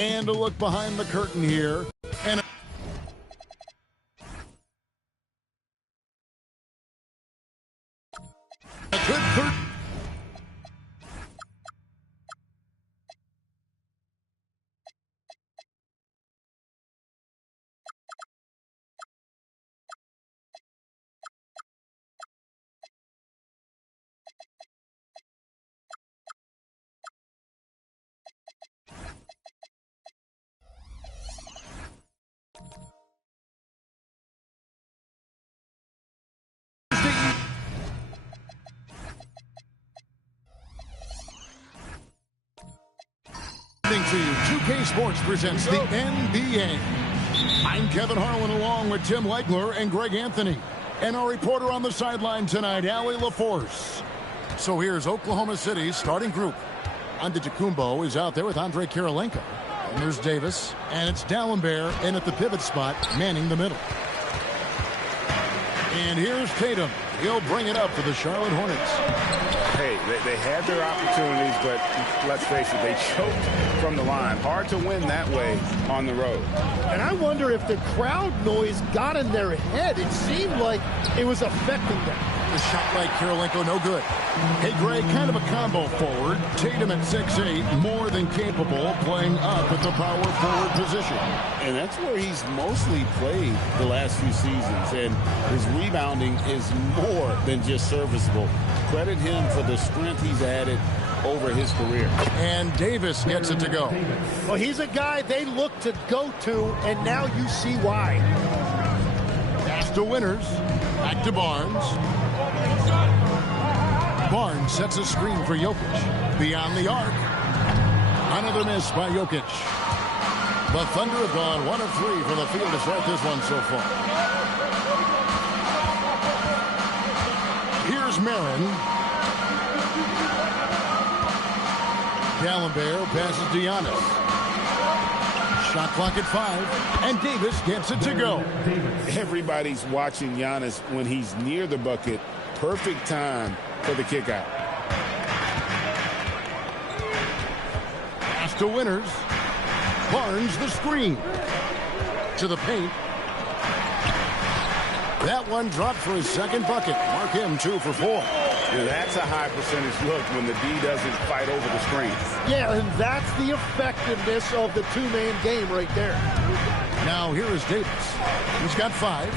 And a look behind the curtain here. And a good third. To you, 2K Sports presents the NBA. I'm Kevin Harlan along with Tim Legler and Greg Anthony. And our reporter on the sideline tonight, Allie LaForce. So here's Oklahoma City's starting group. Antetokounmpo is out there with Andre Kirilenko. And there's Davis. And it's Dalembert in at the pivot spot, manning the middle. And here's Tatum. He'll bring it up for the Charlotte Hornets. Hey, they had their opportunities, but let's face it, they choked from the line. Hard to win that way on the road. And I wonder if the crowd noise got in their head. It seemed like it was affecting them. The shot by Kirilenko, no good. Hey, Greg, kind of a combo forward. Tatum at 6'8", more than capable, playing up at the power forward position. And that's where he's mostly played the last few seasons. And his rebounding is more than just serviceable. Credit him for the strength he's added over his career. And Davis gets it to go. Well, he's a guy they look to go to, and now you see why. Pass to Winters. Back to Barnes. Barnes sets a screen for Jokic. Beyond the arc. Another miss by Jokic. The Thunder have gone 1 of 3 from the field to start this one so far. Here's Marin. Dalembert passes to Giannis. Shot clock at 5, and Davis gets it to go. Everybody's watching Giannis when he's near the bucket. Perfect time for the kick out. Pass to Winters. Barnes the screen. To the paint. That one dropped for his second bucket. Mark him 2 for 4. Now that's a high percentage look when the D doesn't fight over the screen. Yeah, and that's the effectiveness of the two-man game right there. Now here is Davis. He's got 5.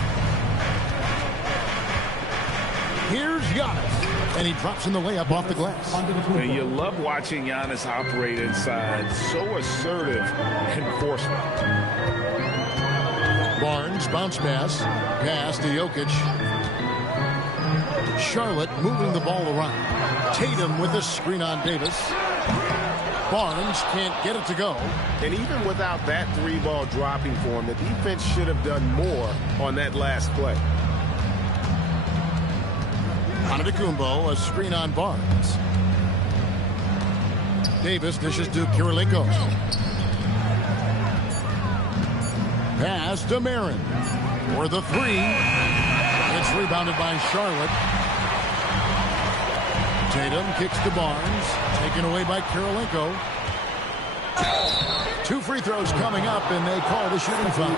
Here's Giannis. And he drops in the layup off the glass. And you love watching Giannis operate inside. So assertive and forceful. Barnes, bounce pass. Pass to Jokic. Charlotte moving the ball around. Tatum with the screen on Davis. Barnes can't get it to go. And even without that 3-ball dropping for him, the defense should have done more on that last play. Antetokounmpo, a screen on Barnes. Davis dishes to Kirilenko. Pass to Marin for the 3. It's rebounded by Charlotte. Tatum kicks to Barnes. Taken away by Kirilenko. 2 free throws coming up, and they call the shooting foul.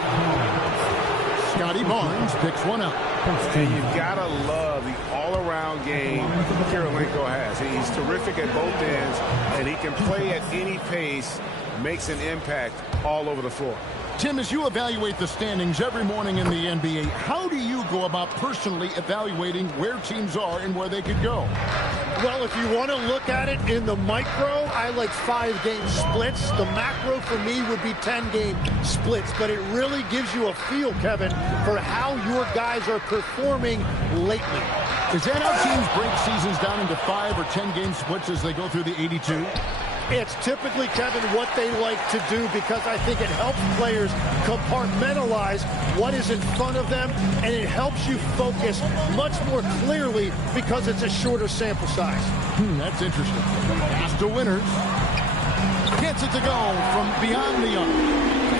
Scotty Barnes picks one up. And you've got to love the all-around game Kirilenko has. He's terrific at both ends, and he can play at any pace, makes an impact all over the floor. Tim, as you evaluate the standings every morning in the NBA, how do you go about personally evaluating where teams are and where they could go? Well, if you want to look at it in the micro, I like 5-game splits. The macro for me would be 10-game splits. But it really gives you a feel, Kevin, for how your guys are performing lately. Is that how teams break seasons down into 5 or 10-game splits as they go through the 82? It's typically, Kevin, what they like to do because I think it helps players compartmentalize what is in front of them, and it helps you focus much more clearly because it's a shorter sample size. That's interesting. Pass to Winters. Gets it to go from beyond the arc.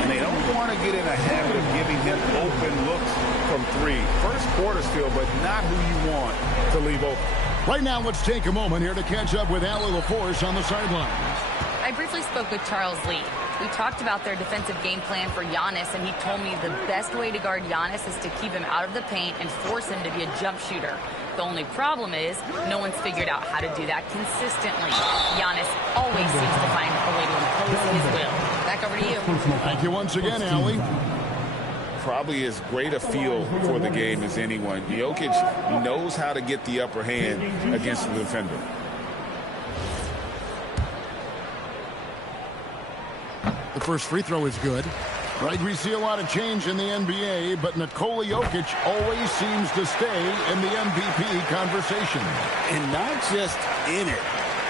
And they don't want to get in a habit of giving him open looks from 3. First quarter still, but not who you want to leave open. Right now, let's take a moment here to catch up with Allie LaForce on the sidelines. I briefly spoke with Charles Lee. We talked about their defensive game plan for Giannis, and he told me the best way to guard Giannis is to keep him out of the paint and force him to be a jump shooter. The only problem is no one's figured out how to do that consistently. Giannis always seems to find a way to impose his will. Back over to you. Thank you once again, Allie. Probably as great a feel for the game as anyone. Jokic knows how to get the upper hand against the defender. The first free throw is good. Right, we see a lot of change in the NBA, but Nikola Jokic always seems to stay in the MVP conversation. And not just in it,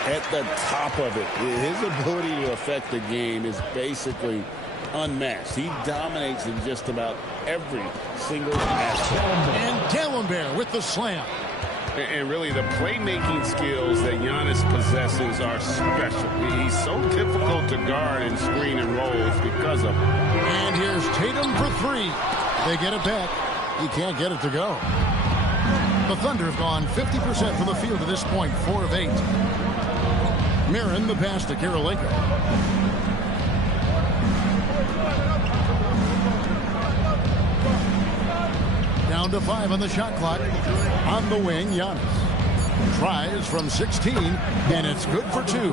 at the top of it. His ability to affect the game is basically unmatched. He dominates in just about every single aspect. And D'Alembert with the slam. And really, the playmaking skills that Giannis possesses are special. He's so difficult to guard and screen and rolls because of it. And here's Tatum for three. They get it back. He can't get it to go. The Thunder have gone 50% from the field to this point, 4 of 8. Mirren the pass to Karolinko. Down to 5 on the shot clock. On the wing, Giannis tries from 16, and it's good for 2.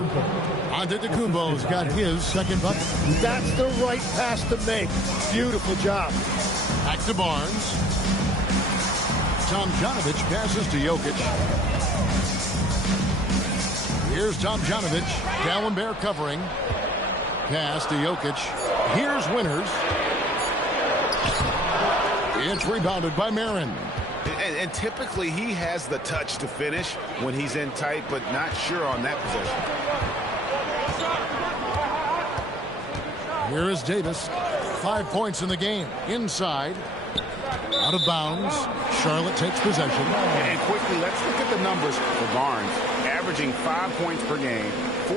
Antetokounmpo's got his second bucket. That's the right pass to make. Beautiful job. Back to Barnes. Tomjanovich passes to Jokic. Here's Tomjanovich. D'Alembert covering. Pass to Jokic. Here's Winters. It's rebounded by Mirren. And typically he has the touch to finish when he's in tight, but not sure on that possession. Here is Davis. 5 points in the game. Inside. Out of bounds. Charlotte takes possession. And quickly, let's look at the numbers for Barnes. Averaging 5 points per game,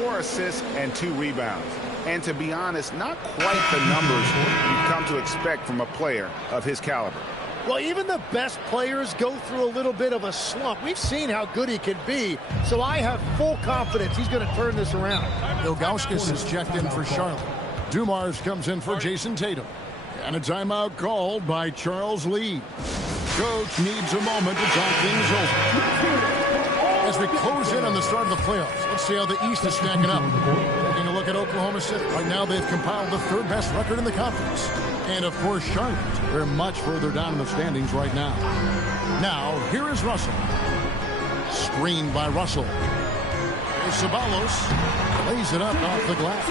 4 assists, and 2 rebounds. And to be honest, not quite the numbers you've come to expect from a player of his caliber. Well, even the best players go through a little bit of a slump. We've seen how good he can be, so I have full confidence he's going to turn this around. Ilgauskas is checked in for Charlotte. Dumars comes in for Jason Tatum. And a timeout called by Charles Lee. Coach needs a moment to talk things over. As we close in on the start of the playoffs, let's see how the East is stacking up. Taking a look at Oklahoma City. Right now, they've compiled the 3rd best record in the conference. And, of course, Charlotte. They're much further down in the standings right now. Now, here is Russell. Screened by Russell. Here's Ceballos. Lays it up off the glass.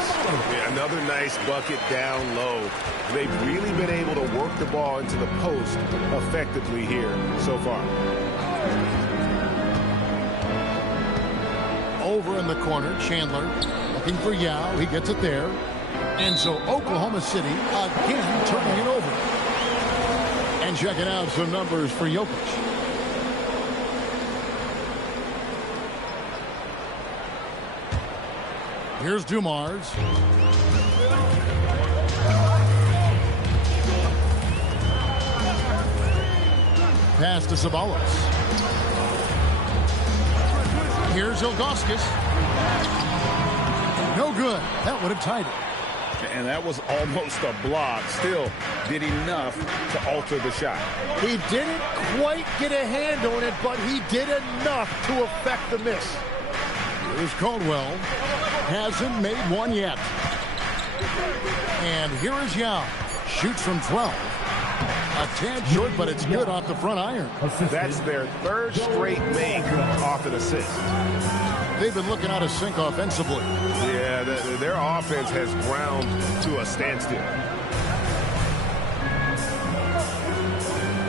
Yeah, another nice bucket down low. They've really been able to work the ball into the post effectively here so far. Over in the corner, Chandler looking for Yao. He gets it there. And so Oklahoma City again turning it over. And checking out some numbers for Jokic. Here's Dumars. Pass to Ceballos. Here's Ilgauskas. No good. That would have tied it. And that was almost a block. Still did enough to alter the shot. He didn't quite get a hand on it, but he did enough to affect the miss. Here's Caldwell. Hasn't made one yet. And here is Yao. Shoots from 12. A tad short, but it's good off the front iron. That's their 3rd straight make off an assist. They've been looking out of sync offensively. Yeah, their offense has ground to a standstill.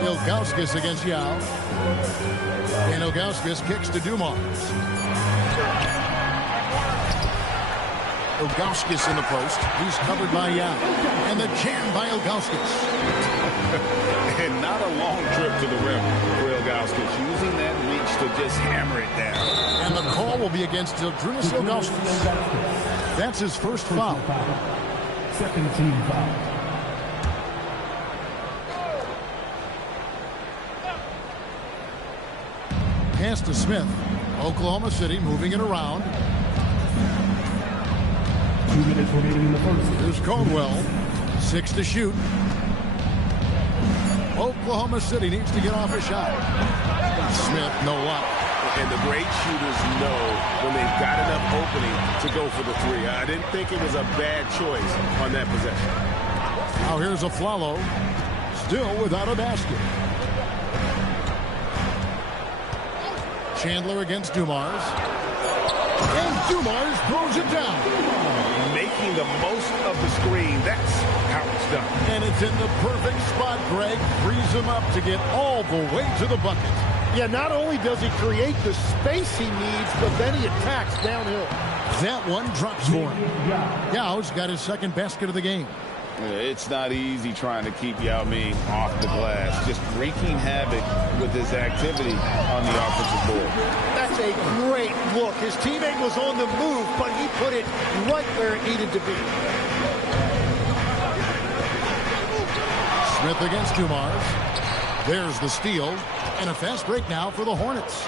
Ilgauskas against Yao. And Ilgauskas kicks to Dumars. Ilgauskas in the post. He's covered by Yao. And the jam by Ilgauskas. And not a long trip to the rim for Ilgauskas. Using that reach to just hammer it down. And the call will be against Zydrunas Ilgauskas. That's his first foul. Second team foul. Pass to Smith. Oklahoma City moving it around. 2 minutes remaining in the first. Here's Conwell. 6 to shoot. Oklahoma City needs to get off a shot. Smith, no luck. And the great shooters know when they've got enough opening to go for the three. I didn't think it was a bad choice on that possession. Now here's a Flalo. Still without a basket. Chandler against Dumars. And Dumars throws it down. Making the most of the screen. That's how it's done. And it's in the perfect spot. Greg frees him up to get all the way to the bucket. Yeah, not only does he create the space he needs, but then he attacks downhill. That one drops for him. Yao's got his second basket of the game. It's not easy trying to keep Yao Ming off the glass. Just wreaking havoc with his activity on the offensive board. That's a great look. His teammate was on the move, but he put it right where it needed to be. Smith against Dumars. There's the steal. And a fast break now for the Hornets.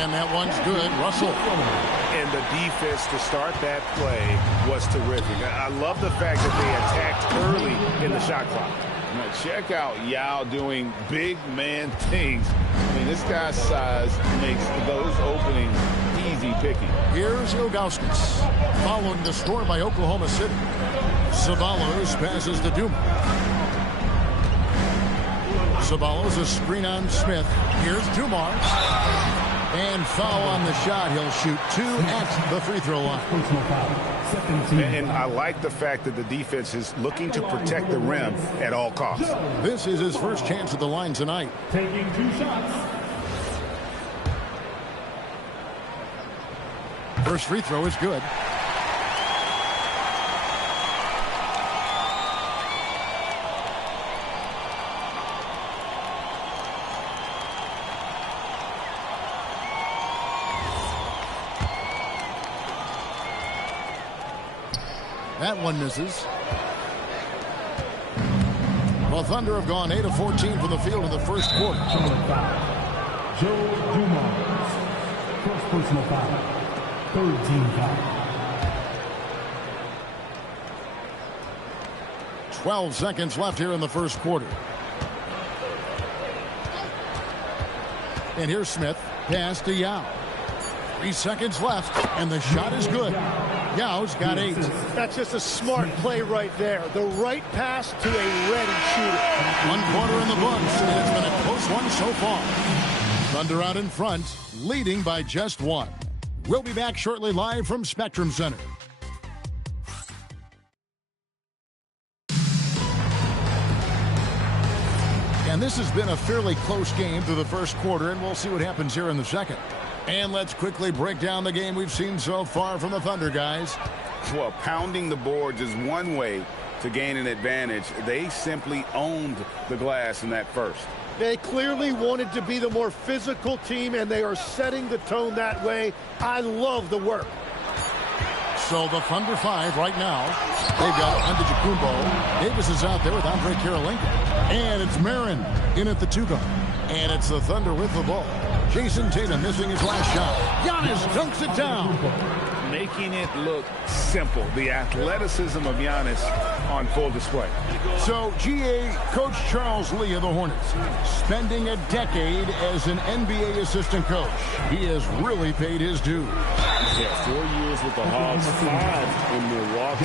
And that one's good. Russell. And the defense to start that play was terrific. I love the fact that they attacked early in the shot clock. Now check out Yao doing big man things. I mean, this guy's size makes those openings easy picking. Here's Ilgauskas. Following the score by Oklahoma City. Ceballos passes to Dumars. Ceballos a screen on Smith. Here's Dumars. And foul on the shot. He'll shoot 2 at the free throw line. And I like the fact that the defense is looking to protect the rim at all costs. This is his first chance at the line tonight. Taking 2 shots. First free throw is good. That one misses. Well, Thunder have gone 8 of 14 from the field in the first quarter. Joe Dumars. First personal foul. Third team foul. 12 seconds left here in the first quarter. And here's Smith. Pass to Yao. 3 seconds left, and the shot is good. Yao's got 8. That's just a smart play right there. The right pass to a ready shooter. 1 quarter in the books, and it's been a close one so far. Thunder out in front, leading by just 1. We'll be back shortly live from Spectrum Center. And this has been a fairly close game through the first quarter, and we'll see what happens here in the second. And let's quickly break down the game we've seen so far from the Thunder, guys. Well, pounding the boards is one way to gain an advantage. They simply owned the glass in that first. They clearly wanted to be the more physical team, and they are setting the tone that way. I love the work. So the Thunder 5 right now. They've got Antetokounmpo. Davis is out there with Andre Karolinko. And it's Marin in at the 2 guard. And it's the Thunder with the ball. Jason Tatum missing his last shot. Giannis dunks it down. Making it look simple. The athleticism of Giannis on full display. So, GA Coach Charles Lee of the Hornets, spending a decade as an NBA assistant coach. He has really paid his dues. Yeah, 4 years with the Hawks, 5 in Milwaukee,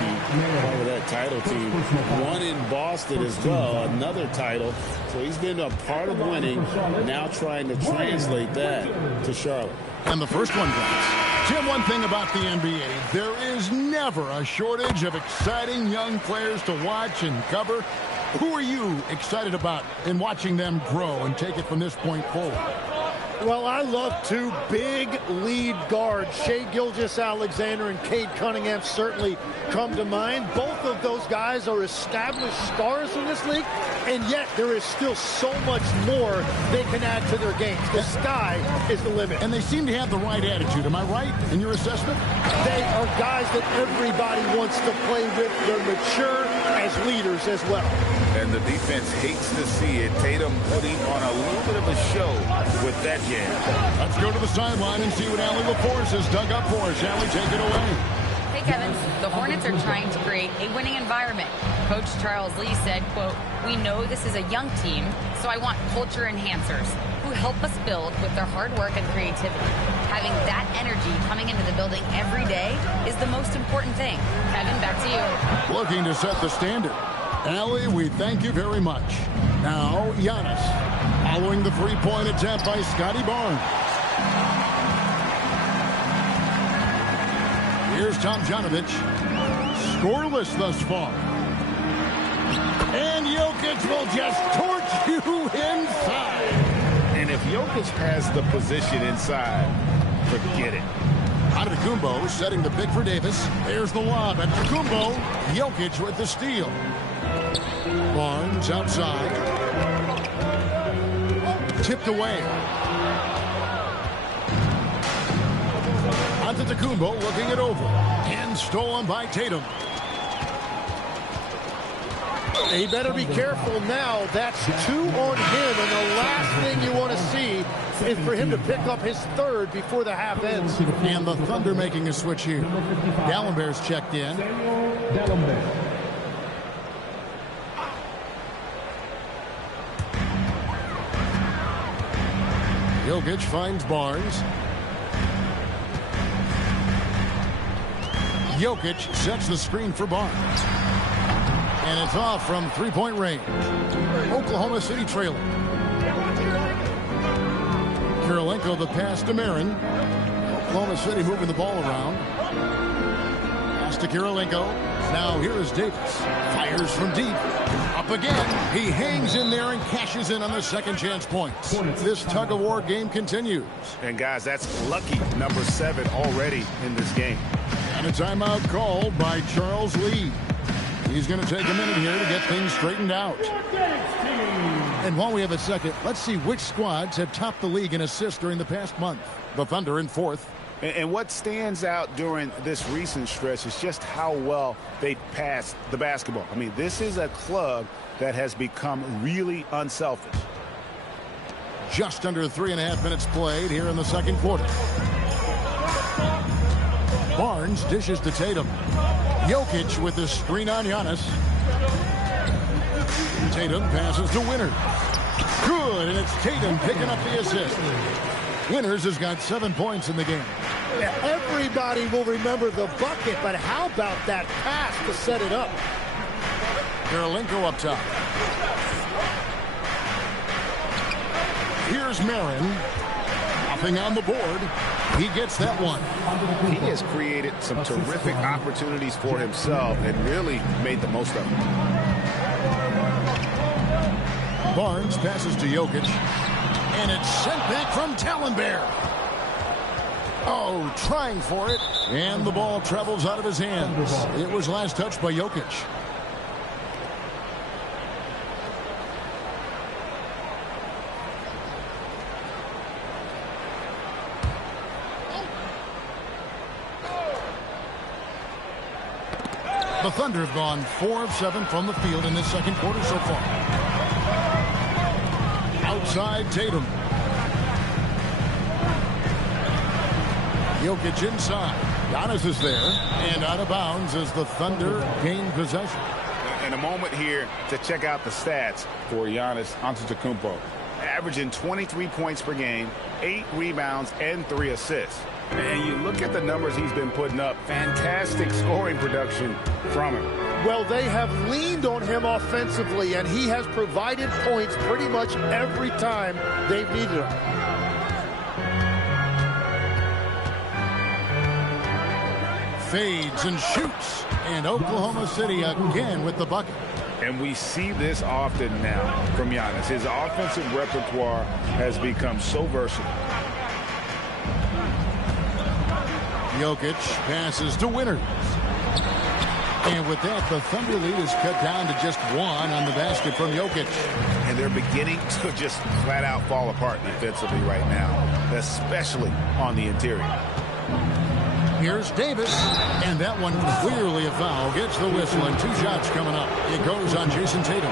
part of that title team. 1 in Boston as well, another title. So he's been a part of winning, now trying to translate that to Charlotte. And the first one goes. Tim, one thing about the NBA, there is never a shortage of exciting young players to watch and cover. Who are you excited about in watching them grow and take it from this point forward? Well, I love 2 big lead guards. Shai Gilgeous-Alexander and Cade Cunningham certainly come to mind. Both of those guys are established stars in this league, and yet there is still so much more they can add to their games. The sky is the limit. And they seem to have the right attitude. Am I right in your assessment? They are guys that everybody wants to play with. They're mature as leaders as well. And the defense hates to see it. Tatum putting on a little bit of a show with that jam. Let's go to the sideline and see what Allie LaForce has dug up for us. Allie, take it away. They Kevin. The Hornets are trying to create a winning environment. Coach Charles Lee said, quote, "We know this is a young team, so I want culture enhancers who help us build with their hard work and creativity. Having that energy coming into the building every day is the most important thing." Kevin, back to you. Looking to set the standard. Allie, we thank you very much. Now, Giannis, following the three-point attempt by Scotty Barnes. Here's Tomjanovich. Scoreless thus far. And Jokic will just torch you inside. And if Jokic has the position inside, forget it. Antetokounmpo setting the pick for Davis. There's the lob. Antetokounmpo. Jokic with the steal. Barnes outside. Tipped away. Antetokounmpo looking it over. And stolen by Tatum. He better be careful now. That's 2 on him, and the last thing you want to see is for him to pick up his third before the half ends. And the Thunder making a switch here. Gallenberg's checked in. Jokic finds Barnes. Jokic sets the screen for Barnes. And it's off from three-point range. Oklahoma City trailing. Kirilenko the pass to Marin. Oklahoma City moving the ball around. Pass to Kirilenko. Now here is Davis. Fires from deep. Up again. He hangs in there and cashes in on the second chance points. This tug-of-war game continues. And guys, that's lucky number 7 already in this game. And a timeout called by Charles Lee. He's going to take a minute here to get things straightened out. And while we have a second, let's see which squads have topped the league in assists during the past month. The Thunder in 4th. And what stands out during this recent stretch is just how well they pass the basketball. I mean, this is a club that has become really unselfish. Just under 3.5 minutes played here in the second quarter. Barnes dishes to Tatum. Jokic with the screen on Giannis. Tatum passes to Winters. Good, and it's Tatum picking up the assist. Winters has got 7 points in the game. Everybody will remember the bucket, but how about that pass to set it up? Kirilenko up top. Here's Marin. Nothing on the board. He gets that one. He has created some terrific opportunities for himself and really made the most of them. Barnes passes to Jokic. And it's sent back from Tallenberg. Oh, trying for it. And the ball travels out of his hands. It was last touched by Jokic. The Thunder have gone 4 of 7 from the field in this second quarter so far. Outside Tatum. Jokic inside. Giannis is there. And out of bounds as the Thunder gain possession. And a moment here to check out the stats for Giannis Antetokounmpo. Averaging 23 points per game, 8 rebounds, and 3 assists. And you look at the numbers he's been putting up. Fantastic scoring production from him. Well, they have leaned on him offensively, and he has provided points pretty much every time they've needed him. Fades and shoots. And Oklahoma City again with the bucket. And we see this often now from Giannis. His offensive repertoire has become so versatile. Jokic passes to Winters. And with that, the Thunder lead is cut down to just 1 on the basket from Jokic. And they're beginning to just flat out fall apart defensively right now, especially on the interior. Here's Davis, and that one clearly a foul. Gets the whistle, and 2 shots coming up. It goes on Jason Tatum.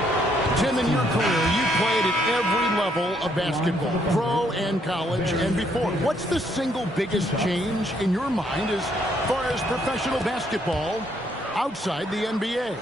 Tim, in your career, you played at every level of basketball, pro and college and before. What's the single biggest change in your mind as far as professional basketball outside the NBA?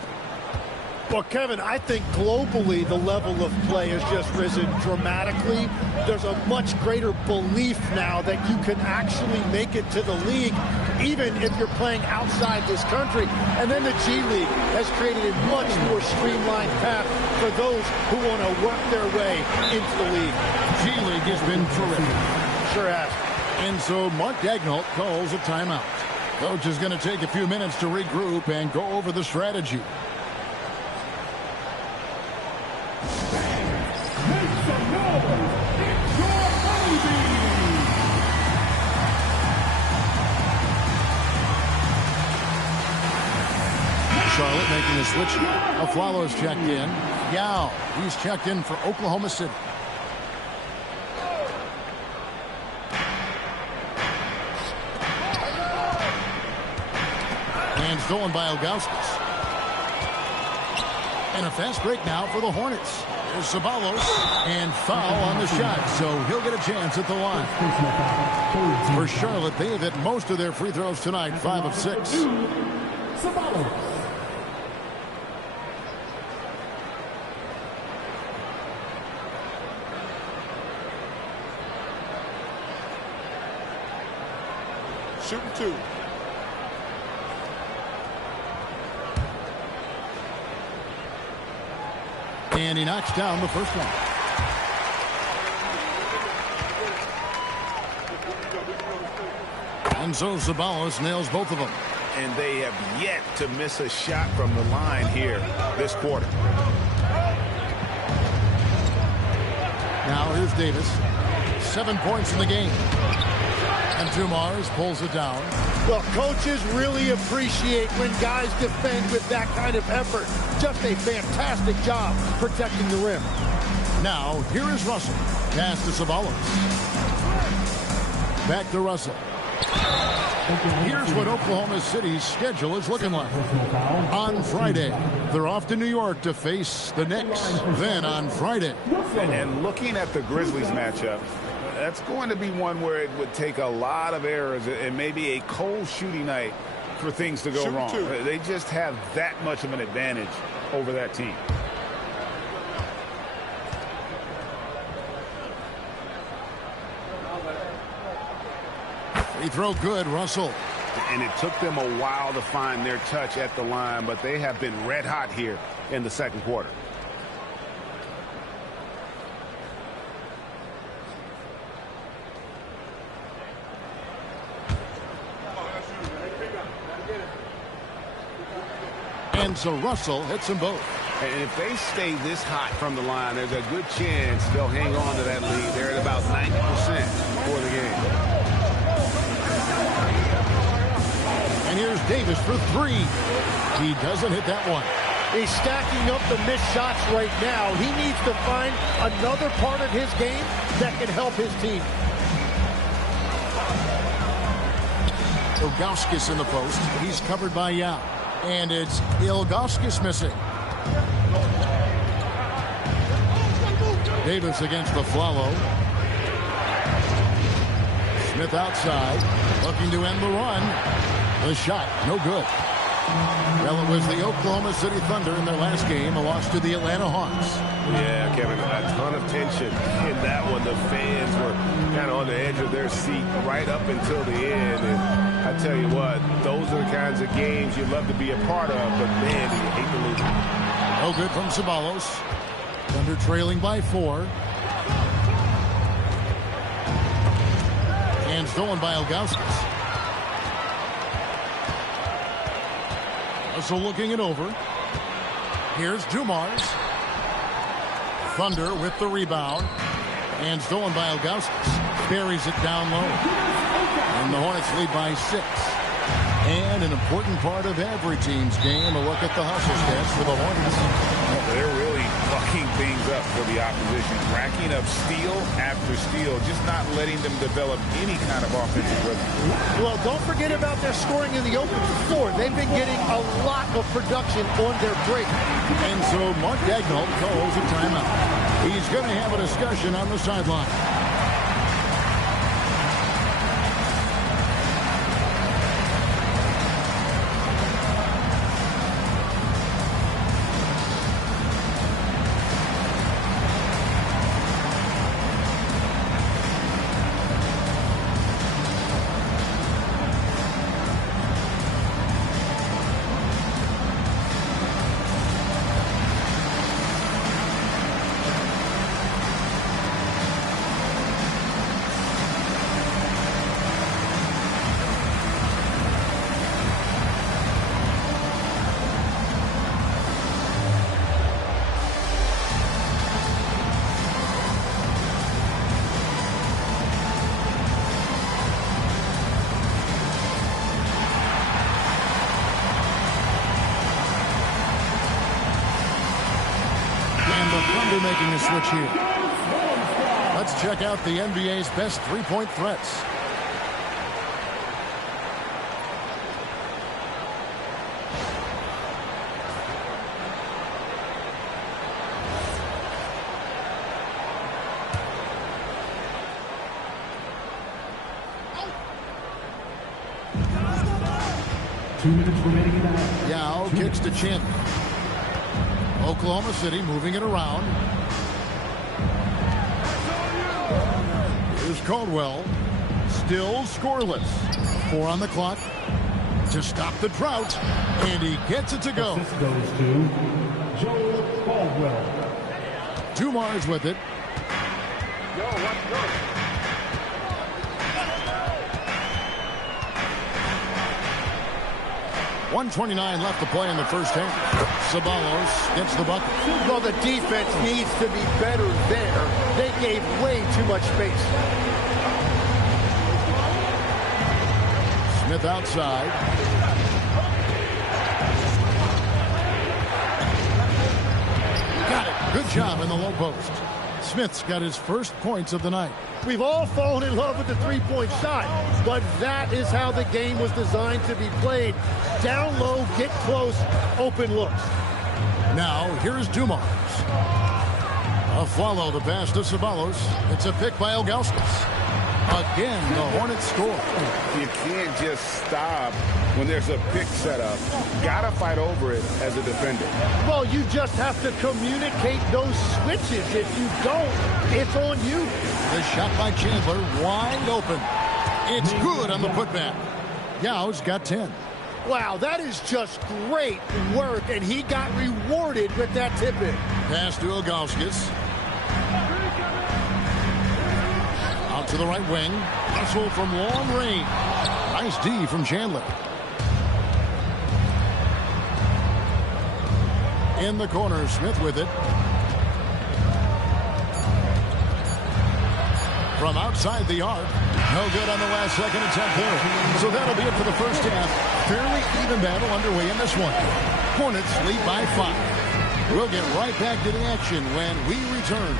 Well, Kevin, I think globally the level of play has just risen dramatically. There's a much greater belief now that you can actually make it to the league, even if you're playing outside this country. And then the G League has created a much more streamlined path for those who want to work their way into the league. G League has been terrific. Sure has. And so Mark Daigneault calls a timeout. Coach is going to take a few minutes to regroup and go over the strategy. Charlotte making a switch. Aflalo's checked in. Yao, he's checked in for Oklahoma City. And stolen by Ilgauskas. And a fast break now for the Hornets. There's Ceballos, and foul on the shot, so he'll get a chance at the line. For Charlotte, they have hit most of their free throws tonight, 5 of 6. Ceballos. Shooting 2. And he knocks down the first one. And so Ceballos nails both of them. And they have yet to miss a shot from the line here this quarter. Now here's Davis. 7 points in the game. And Dumars pulls it down. Well, coaches really appreciate when guys defend with that kind of effort. Just a fantastic job protecting the rim. Now, here is Russell. Pass to Ceballos. Back to Russell. Here's what Oklahoma City's schedule is looking like. On Friday, they're off to New York to face the Knicks. Then on Friday. And looking at the Grizzlies matchup, that's going to be one where it would take a lot of errors and maybe a cold shooting night for things to go wrong. They just have that much of an advantage over that team. Free throw good, Russell. And it took them a while to find their touch at the line, but they have been red hot here in the second quarter. And so Russell hits them both. And if they stay this hot from the line, there's a good chance they'll hang on to that lead. They're at about 90% for the game. And here's Davis for 3. He doesn't hit that one. He's stacking up the missed shots right now. He needs to find another part of his game that can help his team. Ilgauskas in the post. He's covered by Yao. And it's Ilgauskas missing. Davis against the Aflalo. Smith outside, looking to end the run. The shot, no good. Well, it was the Oklahoma City Thunder in their last game, a loss to the Atlanta Hawks. Yeah, Kevin, a ton of tension in that one. The fans were kind of on the edge of their seat right up until the end. And I tell you what, those are the kinds of games you love to be a part of, but man, do you hate to lose them. No good from Ceballos. Thunder trailing by 4. And stolen by Ilgauskas. So looking it over. Here's Dumars. Thunder with the rebound. And stolen by Ilgauskas. Buries it down low. And the Hornets lead by 6. And an important part of every team's game, a look at the hustle stats for the Hornets. They're really fucking things up for the opposition, racking up steal after steal, just not letting them develop any kind of offensive rhythm. Well, don't forget about their scoring in the open floor. They've been getting a lot of production on their break. And so Mark Daigneault calls a timeout. He's going to have a discussion on the sideline. Making the switch here. Let's check out the NBA's best three-point threats. Yao kicks to Chandler. Oklahoma City moving it around. Here's Caldwell. Still scoreless. 4 on the clock to stop the drought. And he gets it to go. This goes to Joe Caldwell. Dumars with it. 1:29 left to play in the first half. Ceballos gets the bucket. Well, the defense needs to be better there. They gave way too much space. Smith outside. Got it. Good job in the low post. Smith's got his first points of the night. We've all fallen in love with the three-point shot, but that is how the game was designed to be played. Down low, get close, open looks. Now, here's Dumars. A follow the pass to Ceballos. It's a pick by Ilgauskas. Again, the Hornets score. You can't just stop when there's a pick set up. Gotta fight over it as a defender. Well, you just have to communicate those switches. If you don't, it's on you. The shot by Chandler, wide open. It's good on the putback. Yao's got 10. Wow, that is just great work, and he got rewarded with that tip-in. Pass to Ilgauskas. Out to the right wing. Hustle from long range. Nice D from Chandler. In the corner, Smith with it. From outside the arc. No good on the last second attempt there. So that'll be it for the first half. Fairly even battle underway in this one. Hornets lead by 5. We'll get right back to the action when we return.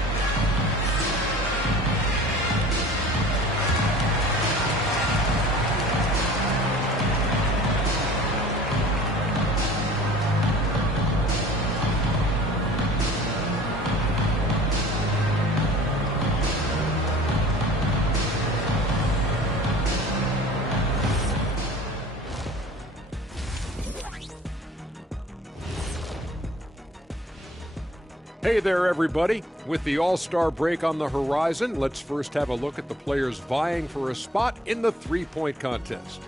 Hey there, everybody. With the All-Star break on the horizon, let's first have a look at the players vying for a spot in the three-point contest.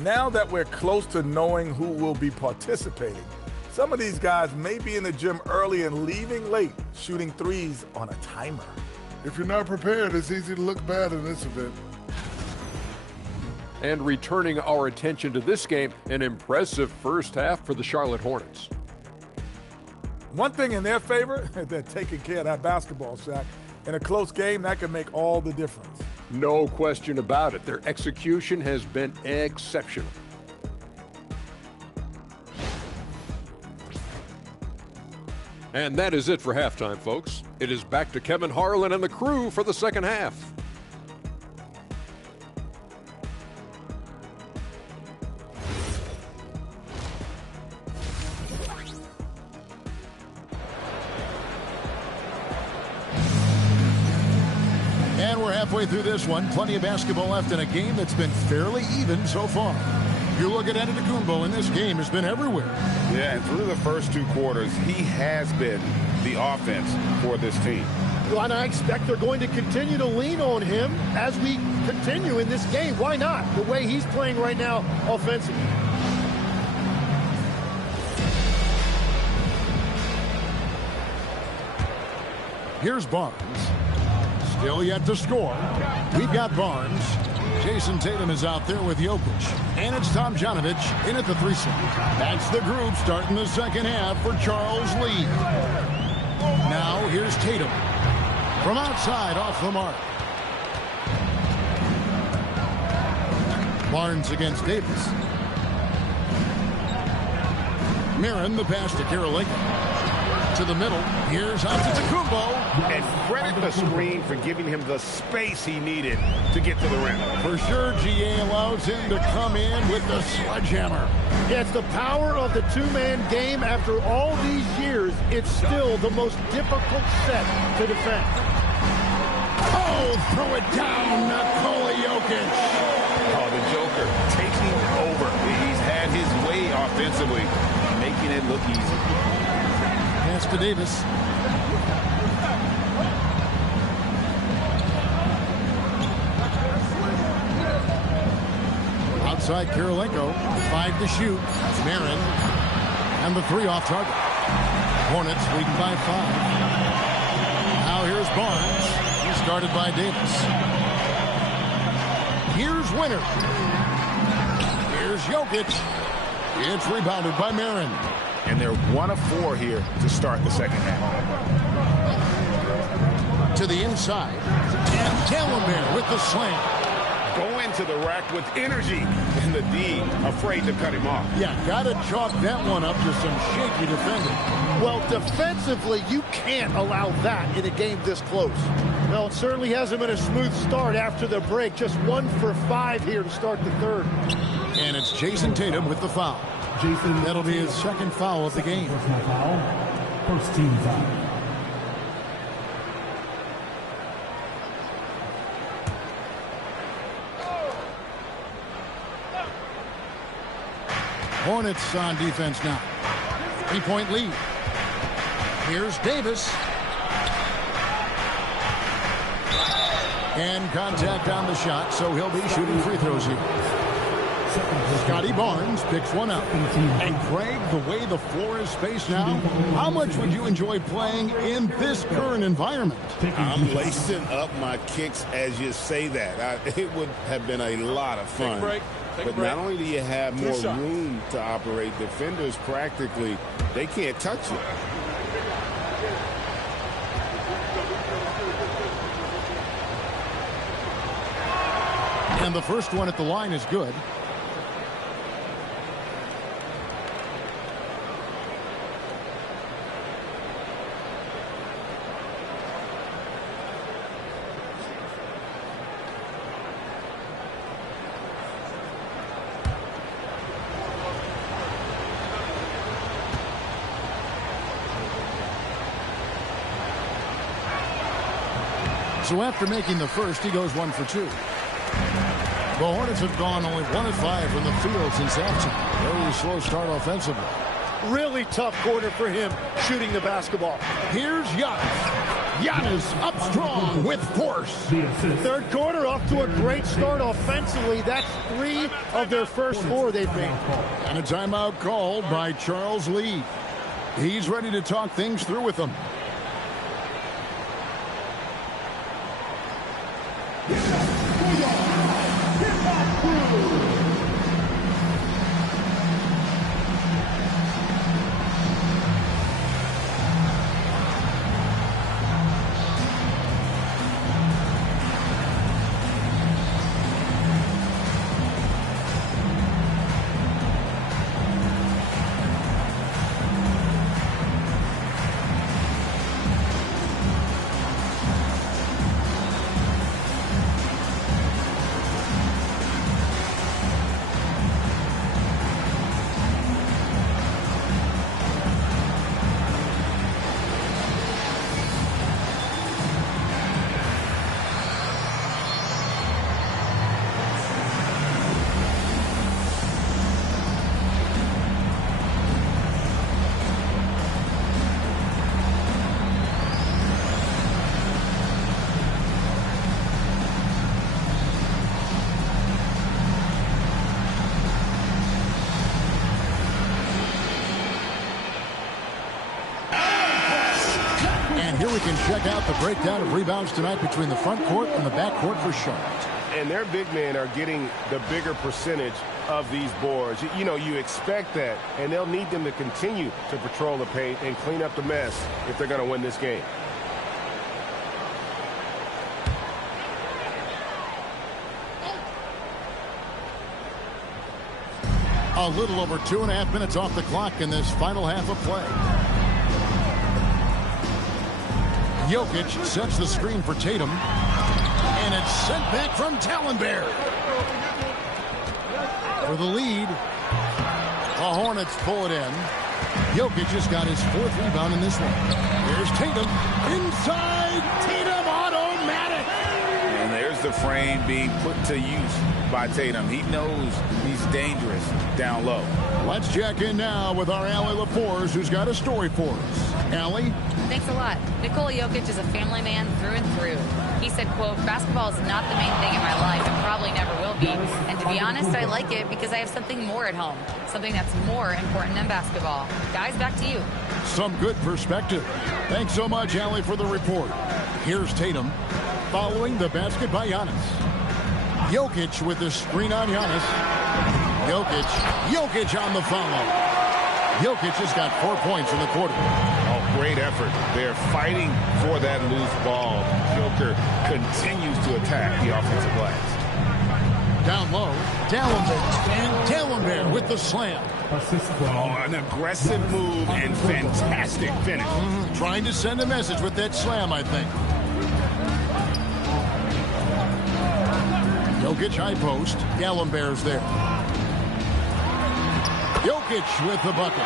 Now that we're close to knowing who will be participating, some of these guys may be in the gym early and leaving late, shooting threes on a timer. If you're not prepared, it's easy to look bad in this event. And returning our attention to this game, an impressive first half for the Charlotte Hornets. One thing in their favor, they're taking care of that basketball, Shaq. In a close game, that can make all the difference. No question about it. Their execution has been exceptional. And that is it for halftime, folks. It is back to Kevin Harlan and the crew for the second half. And we're halfway through this one. Plenty of basketball left in a game that's been fairly even so far. You look at Antetokounmpo, and this game has been everywhere. Yeah, and through the first 2 quarters, he has been the offense for this team. Well, and I expect they're going to continue to lean on him as we continue in this game. Why not? The way he's playing right now offensively. Here's Barnes. Still yet to score. We've got Barnes. Jason Tatum is out there with Jokic. And it's Tom Janovich in at the 3 slot. That's the group starting the second half for Charles Lee. Now here's Tatum. From outside, off the mark. Barnes against Davis. Marin, the pass to Karolinka. To the middle. Here's Antetokounmpo. And credit the screen for giving him the space he needed to get to the rim. For sure, GA allows him to come in with the sledgehammer. Yeah, it's the power of the 2-man game. After all these years, it's still the most difficult set to defend. Oh, throw it down, Nikola Jokic. Oh, the Joker taking over. He's had his way offensively, making it look easy. Pass to Davis. Outside Karolinko. 5 to shoot. Marin. And the 3 off target. Hornets leading by 5. Now here's Barnes. He's guarded by Davis. Here's Winner. Here's Jokic. It's rebounded by Marin. And they're 1 of 4 here to start the second half. To the inside. And Gallimore with the slam. Going to the rack with energy. And the D afraid to cut him off. Yeah, got to chalk that one up to some shaky defending. Well, defensively, you can't allow that in a game this close. Well, it certainly hasn't been a smooth start after the break. Just 1 for 5 here to start the third. And it's Jason Tatum with the foul. That'll be his second foul of the game. Personal foul. First team foul. Hornets on defense now. 3-point lead. Here's Davis. And contact on the shot, so he'll be shooting free throws here. Scotty Barnes picks one up. And Craig, the way the floor is spaced now, how much would you enjoy playing in this current environment? I'm lacing up my kicks as you say that. It would have been a lot of fun. But not only do you have more room to operate, defenders practically, they can't touch you. And the first one at the line is good. So after making the first, he goes 1 for 2. The Hornets have gone only 1 of 5 from the field since halftime. Very slow start offensively. Really tough quarter for him shooting the basketball. Here's Giannis. Giannis up strong with force. Third quarter off to a great start offensively. That's 3 of their first 4 they've made. And a timeout called by Charles Lee. He's ready to talk things through with them. we can check out the breakdown of rebounds tonight between the front court and the back court for Charlotte. And their big men are getting the bigger percentage of these boards. You know, you expect that, and they'll need them to continue to patrol the paint and clean up the mess if they're going to win this game. A little over 2.5 minutes off the clock in this final half of play. Jokic sets the screen for Tatum. And it's sent back from Tallenberg. For the lead. The Hornets pull it in. Jokic has got his 4th rebound in this one. Here's Tatum. Inside. Tatum automatic. And there's the frame being put to use by Tatum. He knows he's dangerous down low. Let's check in now with our Allie LaForce, who's got a story for us. Allie? Thanks a lot. Nikola Jokic is a family man through and through. He said, quote, basketball is not the main thing in my life and probably never will be. And to be honest, I like it because I have something more at home, something that's more important than basketball. Guys, back to you. Some good perspective. Thanks so much, Allie, for the report. Here's Tatum following the basket by Giannis. Jokic with the screen on Giannis. Jokic on the follow. Jokic has got 4 points in the quarter. Oh, great effort. They're fighting for that loose ball. Joker continues to attack the offensive glass. Down low, Tallenberg with the slam. Oh, an aggressive move and fantastic finish. Trying to send a message with that slam, I think. Jokic high post. Tallenberg's there. Jokic with the bucket.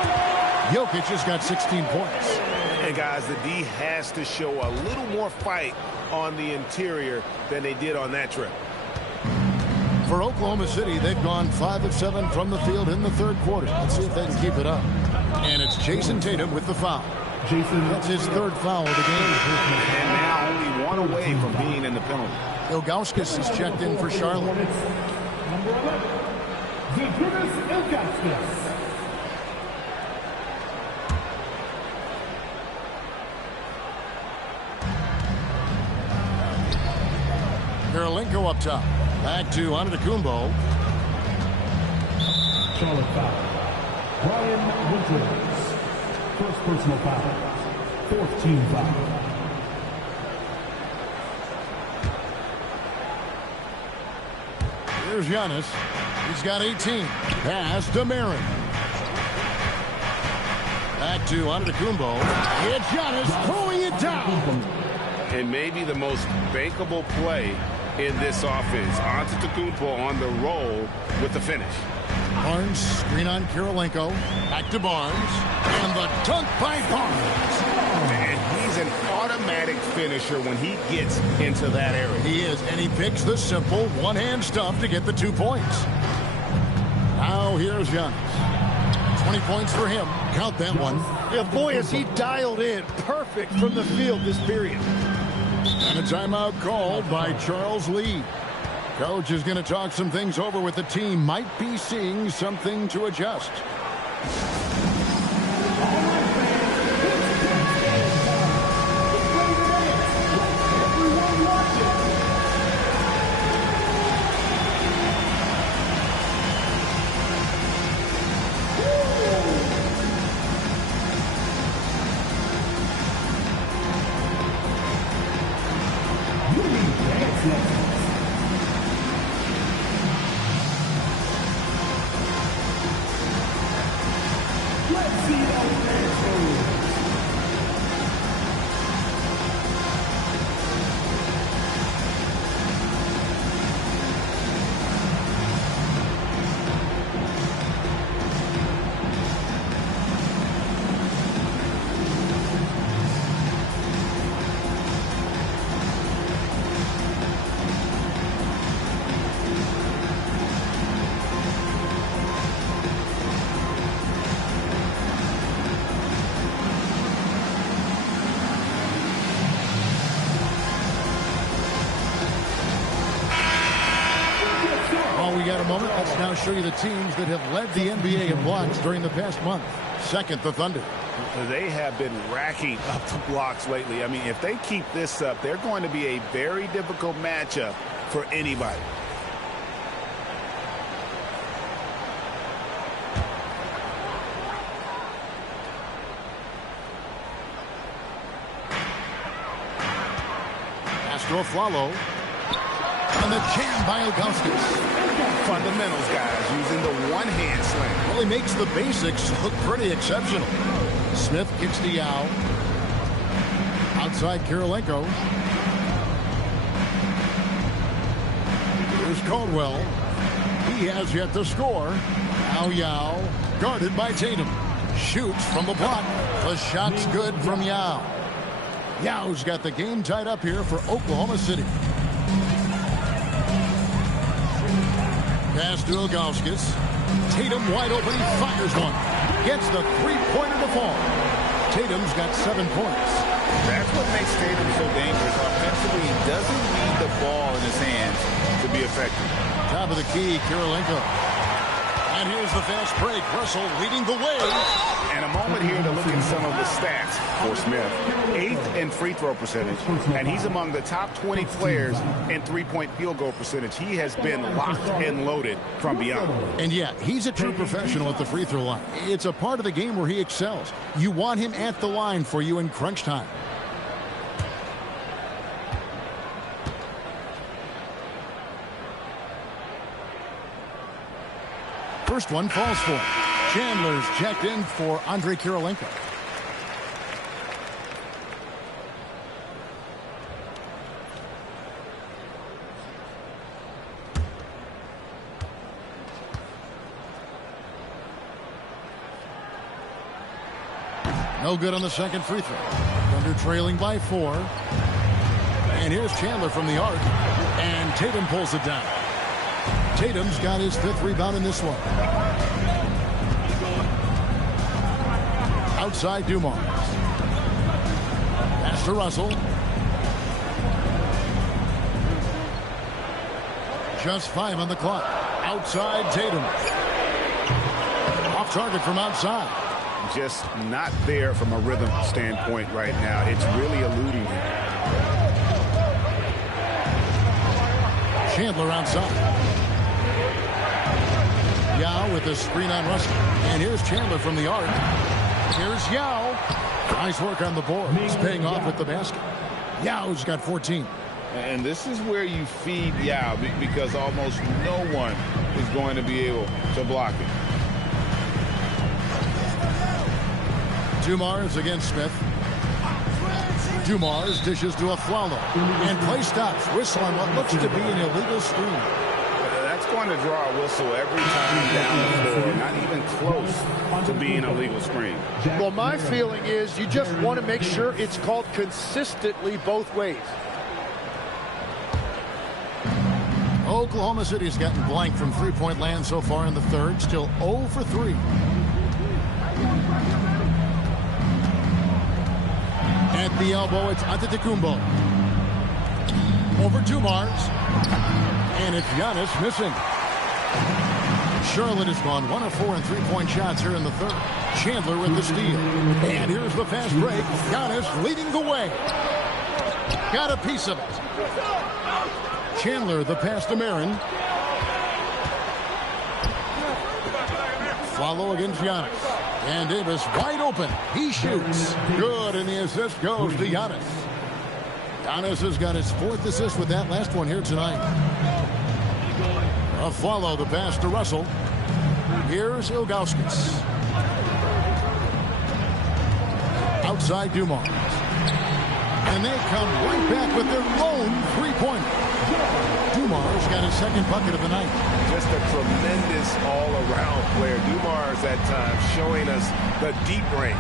Jokic has got 16 points. And guys, the D has to show a little more fight on the interior than they did on that trip. For Oklahoma City, they've gone 5 of 7 from the field in the 3rd quarter. Let's see if they can keep it up. And it's Jason Tatum with the foul. That's his 3rd foul of the game. And now only 1 away from being in the penalty. Ilgauskas is checked in for Charlotte. Karolinko up top. Back to Antetokounmpo. Charlotte foul. Brian Winters. First personal foul. 4th team foul. Here's Giannis. He's got 18. Pass to Marin. Back to Antetokounmpo. It's Giannis throwing it down. And maybe the most bankable play in this offense. Antetokounmpo on the roll with the finish. Barnes, screen on Karolinko. Back to Barnes. And the dunk by Barnes. And he's an automatic finisher when he gets into that area. He is, and he picks the simple one-hand stuff to get the 2 points. Now here's Giannis. 20 points for him. Count that one. Yeah, boy, is he dialed in. Perfect from the field this period. And a timeout called by Charles Lee. Coach is going to talk some things over with the team. Might be seeing something to adjust. moment, let's now show you the teams that have led the NBA in blocks during the past month. Second, the Thunder. They have been racking up the blocks lately. I mean, if they keep this up, they're going to be a very difficult matchup for anybody. To Aflalo. And the jam by Ilgauskas. Fundamentals, guys, using the one-hand slam. Well, he makes the basics look pretty exceptional. Smith kicks to Yao. Outside Kirilenko. Here's Caldwell. He has yet to score. Now Yao, guarded by Tatum. Shoots from the block. The shot's good from Yao. Yao's got the game tied up here for Oklahoma City. Pass to Ilgauskas. Tatum wide open. He fires one. Gets the three-pointer to fall. Tatum's got 7 points. That's what makes Tatum so dangerous. Offensively, he doesn't need the ball in his hands to be effective. Top of the key, Kirilenko. And here's the fast break. Russell leading the way. And a moment here to look at some of the stats for Smith. 8th in free throw percentage, and he's among the top 20 players in three-point field goal percentage. He has been locked and loaded from beyond. And yeah, he's a true professional at the free throw line. It's a part of the game where he excels. You want him at the line for you in crunch time. First one falls for him. Chandler's checked in for Andrei Kirilenko. No good on the second free throw. Thunder trailing by 4. And here's Chandler from the arc. And Tatum pulls it down. Tatum's got his 5th rebound in this one. Outside Dumars. Pass to Russell. Just 5 on the clock. Outside Tatum. Off target from outside. Just not there from a rhythm standpoint right now. It's really eluding him. Chandler outside. Yao with the screen on Russell. And here's Chandler from the arc. Here's Yao. Nice work on the board. He's paying off with the basket. Yao's got 14. And this is where you feed Yao because almost no one is going to be able to block it. Dumars against Smith. Dumars dishes to Aflalo. And play stops. Whistle on what looks to be an illegal screen. That's going to draw a whistle every time down the floor. Not even close to being a legal screen. Well, my feeling is you just want to make sure it's called consistently both ways. Oklahoma City's gotten blank from three-point land so far in the third. Still 0 for 3. At the elbow, it's Antetokounmpo. Over Dumars. And it's Giannis missing. Charlotte has gone 1 of 4 in three-point shots here in the third. Chandler with the steal. And here's the fast break. Giannis leading the way. Got a piece of it. Chandler, the pass to Marin. Follow against Giannis. And Davis wide open. He shoots. Good, and the assist goes to Giannis. Giannis has got his 4th assist with that last one here tonight. A follow the pass to Russell. Here's Ilgauskas. Outside Dumars. And they come right back with their own three-pointer. Dumars got his 2nd bucket of the night. Just a tremendous all-around player. Dumars at times showing us the deep range.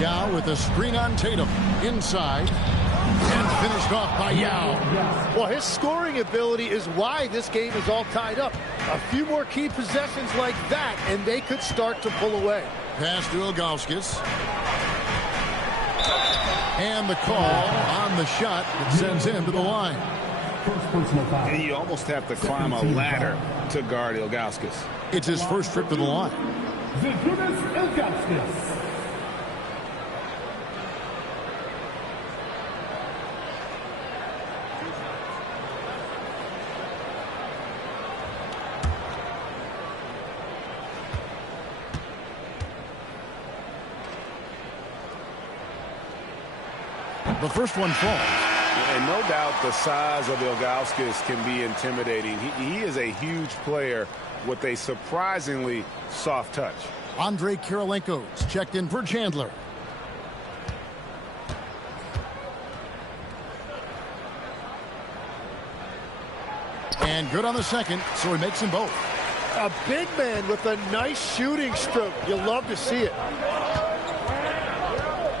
Yao with a screen on Tatum. Inside. And finished off by Yao. Well, his scoring ability is why this game is all tied up. A few more key possessions like that, and they could start to pull away. Pass to Ilgauskas. And the call on the shot that sends him to the line. First personal foul. And you almost have to climb a ladder to guard Ilgauskas. It's his first trip to the line. Zydrunas Ilgauskas. The first one falls. And no doubt the size of Ilgauskas can be intimidating. He is a huge player with a surprisingly soft touch. Andrei Kirilenko's checked in for Chandler. And good on the second, so he makes them both. A big man with a nice shooting stroke. You love to see it.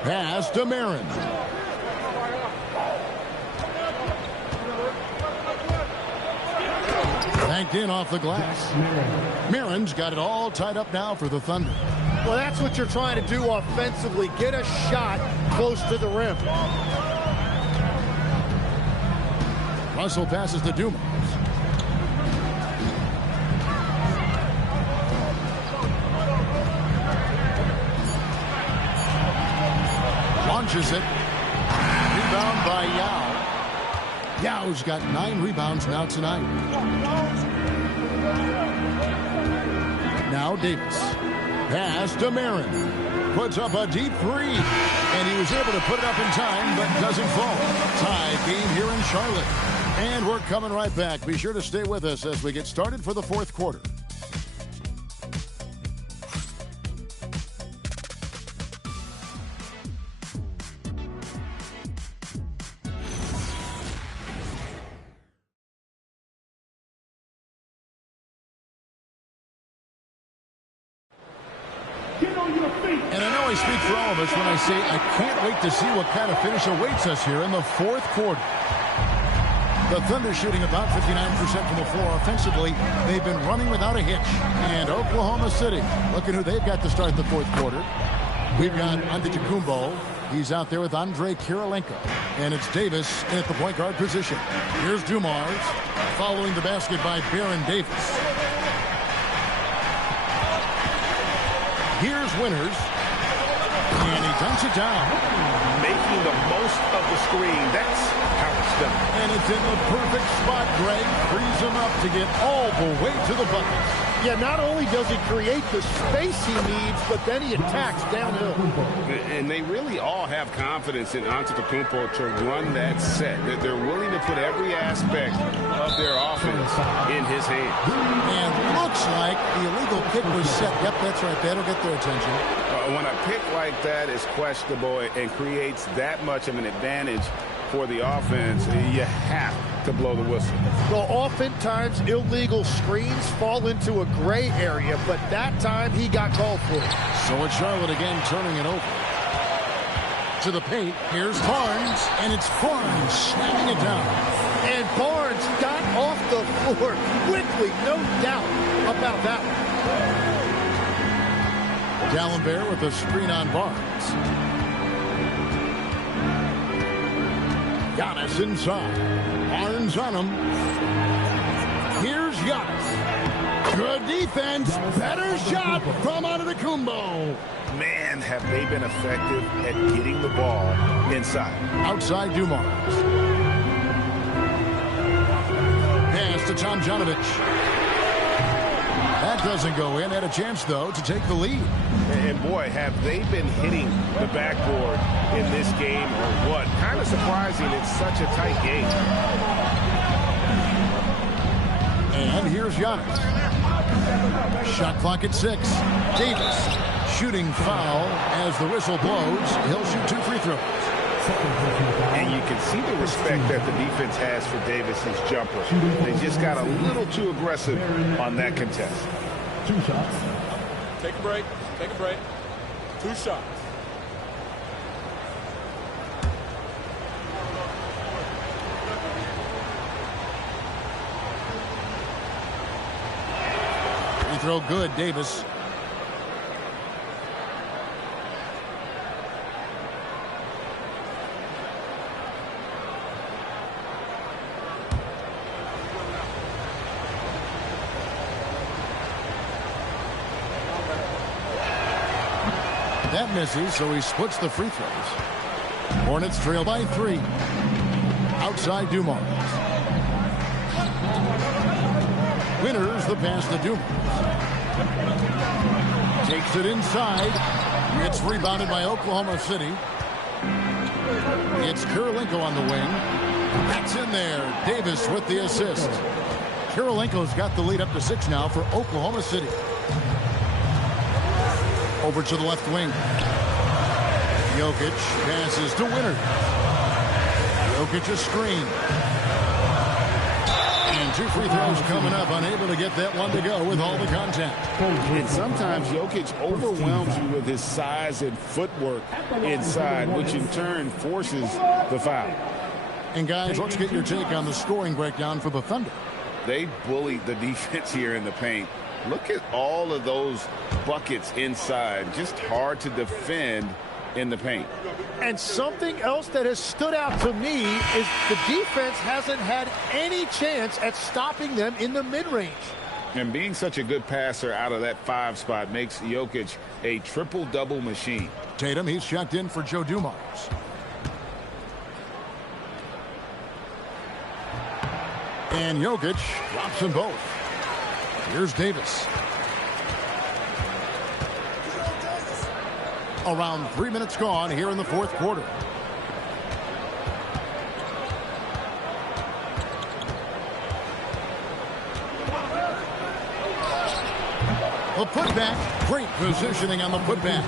Pass to Marin. Banked in off the glass. Marin's got it all tied up now for the Thunder. Well, that's what you're trying to do offensively. Get a shot close to the rim. Russell passes to Dumas. Launches it. Rebound by Yao. Yao's got 9 rebounds now tonight. Now Davis. Pass to Marin. Puts up a deep three. And he was able to put it up in time, but doesn't fall. Tie game here in Charlotte. And we're coming right back. Be sure to stay with us as we get started for the fourth quarter. And I know I speak for all of us when I say I can't wait to see what kind of finish awaits us here in the fourth quarter. The Thunder shooting about 59% from the floor offensively. They've been running without a hitch. And Oklahoma City, looking who they've got to start the fourth quarter. We've got Antetokounmpo. He's out there with Andrei Kirilenko. And it's Davis in at the point guard position. Here's Dumars following the basket by Baron Davis. Here's Winters. And he dunks it down. Making the most of the screen. That's how it's done. And it's in the perfect spot, Greg. Frees him up to get all the way to the bucket. Yeah, not only does he create the space he needs, but then he attacks downhill. And they really all have confidence in Antetokounmpo to run that set. That they're willing to put every aspect of their offense in his hands. And looks like the illegal kick was set. Yep, that's right. That'll get their attention. When a pick like that is questionable and creates that much of an advantage for the offense, you have to blow the whistle. Well, oftentimes illegal screens fall into a gray area, but that time he got called for it. So it's Charlotte again turning it over. To the paint, here's Barnes, and it's Barnes slamming it down. And Barnes got off the floor quickly, no doubt about that one. Dallenberg with a screen on Barnes. Giannis inside. Barnes on him. Here's Giannis. Good defense. Better shot from Antetokounmpo. Man, have they been effective at getting the ball inside. Outside Dumars. Pass to Tomjanovich. That doesn't go in. Had a chance, though, to take the lead. And, boy, have they been hitting the backboard in this game or what? Kind of surprising. It's such a tight game. And here's Giannis. Shot clock at 6. Davis shooting foul as the whistle blows. He'll shoot 2 free throws. And you can see the respect that the defense has for Davis's jumper. They just got a little too aggressive on that contest. 2 shots. Take a break. Take a break. 2 shots. Free throw good, Davis. That misses, so he splits the free throws. Hornets trail by 3. Outside Dumars. Winters the pass to Dumars. Takes it inside. It's rebounded by Oklahoma City. It's Kirilenko on the wing. That's in there. Davis with the assist. Kirilenko's got the lead up to 6 now for Oklahoma City. Over to the left wing. Jokic passes to Winters. Jokic a screen. And 2 free throws coming up. Unable to get that one to go with all the contact. And sometimes Jokic overwhelms you with his size and footwork inside, which in turn forces the foul. And guys, let's get your take on the scoring breakdown for the Thunder. They bullied the defense here in the paint. Look at all of those buckets inside. Just hard to defend in the paint. And something else that has stood out to me is the defense hasn't had any chance at stopping them in the mid-range. And being such a good passer out of that 5 spot makes Jokic a triple-double machine. Tatum, he's checked in for Joe Dumars. And Jokic drops them both. Here's Davis. Around 3 minutes gone here in the 4th quarter. A putback. Great positioning on the putback.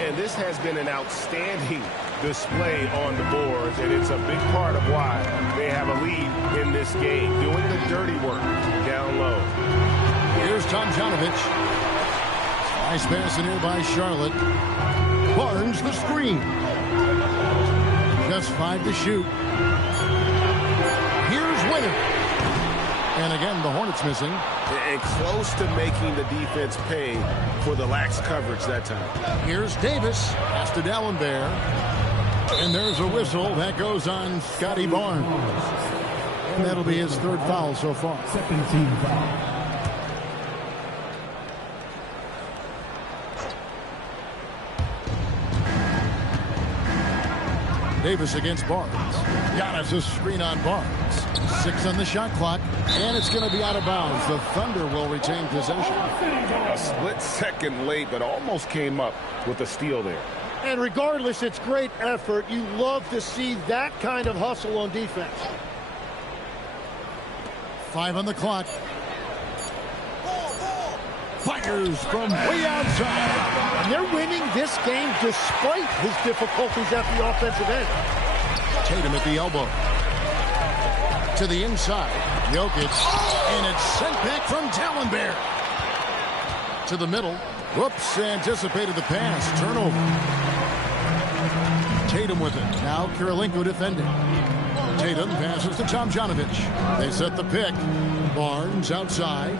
And this has been an outstanding display on the boards, and it's a big part of why they have a lead in this game, doing the dirty work down low. Here's Tomjanovich. Nice pass in here by Charlotte. Barnes the screen. Just 5 to shoot. Here's Winter. And again, the Hornets missing. And close to making the defense pay for the lax coverage that time. Here's Davis. Pass to D'Alembert. And there's a whistle. That goes on Scotty Barnes. And that'll be his 3rd foul so far. Second team foul. Davis against Barnes. Giannis a screen on Barnes. 6 on the shot clock, and it's going to be out of bounds. The Thunder will retain possession. A split second late, but almost came up with a steal there. And regardless, it's great effort. You love to see that kind of hustle on defense. 5 on the clock. Fires from way outside. And they're winning this game despite his difficulties at the offensive end. Tatum at the elbow. To the inside. Jokic. And it's sent back from D'Alembert. To the middle. Whoops. Anticipated the pass. Turnover. Tatum with it. Now Kirilenko defending. Tatum passes to Tomjanovich. They set the pick. Barnes outside.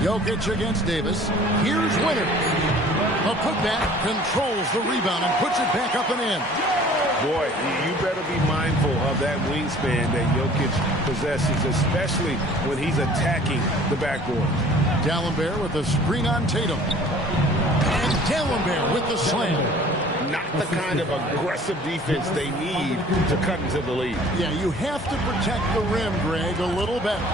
Jokic against Davis. Here's Winter. A putback, controls the rebound and puts it back up and in. Boy, you better be mindful of that wingspan that Jokic possesses, especially when he's attacking the backboard. D'Alembert with the screen on Tatum. And D'Alembert with the slam. Not the kind of aggressive defense they need to cut into the lead. Yeah, you have to protect the rim, Greg, a little better.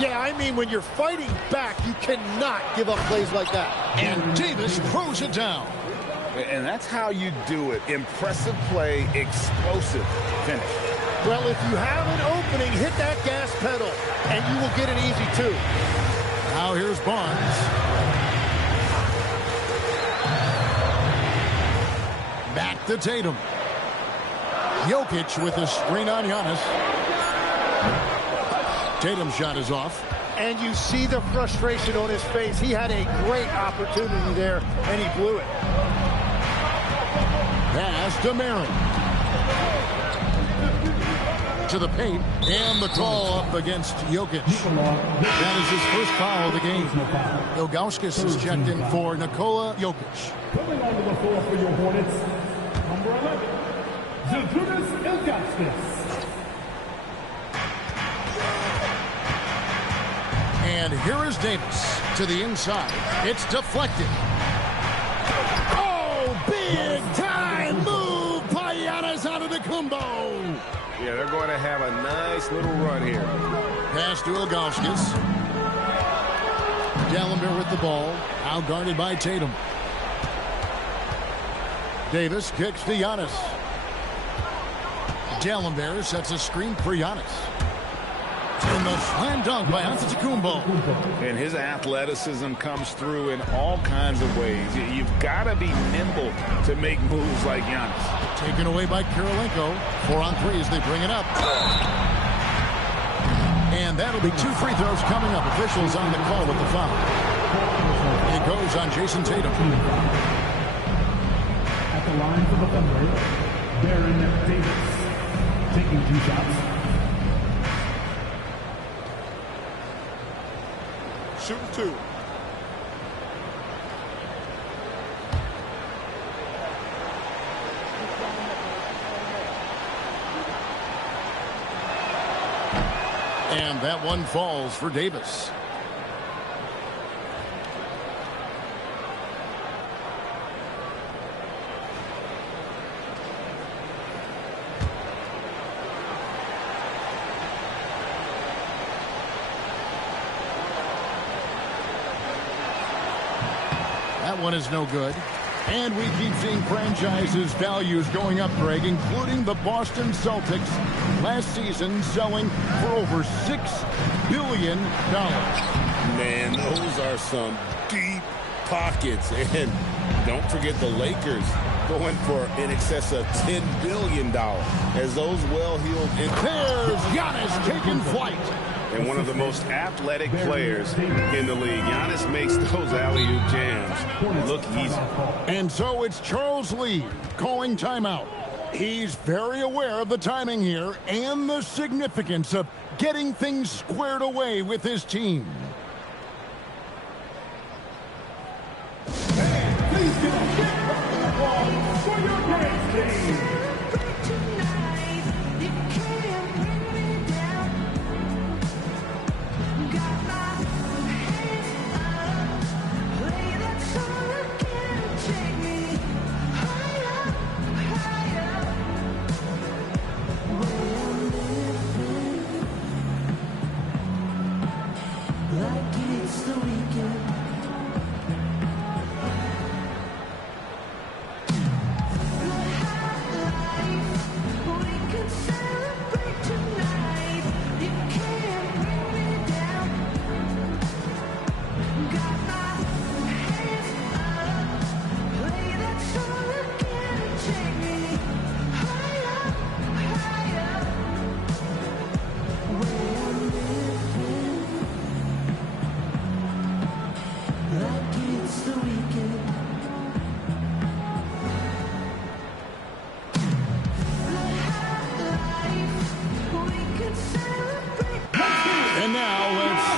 Yeah, I mean, when you're fighting back, you cannot give up plays like that. And Davis throws it down. And that's how you do it. Impressive play, explosive finish. Well, if you have an opening, hit that gas pedal, and you will get an easy 2. Now here's Barnes. Back to Tatum. Jokic with a screen on Giannis. Tatum's shot is off. And you see the frustration on his face. He had a great opportunity there, and he blew it. Pass to Marin. To the paint, and the call up against Jokic. That is his first foul of the game. Ilgauskas is checked in for Nikola Jokic. Coming onto the floor for your Hornets, number 11, Zydrunas Ilgauskas. And here is Davis. To the inside. It's deflected. Oh, big time move by Giannis Antetokounmpo. Yeah, they're going to have a nice little run here. Pass to Ilgauskas. Dallenberg with the ball. Out guarded by Tatum. Davis kicks to Giannis. Dallenberg sets a screen for Giannis. And the slam dunk by Antetokounmpo. And his athleticism comes through in all kinds of ways. You've got to be nimble to make moves like Giannis. Taken away by Kirilenko. 4 on 3 as they bring it up. And that'll be 2 free throws coming up. Officials on the call with the foul. It goes on Jason Tatum. At the line for the Thunder, Baron Davis. Taking 2 shots. Shooting 2. And that one falls for Davis. That one is no good. And we keep seeing franchises' values going up, Greg, including the Boston Celtics last season selling for over $6 billion. Man, those are some deep pockets. And don't forget the Lakers going for in excess of $10 billion as those well-heeled. There's Giannis taking flight. And one of the most athletic players in the league. Giannis makes those alley-oop jams look easy. And so it's Charles Lee calling timeout. He's very aware of the timing here and the significance of getting things squared away with his team. Please give a big round of applause for your Giants team.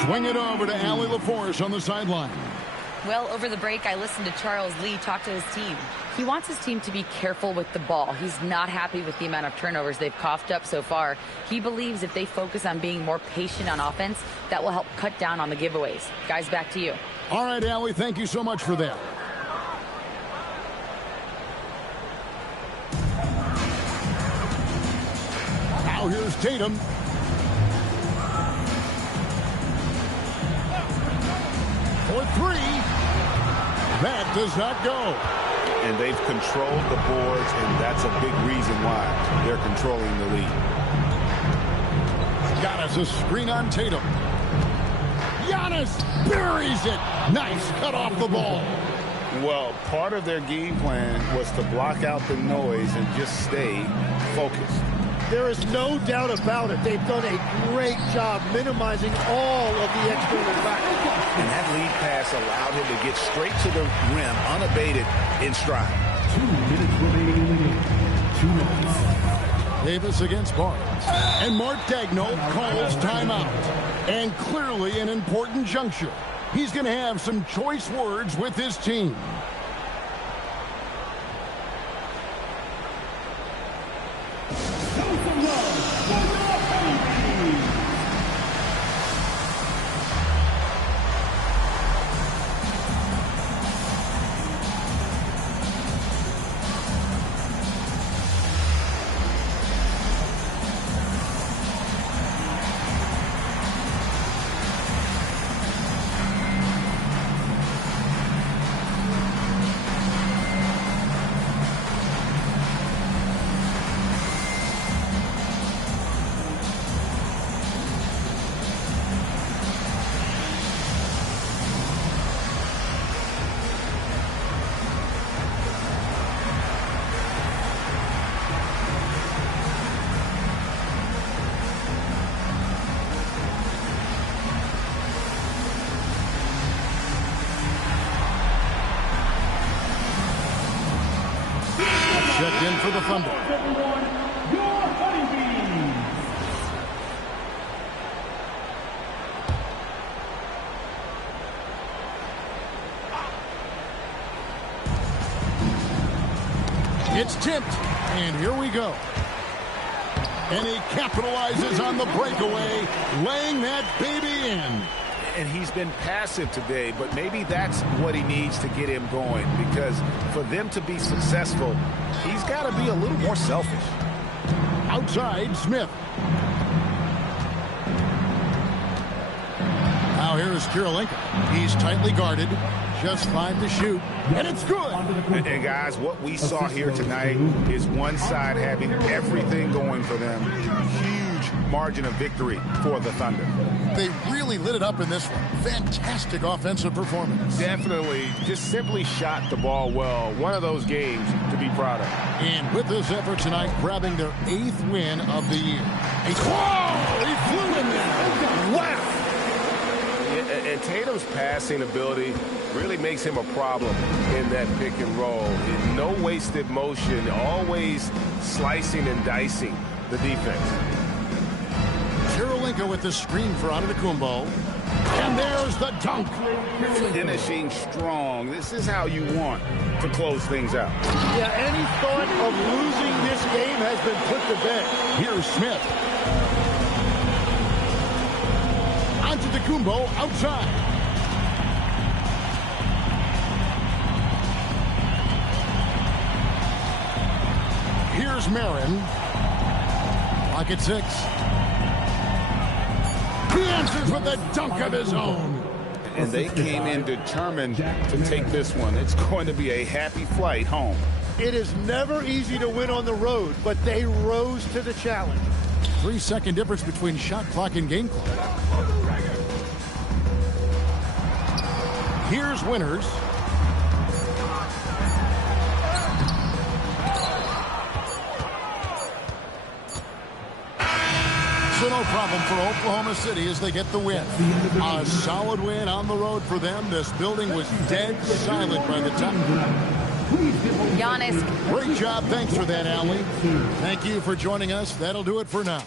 Swing it over to Allie LaForce on the sideline. Well, over the break, I listened to Charles Lee talk to his team. He wants his team to be careful with the ball. He's not happy with the amount of turnovers they've coughed up so far. He believes if they focus on being more patient on offense, that will help cut down on the giveaways. Guys, back to you. All right, Allie, thank you so much for that. Now here's Tatum. For 3. That does not go. And they've controlled the boards, and that's a big reason why they're controlling the lead. Giannis a screen on Tatum. Giannis buries it. Nice cut off the ball. Well, part of their game plan was to block out the noise and just stay focused. There is no doubt about it. They've done a great job minimizing all of the external factors. And that lead pass allowed him to get straight to the rim, unabated in stride. 2 minutes remaining in the game. 2 minutes. Davis against Barnes. And Mark Daigneault calls timeout. And clearly an important juncture. He's going to have some choice words with his team. checked in for the Thunder. Everyone, your honeybees. It's tipped, and here we go. And he capitalizes on the breakaway, laying that baby in. And he's been passive today, but maybe that's what he needs to get him going, because for them to be successful, he's got to be a little more selfish. Outside, Smith. Now here's Kirilenko. He's tightly guarded. Just 5 to shoot. And it's good. And guys, what we saw here tonight is one side having everything going for them. Huge margin of victory for the Thunder. They really lit it up in this one. Fantastic offensive performance. Definitely just simply shot the ball well. One of those games to be proud of. And with this effort tonight, grabbing their 8th win of the year. Whoa! He flew in there. Wow! And Tatum's passing ability really makes him a problem in that pick and roll. No wasted motion, always slicing and dicing the defense. Kirilenko with the screen for Antetokounmpo. And there's the dunk. Finishing strong. This is how you want to close things out. Yeah, any thought of losing this game has been put to bed. Here's Smith. Antetokounmpo outside. Here's Marin. Lock at 6. He answers with a dunk of his own. And they came in determined to take this one. It's going to be a happy flight home. It is never easy to win on the road, but they rose to the challenge. 3-second difference between shot clock and game clock. Here's Winters. So no problem for Oklahoma City as they get the win. A solid win on the road for them. This building was dead silent by the time. Giannis. Great job. Thanks for that, Allie. Thank you for joining us. That'll do it for now.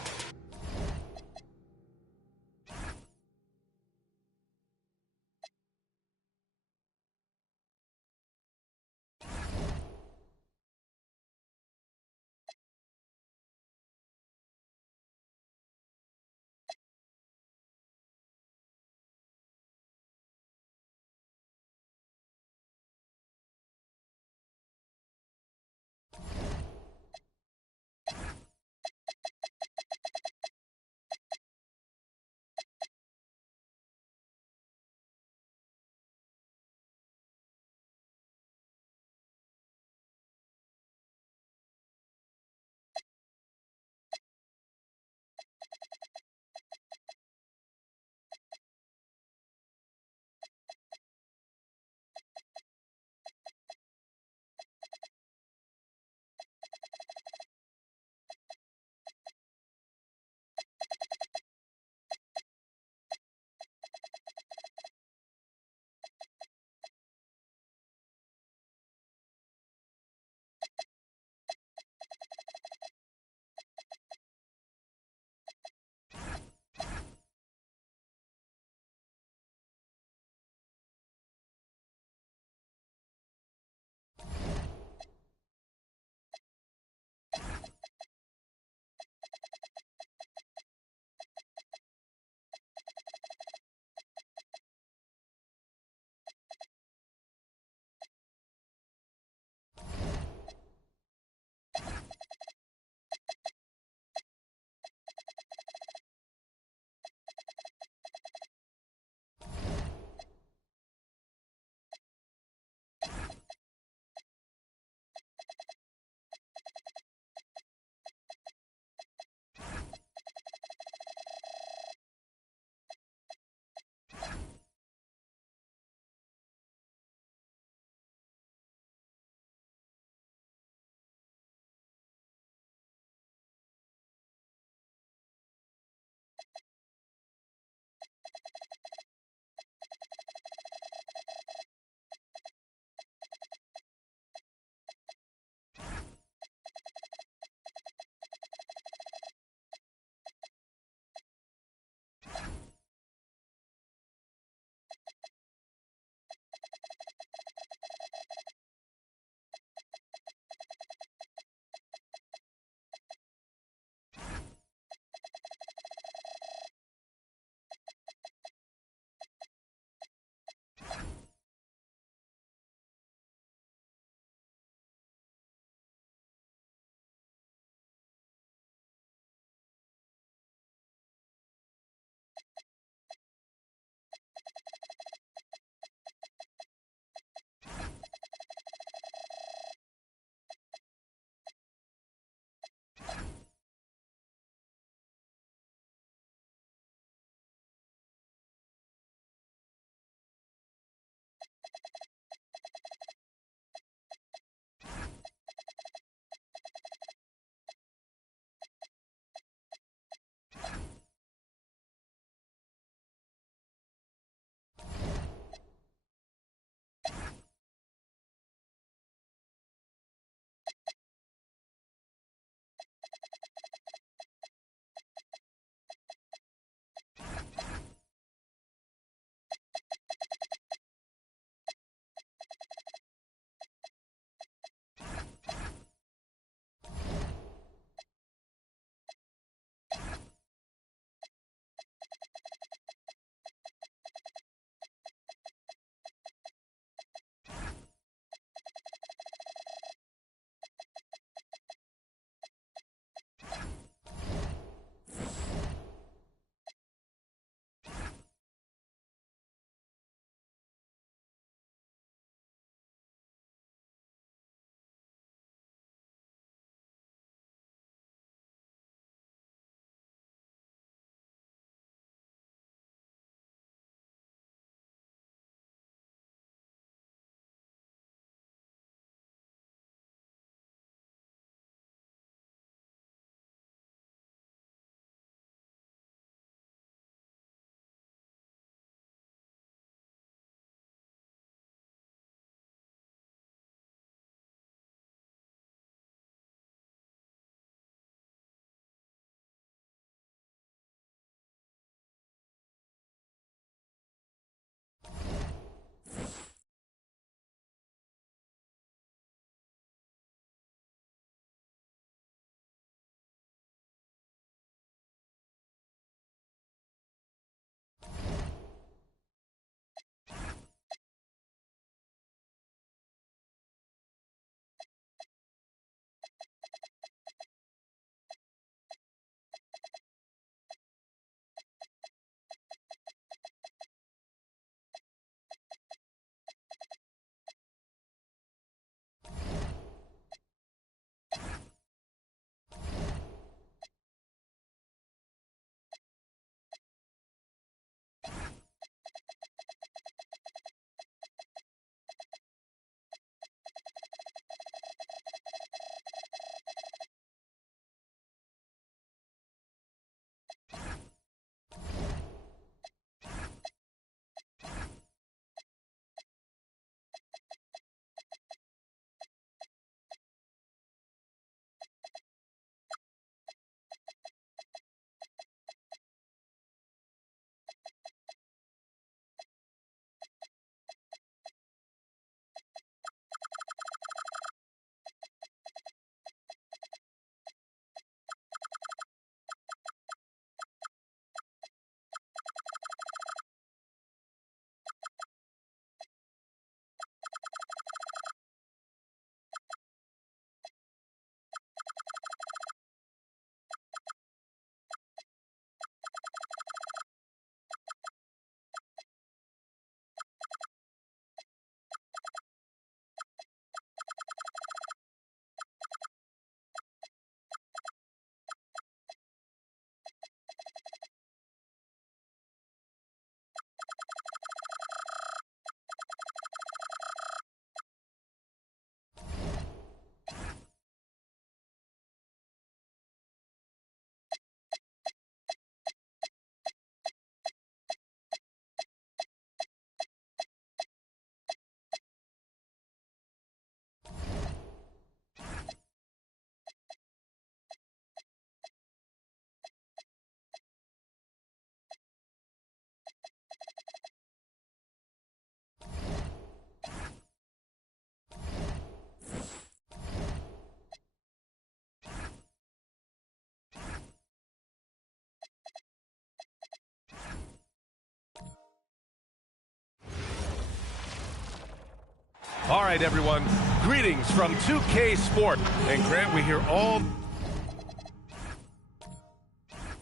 All right, everyone. Greetings from 2K Sport. And Grant, we hear all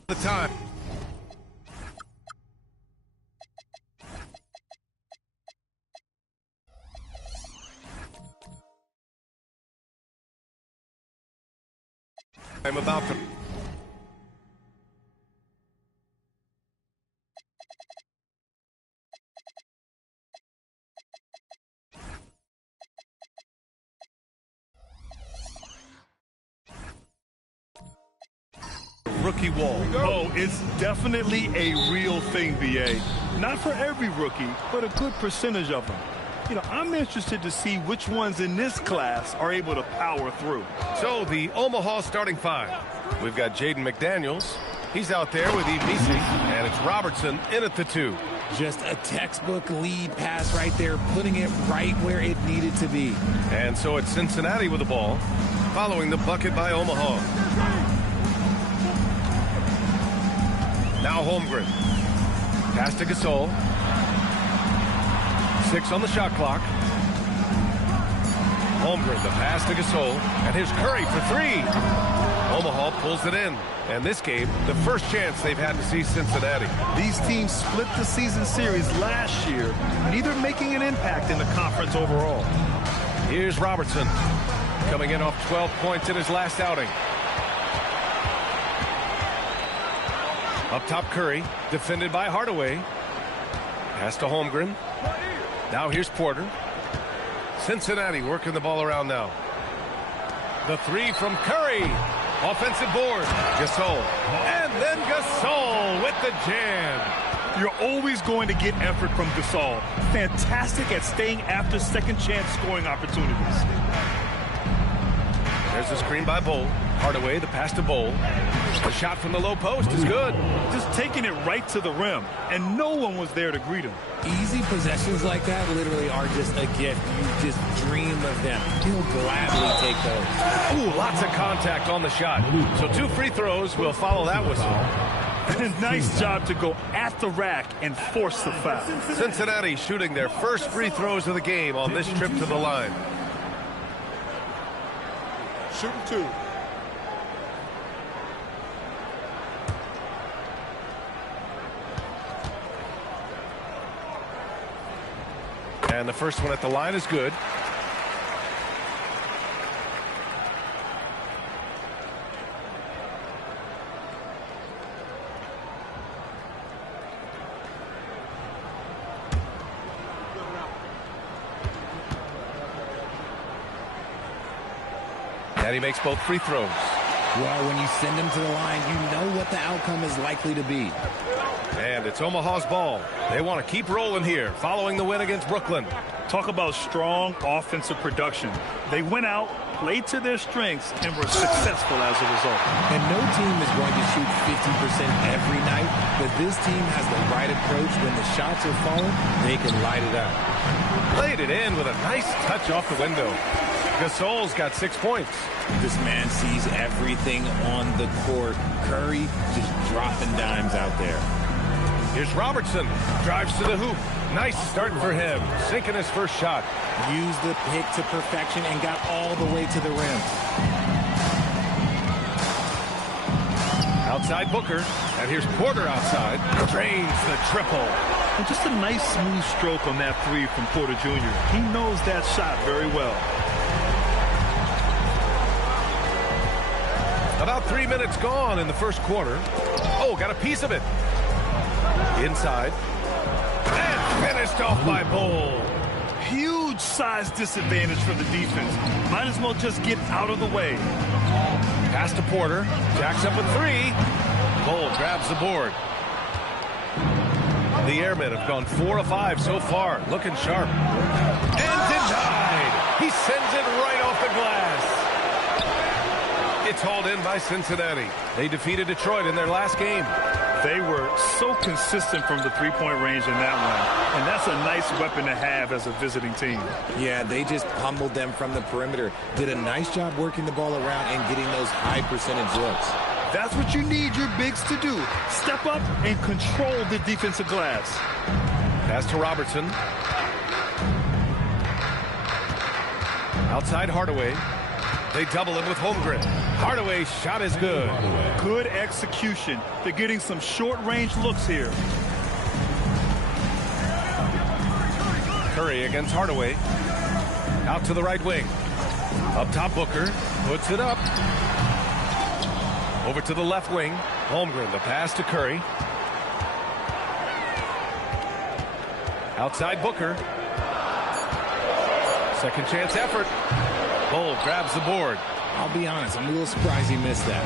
the time. I'm about to... Rookie wall. Oh, it's definitely a real thing, BA. Not for every rookie, but a good percentage of them. You know, I'm interested to see which ones in this class are able to power through. So, the Omaha starting five. We've got Jaden McDaniels. He's out there with Eve Meese, and it's Robertson in at the 2. Just a textbook lead pass right there, putting it right where it needed to be. And so it's Cincinnati with the ball, following the bucket by Omaha. Now Holmgren. Pass to Gasol. 6 on the shot clock. Holmgren, the pass to Gasol. And here's Curry for 3. Omaha pulls it in. And this game, the first chance they've had to see Cincinnati. These teams split the season series last year, neither making an impact in the conference overall. Here's Robertson, coming in off 12 points in his last outing. Up top, Curry, defended by Hardaway. Pass to Holmgren. Now here's Porter. Cincinnati working the ball around now. The 3 from Curry. Offensive board. Gasol. And then Gasol with the jam. You're always going to get effort from Gasol. Fantastic at staying after second chance scoring opportunities. There's the screen by Bowl. Hardaway, the pass to Bowl. The shot from the low post is good. Just taking it right to the rim, and no one was there to greet him. Easy possessions like that literally are just a gift. You just dream of them. He'll gladly take those. Ooh, lots of contact on the shot. So 2 free throws will follow that whistle. Nice job to go at the rack and force the foul. Cincinnati shooting their first free throws of the game on this trip to the line. Shooting 2. And the first one at the line is good. And he makes both free throws. Well, when you send him to the line, you know what the outcome is likely to be. And it's Omaha's ball. They want to keep rolling here, following the win against Brooklyn. Talk about strong offensive production. They went out, played to their strengths, and were successful as a result. And no team is going to shoot 50% every night, but this team has the right approach. When the shots are falling, they can light it up. Played it in with a nice touch off the window. Gasol's got 6 points. This man sees everything on the court. Curry just dropping dimes out there. Here's Robertson. Drives to the hoop. Nice start for him. Sinking his first shot. Used the pick to perfection and got all the way to the rim. Outside Booker. And here's Porter outside. Drains the triple. And just a nice smooth stroke on that 3 from Porter Jr. He knows that shot very well. About 3 minutes gone in the first quarter. Oh, got a piece of it. Inside. And finished off by Bowl. Huge size disadvantage for the defense. Might as well just get out of the way. Pass to Porter. Jacks up a 3. Bowl grabs the board. The Airmen have gone 4 of 5 so far. Looking sharp. And denied. He sends it right off the glass. It's hauled in by Cincinnati. They defeated Detroit in their last game. They were so consistent from the three-point range in that one. And that's a nice weapon to have as a visiting team. Yeah, they just pummeled them from the perimeter. Did a nice job working the ball around and getting those high percentage looks. That's what you need your bigs to do. Step up and control the defensive glass. Pass to Robertson. Outside Hardaway. They double him with Holmgren. Hardaway's shot is good. Good execution. They're getting some short-range looks here. Curry against Hardaway. Out to the right wing. Up top, Booker. Puts it up. Over to the left wing. Holmgren, the pass to Curry. Outside Booker. Second chance effort. Bull grabs the board. I'll be honest, I'm a little surprised he missed that.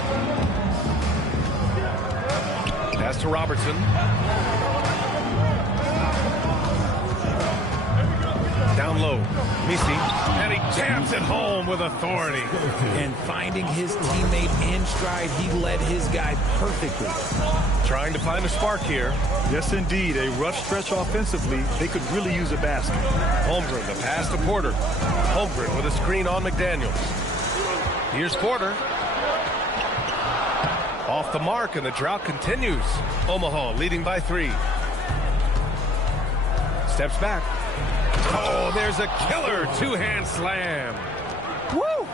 Pass to Robertson. Down low. Misi. And he jams it home with authority. And finding his teammate in stride, he led his guy perfectly. Trying to find a spark here. Yes, indeed. A rough stretch offensively. They could really use a basket. Holmgren, the pass to Porter. Holmgren with a screen on McDaniels. Here's Porter. Off the mark, and the drought continues. Omaha leading by 3. Steps back. Oh, there's a killer two-hand slam. Woo!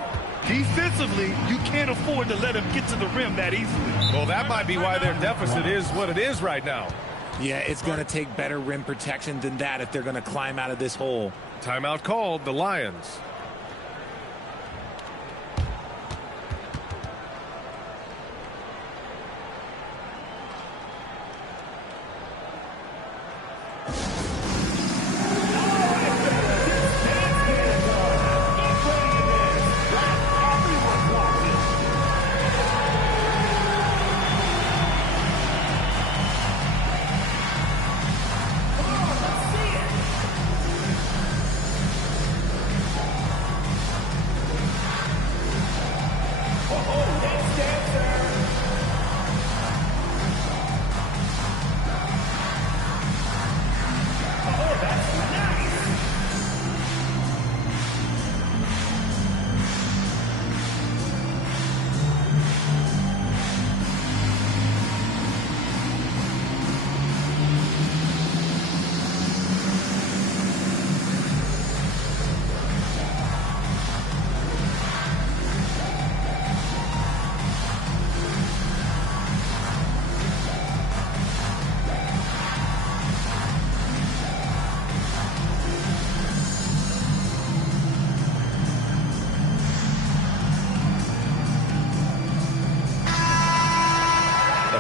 Defensively, you can't afford to let him get to the rim that easily. Well, that might be why their deficit is what it is right now. Yeah, it's going to take better rim protection than that if they're going to climb out of this hole. Timeout called, the Lions.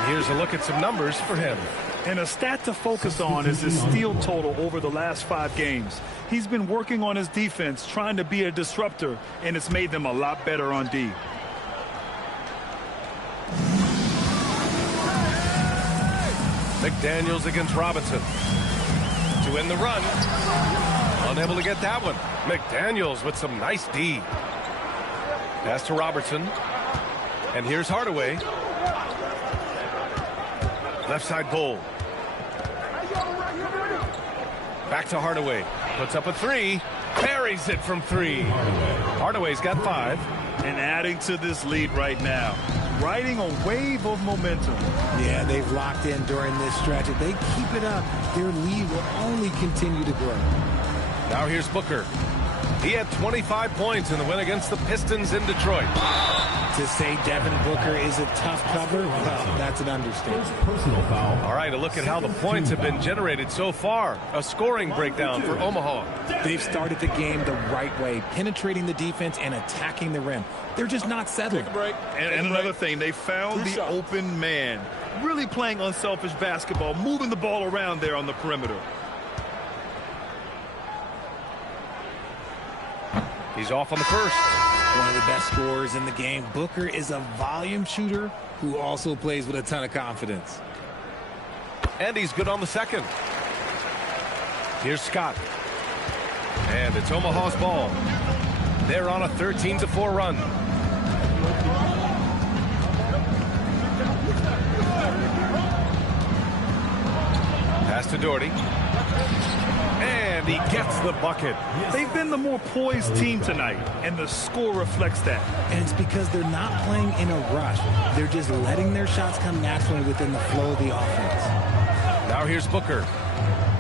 Here's a look at some numbers for him. And a stat to focus on is his steal total over the last 5 games. He's been working on his defense, trying to be a disruptor, and it's made them a lot better on D. McDaniels against Robinson. To end the run. Unable to get that one. McDaniels with some nice D. Pass to Robertson. And here's Hardaway. Left side Bull. Back to Hardaway. Puts up a 3. Parries it from 3. Hardaway's got 5. And adding to this lead right now. Riding a wave of momentum. Yeah, they've locked in during this stretch. If they keep it up, their lead will only continue to grow. Now here's Booker. He had 25 points in the win against the Pistons in Detroit. To say Devin Booker is a tough cover, well, that's an understatement. Personal foul. All right, a look at how the points have been generated so far. A scoring breakdown for Omaha. They've started the game the right way, penetrating the defense and attacking the rim. They're just not settling. And another thing, they found the open man. Really playing unselfish basketball, moving the ball around there on the perimeter. He's off on the first. One of the best scorers in the game. Booker is a volume shooter who also plays with a ton of confidence. And he's good on the second. Here's Scott. And it's Omaha's ball. They're on a 13-4 run. Pass to Doherty. And he gets the bucket. They've been the more poised team tonight, and the score reflects that. And it's because they're not playing in a rush. They're just letting their shots come naturally within the flow of the offense. Now here's Booker.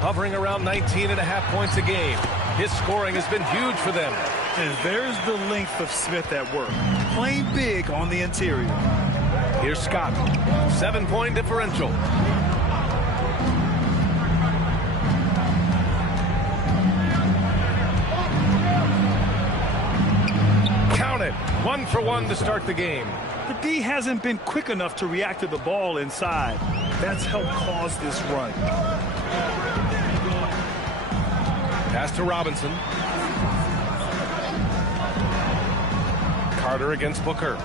Hovering around 19.5 points a game. His scoring has been huge for them. And there's the length of Smith at work. Playing big on the interior. Here's Scott. 7-point differential. Count it. 1 for 1 to start the game. The D hasn't been quick enough to react to the ball inside. That's helped cause this run. Pass to Robinson. Carter against Booker.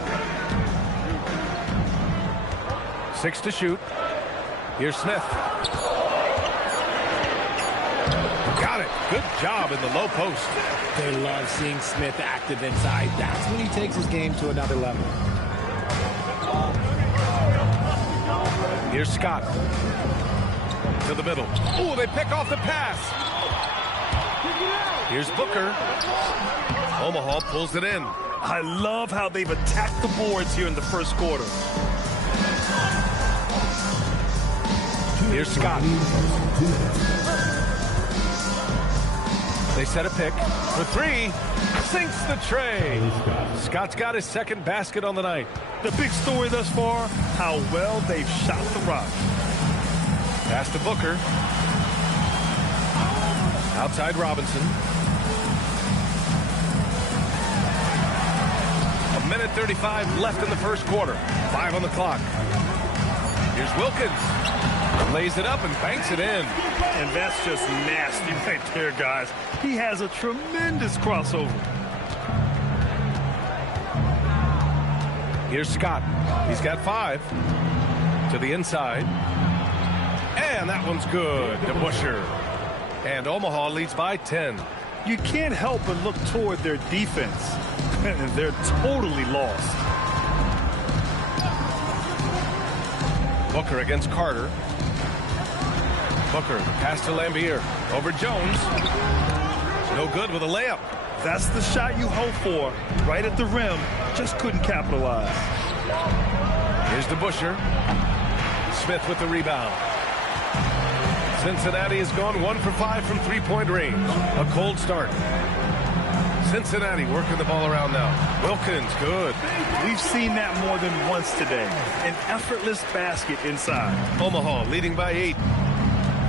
6 to shoot. Here's Smith. Got it. Good job in the low post. They love seeing Smith active inside. That's when he takes his game to another level. Here's Scott. To the middle. Oh, they pick off the pass. Here's Booker. Omaha pulls it in. I love how they've attacked the boards here in the first quarter. Here's Scott. They set a pick for 3. Sinks the tray. Scott's got his second basket on the night. The big story thus far, how well they've shot the rock. Pass to Booker. Outside Robinson. 1:35 left in the first quarter. 5 on the clock. Here's Wilkins. Lays it up and banks it in. And that's just nasty right there, guys. He has a tremendous crossover. Here's Scott. He's got 5. To the inside. And that one's good to Busher. And Omaha leads by 10. You can't help but look toward their defense. They're totally lost. Booker against Carter. Booker, pass to Lambier. Over Jones. No good with a layup. That's the shot you hope for. Right at the rim. Just couldn't capitalize. Here's to Busher. Smith with the rebound. Cincinnati has gone 1 for 5 from 3-point range. A cold start. Cincinnati working the ball around now. Wilkins, good. We've seen that more than once today. An effortless basket inside. Omaha leading by 8.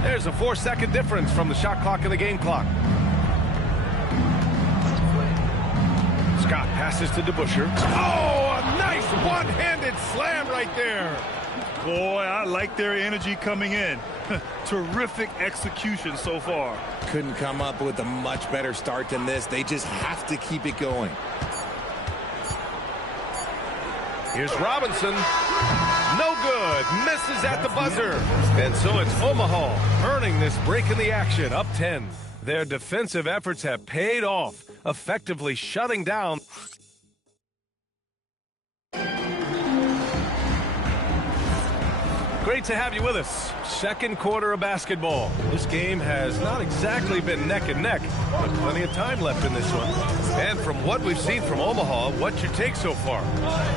There's a 4-second difference from the shot clock and the game clock. Scott passes to DeBuscher. Oh, a nice one-handed slam right there. Boy, I like their energy coming in. Terrific execution so far. Couldn't come up with a much better start than this. They just have to keep it going. Here's Robinson. No good. Misses at the buzzer. And so it's Omaha earning this break in the action, up 10. Their defensive efforts have paid off, effectively shutting down. Great to have you with us. Second quarter of basketball. This game has not exactly been neck and neck, but plenty of time left in this one. And from what we've seen from Omaha, what's your take so far?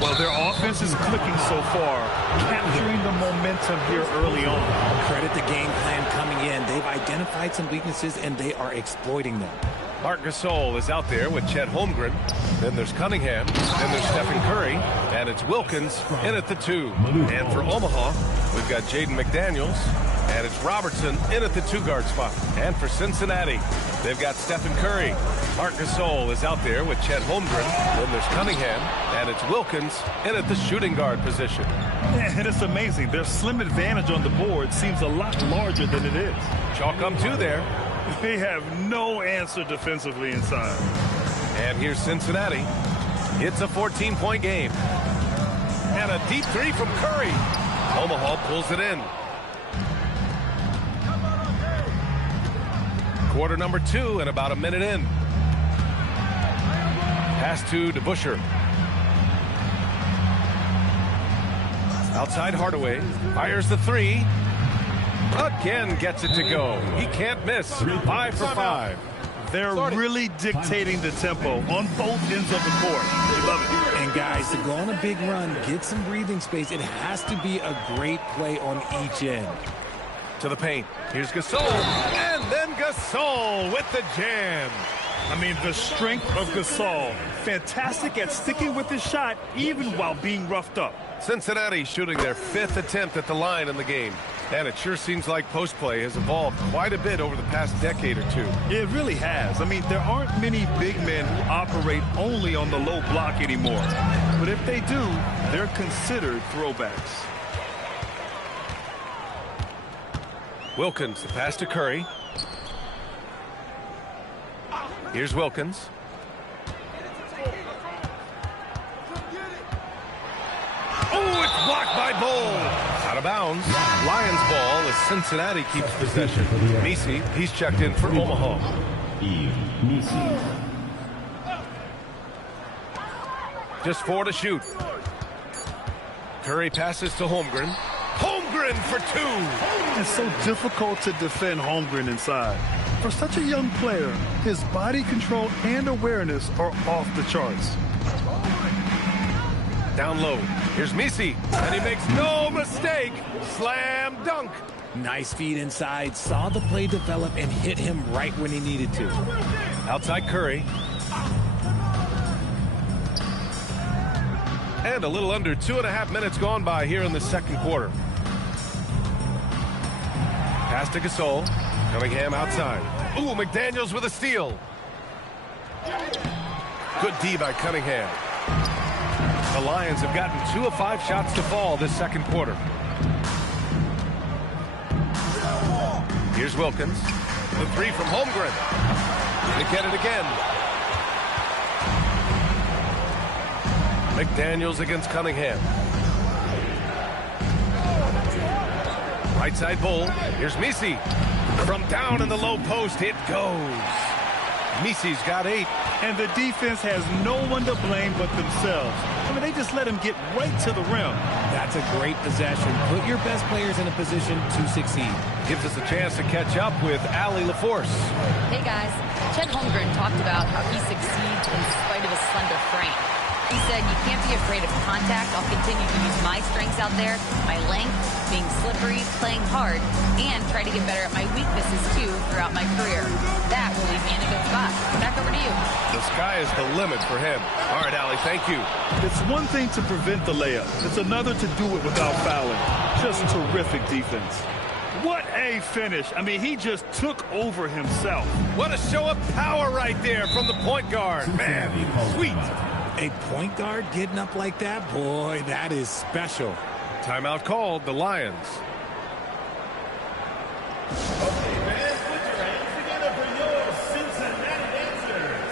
Well, their offense is clicking so far, capturing the momentum here early on. Credit the game plan coming in. They've identified some weaknesses, and they are exploiting them. Marc Gasol is out there with Chet Holmgren. Then there's Cunningham. Then there's Stephen Curry. And it's Wilkins in at the 2. And for Omaha, we've got Jaden McDaniels. And it's Robertson in at the 2-guard spot. And for Cincinnati, they've got Stephen Curry. Marc Gasol is out there with Chet Holmgren. Then there's Cunningham. And it's Wilkins in at the shooting guard position. And it's amazing. Their slim advantage on the board seems a lot larger than it is. Chalk up 2 there. They have no answer defensively inside. And here's Cincinnati. It's a 14-point game. And a deep 3 from Curry. Omaha pulls it in. Quarter number 2 and about a minute in. Pass to DeBuscher. Outside Hardaway. Fires the 3. Again gets it to go. He can't miss. 5 for 5. They're really dictating the tempo on both ends of the court. They love it. And guys, to go on a big run, get some breathing space, it has to be a great play on each end. To the paint. Here's Gasol. And then Gasol with the jam. I mean, the strength of Gasol. Fantastic at sticking with his shot, even while being roughed up. Cincinnati shooting their 5th attempt at the line in the game. And it sure seems like post play has evolved quite a bit over the past decade or two. It really has. I mean, there aren't many big men who operate only on the low block anymore. But if they do, they're considered throwbacks. Wilkins, the pass to Curry. Here's Wilkins. Oh, it's blocked by Bull. Out of bounds. Lions ball as Cincinnati keeps possession. Messi, he's checked in for Omaha. Just 4 to shoot. Curry passes to Holmgren. Holmgren for 2. It's so difficult to defend Holmgren inside. For such a young player, his body control and awareness are off the charts. Down low. Here's Messi, and he makes no mistake. Slam dunk. Nice feed inside. Saw the play develop and hit him right when he needed to. Outside Curry. And a little under 2.5 minutes gone by here in the second quarter. Pass to Gasol. Cunningham outside. Ooh, McDaniels with a steal. Good D by Cunningham. The Lions have gotten 2 of 5 shots to fall this second quarter. Here's Wilkins. The 3 from Holmgren. They get it again. McDaniels against Cunningham. Right side Bull. Here's Messi. From down in the low post, it goes. Messi's got 8. And the defense has no one to blame but themselves. I mean, they just let him get right to the rim. That's a great possession. Put your best players in a position to succeed. Gives us a chance to catch up with Allie LaForce. Hey, guys. Chet Holmgren talked about how he succeeds in spite of his slender frame. He said, you can't be afraid of contact. I'll continue to use my strengths out there, my length, being slippery, playing hard, and try to get better at my weaknesses, too, throughout my career. That will leave me in a good spot. Back over to you. The sky is the limit for him. All right, Allie, thank you. It's one thing to prevent the layup. It's another to do it without fouling. Just terrific defense. What a finish. I mean, he just took over himself. What a show of power right there from the point guard. Man, sweet. A point guard getting up like that? Boy, that is special. Timeout called, the Lions. Okay, man, put your hands together for your Cincinnati dancers.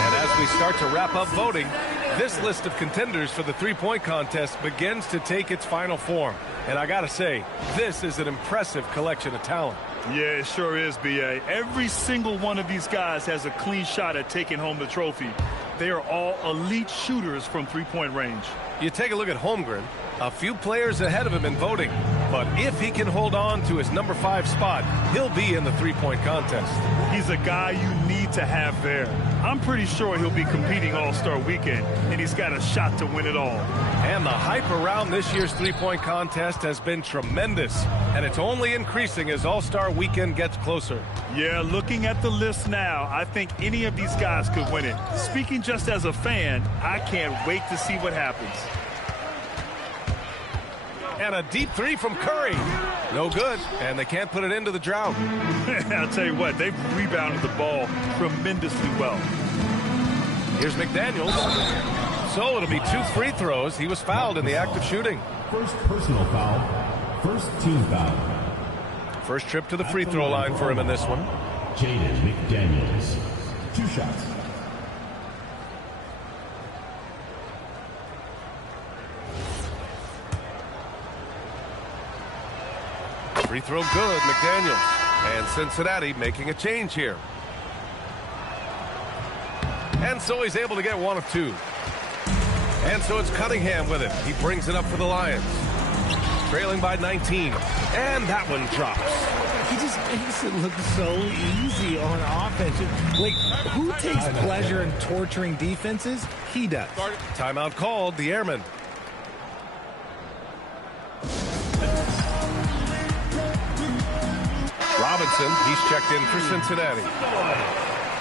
And as we start to wrap up voting, this list of contenders for the three-point contest begins to take its final form. And I gotta say, this is an impressive collection of talent. Yeah, it sure is, B.A. Every single one of these guys has a clean shot at taking home the trophy. They are all elite shooters from three-point range. You take a look at Holmgren, a few players ahead of him in voting. But if he can hold on to his number 5 spot, he'll be in the three-point contest. He's a guy you need to have there. I'm pretty sure he'll be competing All-Star Weekend, and he's got a shot to win it all. And the hype around this year's three-point contest has been tremendous, and it's only increasing as All-Star Weekend gets closer. Yeah, looking at the list now, I think any of these guys could win it. Speaking just as a fan, I can't wait to see what happens. And a deep 3 from Curry. No good, and they can't put it into the drought. I'll tell you what, they've rebounded the ball tremendously well. Here's McDaniels. So it'll be 2 free throws. He was fouled in the act of shooting. First personal foul. First team foul. First trip to the free throw line for him in this one. Jaden McDaniels. 2 shots. Free throw good, McDaniels. And Cincinnati making a change here. And so he's able to get 1 of 2. And so it's Cunningham with it. He brings it up for the Lions. Trailing by 19. And that one drops. He just makes it look so easy on offense. Like, who takes pleasure in torturing defenses? He does. Timeout called, the Airmen. Robinson. He's checked in for Cincinnati.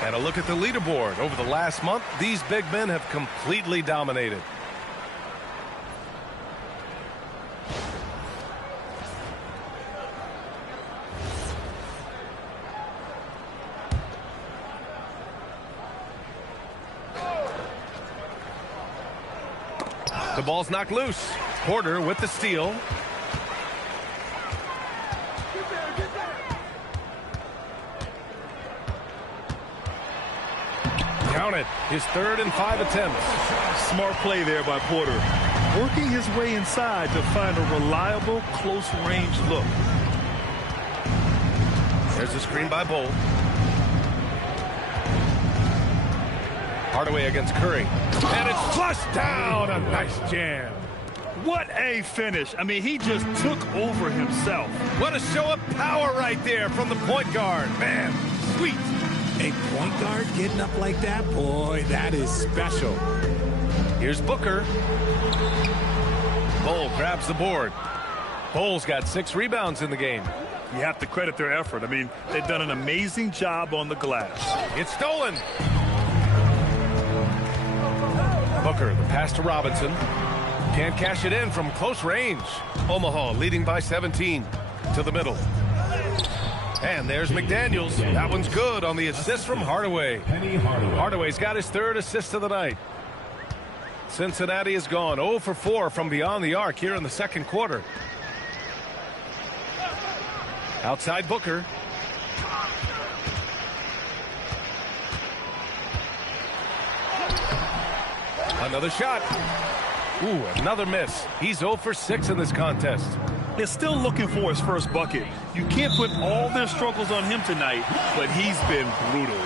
And a look at the leaderboard. Over the last month, these big men have completely dominated. The ball's knocked loose. Porter with the steal. Count it. His 3rd and 5 attempts. Smart play there by Porter. Working his way inside to find a reliable, close-range look. There's a screen by Bull. Hardaway against Curry. And it's flushed down. A nice jam. What a finish. I mean, he just took over himself. What a show of power right there from the point guard. Man, sweet. A point guard getting up like that? Boy, that is special. Here's Booker. Bull grabs the board. Bull's got 6 rebounds in the game. You have to credit their effort. I mean, they've done an amazing job on the glass. It's stolen. Booker, the pass to Robinson. Can't cash it in from close range. Omaha leading by 17 to the middle. And there's McDaniels. That one's good on the assist from Hardaway. Hardaway's got his 3rd assist of the night. Cincinnati has gone 0 for 4 from beyond the arc here in the 2nd quarter. Outside Booker. Another shot. Ooh, another miss. He's 0 for 6 in this contest. They're still looking for his first bucket. You can't put all their struggles on him tonight, but he's been brutal.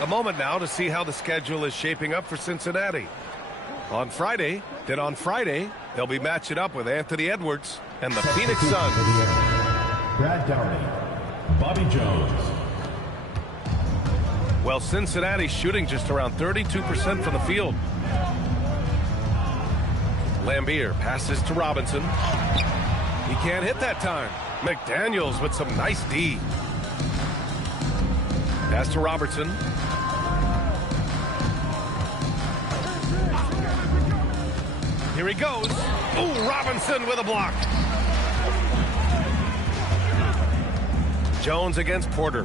A moment now to see how the schedule is shaping up for Cincinnati. On Friday, they'll be matching up with Anthony Edwards and the Phoenix Suns. Brad Downey, Bobby Jones. Well, Cincinnati's shooting just around 32% from the field. Lambier passes to Robinson. He can't hit that time. McDaniels with some nice D. Pass to Robertson. Here he goes. Ooh, Robinson with a block. Jones against Porter.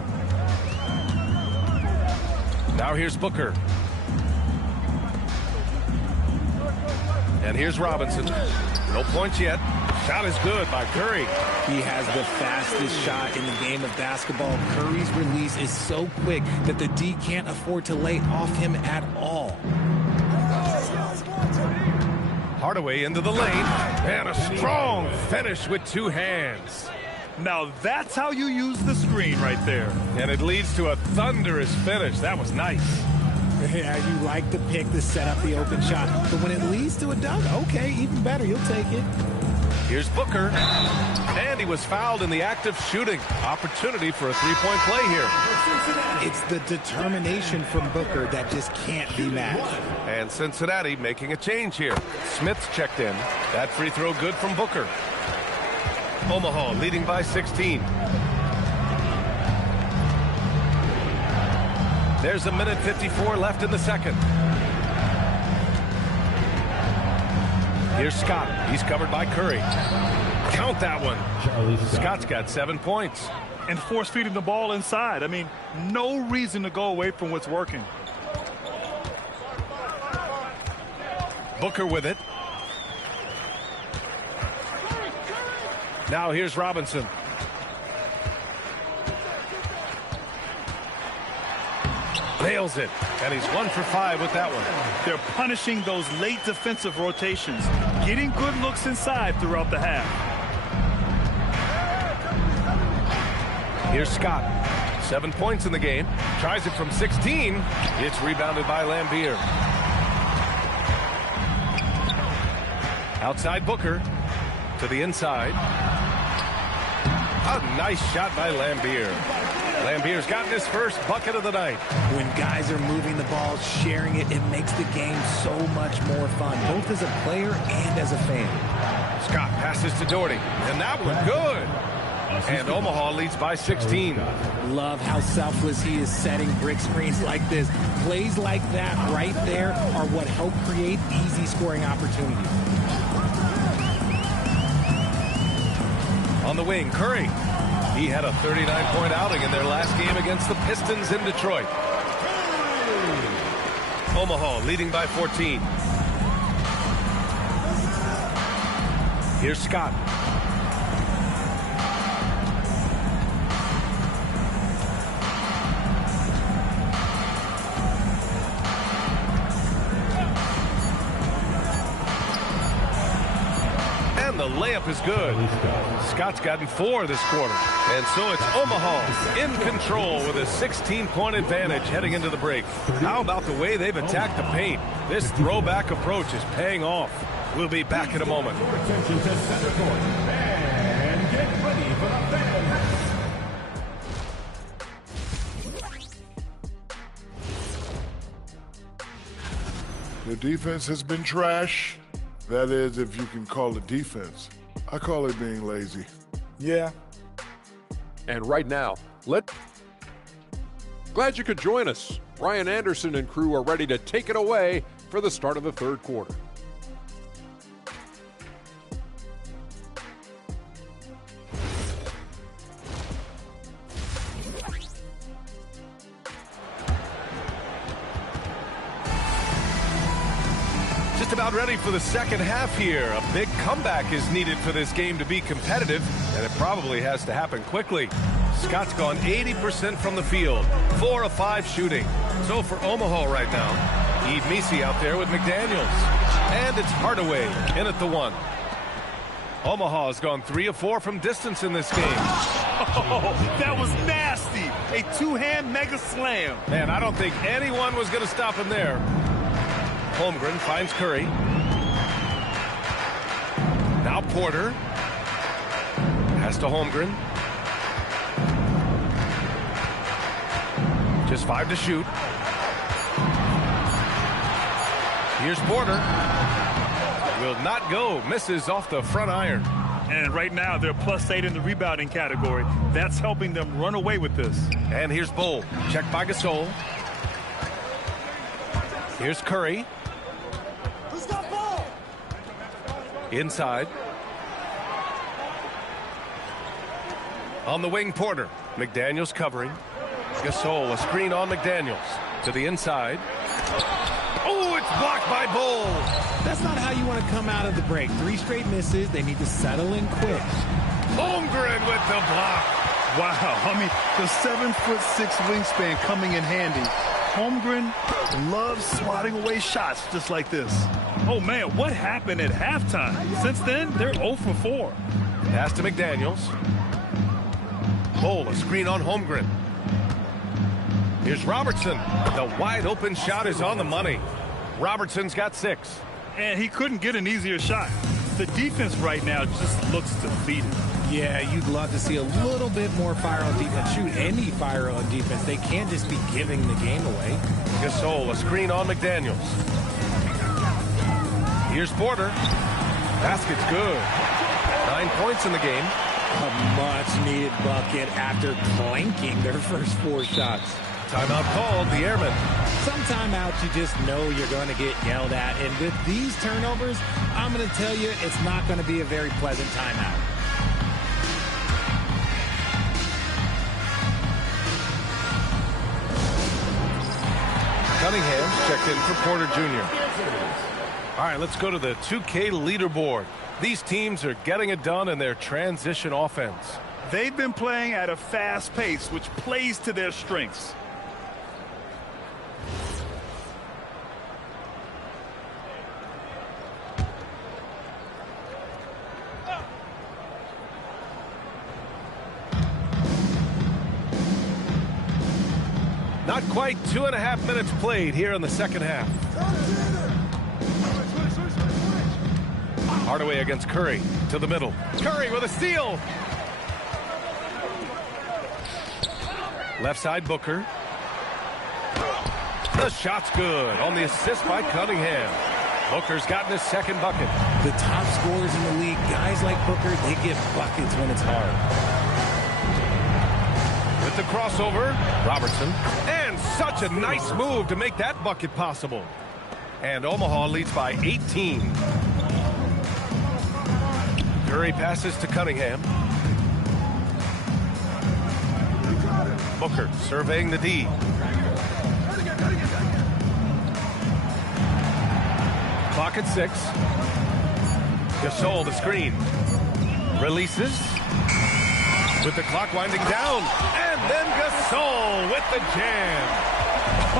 Now here's Booker. And here's Robinson. No points yet. Shot is good by Curry. He has the fastest shot in the game of basketball. Curry's release is so quick that the D can't afford to lay off him at all. Hardaway into the lane. And a strong finish with 2 hands. Now that's how you use the screen right there. And it leads to a thunderous finish. That was nice. Yeah, you like to pick to set up the open shot. But when it leads to a dunk, okay, even better. You'll take it. Here's Booker. And he was fouled in the act of shooting. Opportunity for a 3-point play here. It's the determination from Booker that just can't be matched. And Cincinnati making a change here. Smith's checked in. That free throw good from Booker. Omaha leading by 16. There's 1:54 left in the second. Here's Scott. He's covered by Curry. Count that one. Scott's got 7 points. And force feeding the ball inside. I mean, no reason to go away from what's working. Booker with it. Now here's Robinson. Nails it. And he's 1 for 5 with that one. They're punishing those late defensive rotations, getting good looks inside throughout the half. Here's Scott. 7 points in the game. Tries it from 16. It's rebounded by Lambier. Outside Booker. To the inside. A nice shot by Lambier. Lambier's gotten his first bucket of the night. When guys are moving the ball, sharing it, it makes the game so much more fun, both as a player and as a fan. Scott passes to Doherty, and that one good. And Omaha leads by 16. Love how selfless he is setting brick screens like this. Plays like that right there are what help create easy scoring opportunities. On the wing, Curry. He had a 39-point outing in their last game against the Pistons in Detroit. Omaha leading by 14. Here's Scott. And the layup is good. Scott's gotten 4 this quarter. And so it's Omaha in control with a 16-point advantage heading into the break. How about the way they've attacked the paint? This throwback approach is paying off. We'll be back in a moment. Attention to center court. And get ready for the fans. The defense has been trash. That is, if you can call it defense. I call it being lazy. Yeah. And right now, glad you could join us. Brian Anderson and crew are ready to take it away for the start of the third quarter. Just about ready for the second half here. A big comeback is needed for this game to be competitive, and it probably has to happen quickly. Scott's gone 80% from the field, 4 of 5 shooting. So for Omaha right now, Eve Misi out there with McDaniels. And it's Hardaway in at the 1. Omaha has gone 3 of 4 from distance in this game. Oh, that was nasty. A two-hand mega slam. Man, I don't think anyone was going to stop him there. Holmgren finds Curry. Now Porter. Has to Holmgren. Just 5 to shoot. Here's Porter. Will not go. Misses off the front iron. And right now, they're +8 in the rebounding category. That's helping them run away with this. And here's Bull. Checked by Gasol. Here's Curry. Inside. On the wing, Porter. McDaniels covering. Gasol, a screen on McDaniels. To the inside. Oh, it's blocked by Bull. That's not how you want to come out of the break. 3 straight misses. They need to settle in quick. Holmgren with the block. Wow, I mean, the 7'6" wingspan coming in handy. Holmgren loves swatting away shots just like this. Oh, man, what happened at halftime? Since then, they're 0 for 4. Pass to McDaniels. Bull, a screen on Holmgren. Here's Robertson. The wide open shot is on the money. Robertson's got 6. And he couldn't get an easier shot. The defense right now just looks defeated. Yeah, you'd love to see a little bit more fire on defense. Shoot, any fire on defense. They can't just be giving the game away. Gasol, a screen on McDaniels. Here's Porter. Basket's good. 9 points in the game. A much-needed bucket after clanking their first 4 shots. Timeout called, the Airmen. Some timeouts you just know you're going to get yelled at. And with these turnovers, I'm going to tell you it's not going to be a very pleasant timeout. Cunningham checked in for Porter Jr. All right, let's go to the 2K leaderboard. These teams are getting it done in their transition offense. They've been playing at a fast pace, which plays to their strengths. Not quite 2.5 minutes played here in the second half. Hardaway against Curry to the middle. Curry with a steal. Left side, Booker. The shot's good on the assist by Cunningham. Booker's gotten his second bucket. The top scorers in the league, guys like Booker, they get buckets when it's hard. with the crossover. Robertson. And such a nice move to make that bucket possible. And Omaha leads by 18. Curry passes to Cunningham. Booker surveying the D. Clock at 6. Gasol the screen. Releases. With the clock winding down. And then Gasol with the jam.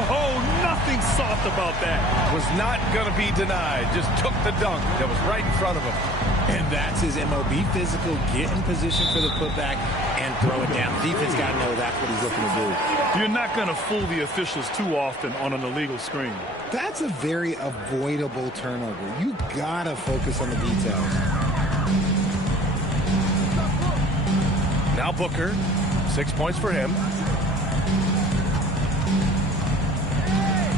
Oh, nothing soft about that. Was not going to be denied. Just took the dunk that was right in front of him. And that's his MO. Be physical, get in position for the putback, and throw it down. The defense got to know that's what he's looking to do. You're not going to fool the officials too often on an illegal screen. That's a very avoidable turnover. You got to focus on the details. Now Booker, 6 points for him.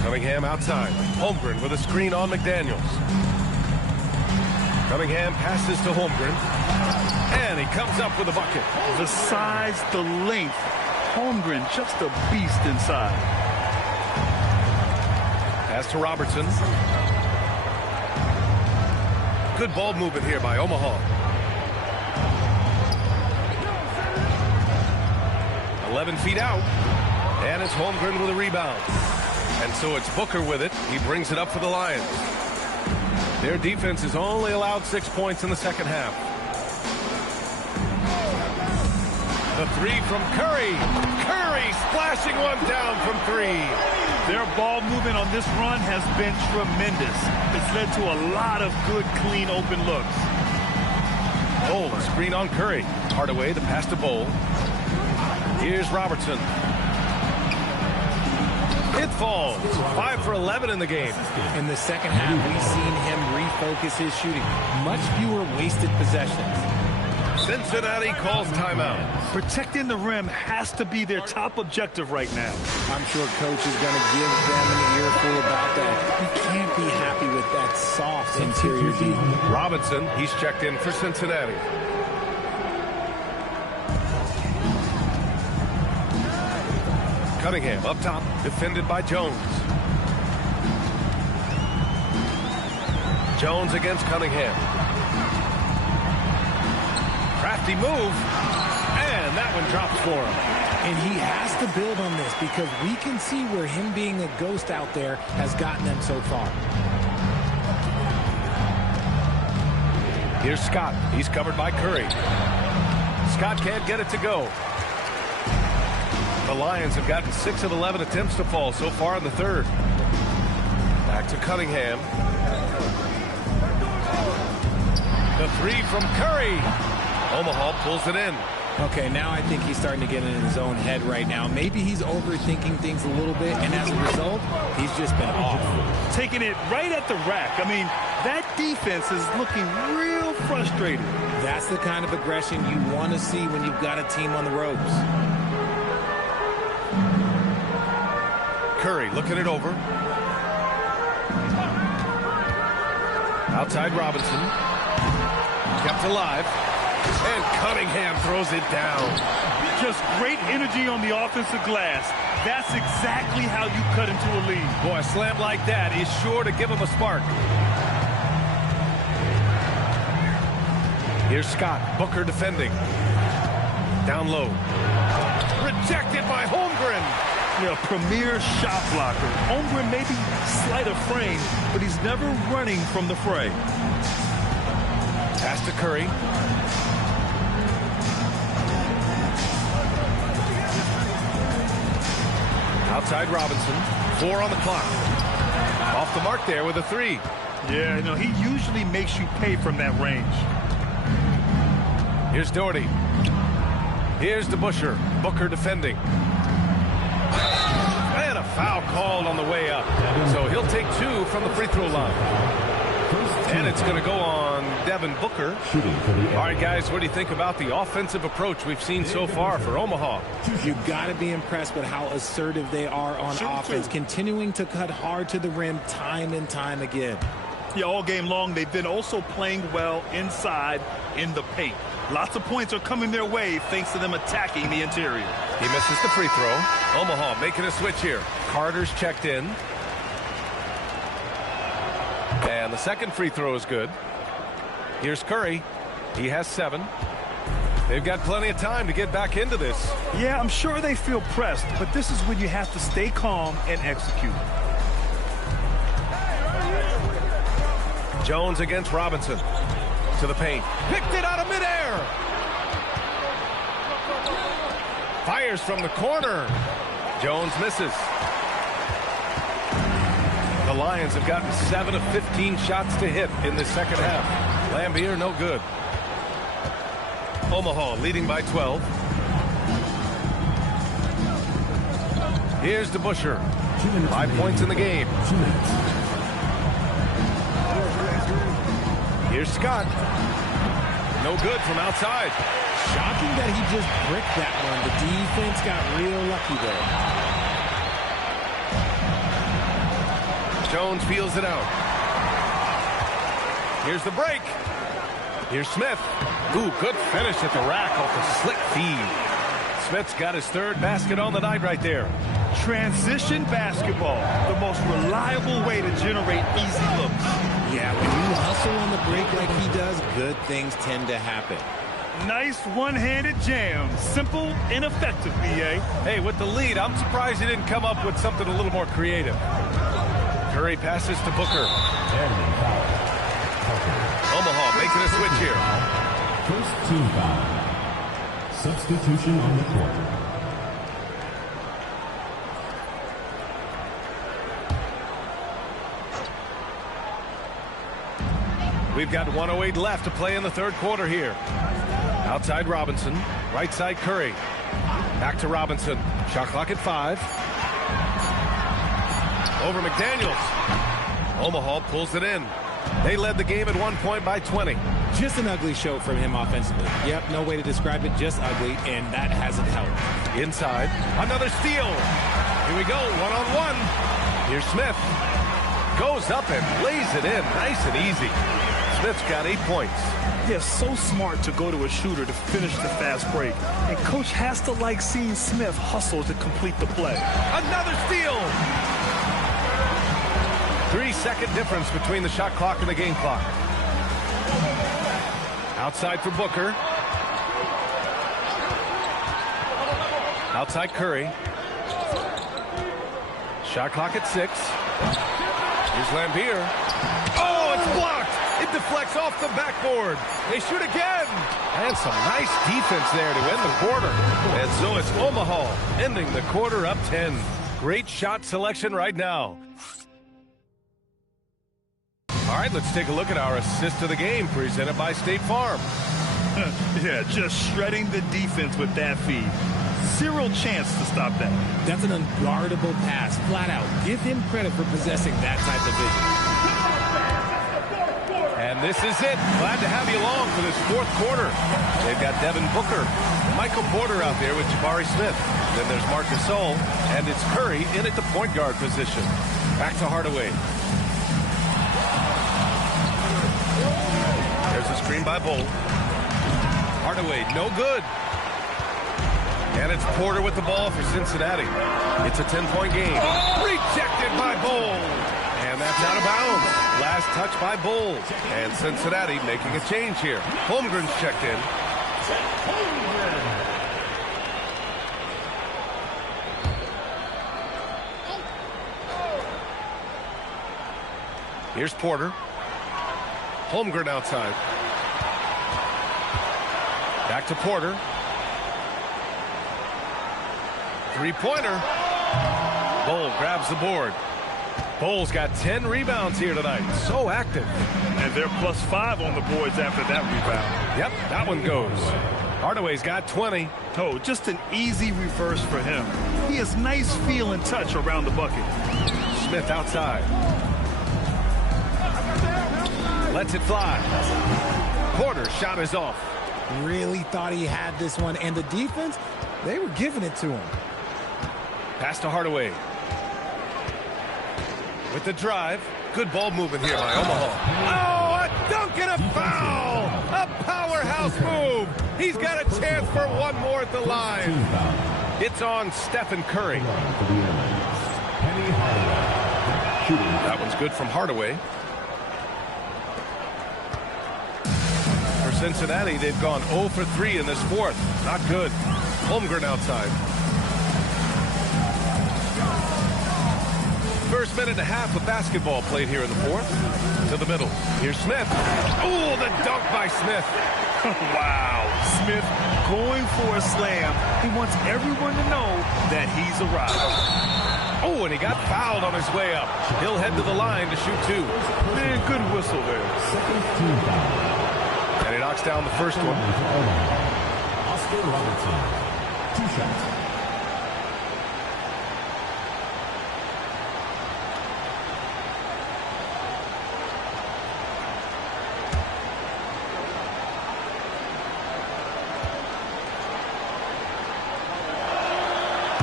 Cunningham outside. Holmgren with a screen on McDaniels. Cunningham passes to Holmgren. And he comes up with a bucket. The size, the length. Holmgren just a beast inside. Pass to Robertson. Good ball movement here by Omaha. 11 feet out. And it's Holmgren with a rebound. And so it's Booker with it. He brings it up for the Lions. Their defense has only allowed 6 points in the second half. The three from Curry. Curry splashing one down from 3. Their ball movement on this run has been tremendous. It's led to a lot of good, clean, open looks. Oh, screen on Curry. Hardaway, the pass to Bowl. Here's Robertson. It falls. 5 for 11 in the game. In the second half, we've seen him refocus his shooting. Much fewer wasted possessions. Cincinnati calls timeout. Protecting the rim has to be their top objective right now. I'm sure coach is going to give them an earful about that. You can't be happy with that soft interior D. Robinson, he's checked in for Cincinnati. Cunningham up top, defended by Jones. Jones against Cunningham. Crafty move, and that one drops for him. And he has to build on this because we can see where him being a ghost out there has gotten them so far. Here's Scott. He's covered by Curry. Scott can't get it to go. The Lions have gotten 6 of 11 attempts to fall so far in the third. Back to Cunningham. The three from Curry. Omaha pulls it in. Okay, now I think he's starting to get in his own head right now. Maybe he's overthinking things a little bit, and as a result, he's just been off. Taking it right at the rack. I mean, that defense is looking real frustrated. That's the kind of aggression you want to see when you've got a team on the ropes. Curry looking it over. Outside Robinson. Kept alive. And Cunningham throws it down. Just great energy on the offensive glass. That's exactly how you cut into a lead. Boy, a slam like that is sure to give him a spark. Here's Scott. Booker defending. Down low. Rejected by Holmgren. A premier shot blocker. Holmgren may be slight of frame, but he's never running from the fray. Pass to Curry. Outside Robinson. 4 on the clock. Off the mark there with a 3. Yeah, he usually makes you pay from that range. Here's Doherty. Here's DeBusschere. Booker defending. And a foul called on the way up. So he'll take 2 from the free throw line. And it's going to go on Devin Booker. All right, guys, what do you think about the offensive approach we've seen so far for Omaha? You've got to be impressed with how assertive they are on offense, continuing to cut hard to the rim time and time again. Yeah, all game long, they've been also playing well inside in the paint. Lots of points are coming their way thanks to them attacking the interior. He misses the free throw. Omaha making a switch here. Carter's checked in. And the second free throw is good. Here's Curry. He has 7. They've got plenty of time to get back into this. Yeah, I'm sure they feel pressed, but this is when you have to stay calm and execute. Jones against Robinson. To the paint. Picked it out of midair. Fires from the corner. Jones misses. The Lions have gotten 7 of 15 shots to hit in the second half. Lambier, no good. Omaha leading by 12. Here's DeBusschere. 5 points in the game. Here's Scott. No good from outside. Shocking that he just bricked that one. The defense got real lucky there. Jones feels it out. Here's the break. Here's Smith. Ooh, good finish at the rack off the slick feed. Smith's got his 3rd basket on the night right there. Transition basketball, the most reliable way to generate easy looks. Yeah, when you hustle on the break like he does, good things tend to happen. Nice one-handed jam. Simple and effective, B.A. Hey, with the lead, I'm surprised he didn't come up with something a little more creative. Curry passes to Booker. Omaha making a switch here. First team foul. Substitution on the court. We've got 1:08 left to play in the 3rd quarter here. Outside Robinson. Right side Curry. Back to Robinson. Shot clock at 5. Over McDaniels. Omaha pulls it in. They led the game at 1 point by 20. Just an ugly show from him offensively. Yep, no way to describe it, just ugly, and that hasn't helped. Inside. Another steal. Here we go, one-on-one. Here's Smith. Goes up and lays it in. Nice and easy. Smith's got 8 points. Yeah, so smart to go to a shooter to finish the fast break. And coach has to like seeing Smith hustle to complete the play. Another steal. 3-second difference between the shot clock and the game clock. Outside for Booker. Outside Curry. Shot clock at 6. Here's Lambier. Oh, it's blocked. It deflects off the backboard. They shoot again. And some nice defense there to end the quarter. And so it's Omaha ending the quarter up 10. Great shot selection right now. All right, let's take a look at our assist of the game presented by State Farm. Yeah, just shredding the defense with that feed. Zero chance to stop that. That's an unguardable pass, flat out. Give him credit for possessing that type of vision. And this is it. Glad to have you along for this 4th quarter. They've got Devin Booker, Michael Porter out there with Jabari Smith. Then there's Marc Gasol, and it's Curry in at the point guard position. Back to Hardaway. There's a screen by Bull. Hardaway, no good. And it's Porter with the ball for Cincinnati. It's a 10-point game. Rejected by Bull. And that's out of bounds. Last touch by Bull. And Cincinnati making a change here. Holmgren's checked in. Here's Porter. Holmgren outside. Back to Porter. Three-pointer. Bull grabs the board. Bull's got 10 rebounds here tonight. So active. And they're +5 on the boards after that rebound. Yep, that one goes. Hardaway's got 20. Oh, just an easy reverse for him. He has nice feel and touch around the bucket. Smith outside. Lets it fly. Porter's shot is off. Really thought he had this one, and the defense, they were giving it to him. Pass to Hardaway. With the drive. Good ball movement here by Omaha. Oh, a dunk and a foul! A powerhouse move! He's got a chance for one more at the line. It's on Stephen Curry. That one's good from Hardaway. For Cincinnati, they've gone 0 for 3 in this fourth. Not good. Holmgren outside. First minute and a half of basketball played here in the fourth. To the middle. Here's Smith. Oh, the dunk by Smith. Wow. Smith going for a slam. He wants everyone to know that he's arrived. Oh, and he got fouled on his way up. He'll head to the line to shoot 2. Man, good whistle there. And he knocks down the first one. Oscar Robertson, 2 shots.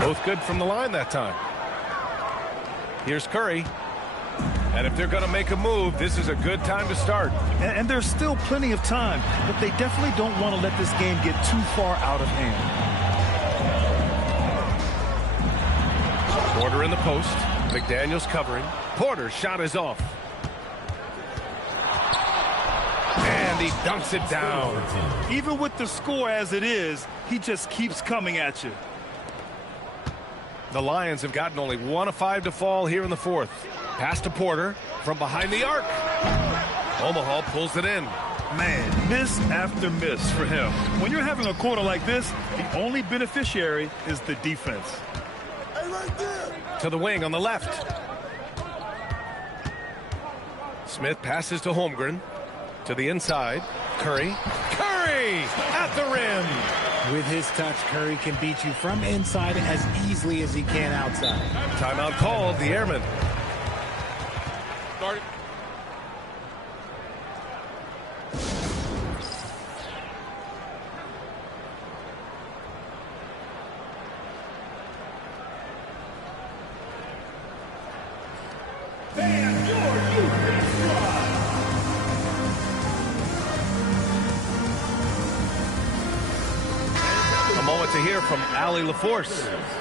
Both good from the line that time. Here's Curry. And if they're going to make a move, this is a good time to start. And there's still plenty of time, but they definitely don't want to let this game get too far out of hand. Porter in the post. McDaniels covering. Porter's shot is off. And he dunks it down. Even with the score as it is, he just keeps coming at you. The Lions have gotten only 1 of 5 to fall here in the fourth. Pass to Porter from behind the arc. Omaha pulls it in. Man, miss after miss for him. When you're having a quarter like this, the only beneficiary is the defense. Hey, right there. To the wing on the left. Smith passes to Holmgren. To the inside. Curry. Curry at the rim. With his touch, Curry can beat you from inside as easily as he can outside. Timeout called, the Airmen. Start. A moment to hear from Allie LaForce.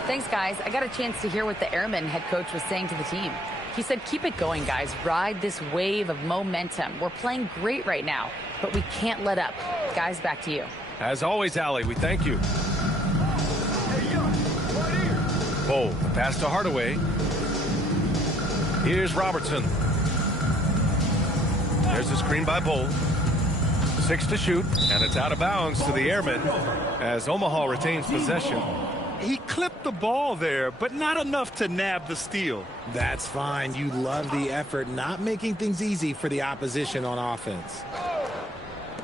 Thanks, guys. I got a chance to hear what the Airmen head coach was saying to the team. He said, keep it going, guys. Ride this wave of momentum. We're playing great right now, but we can't let up. Guys, back to you. As always, Allie, we thank you. Bowl, pass to Hardaway. Here's Robertson. There's the screen by Bowl. 6 to shoot, and it's out of bounds to the Airmen as Omaha retains possession. He clipped the ball there, but not enough to nab the steal. That's fine. You love the effort, not making things easy for the opposition on offense.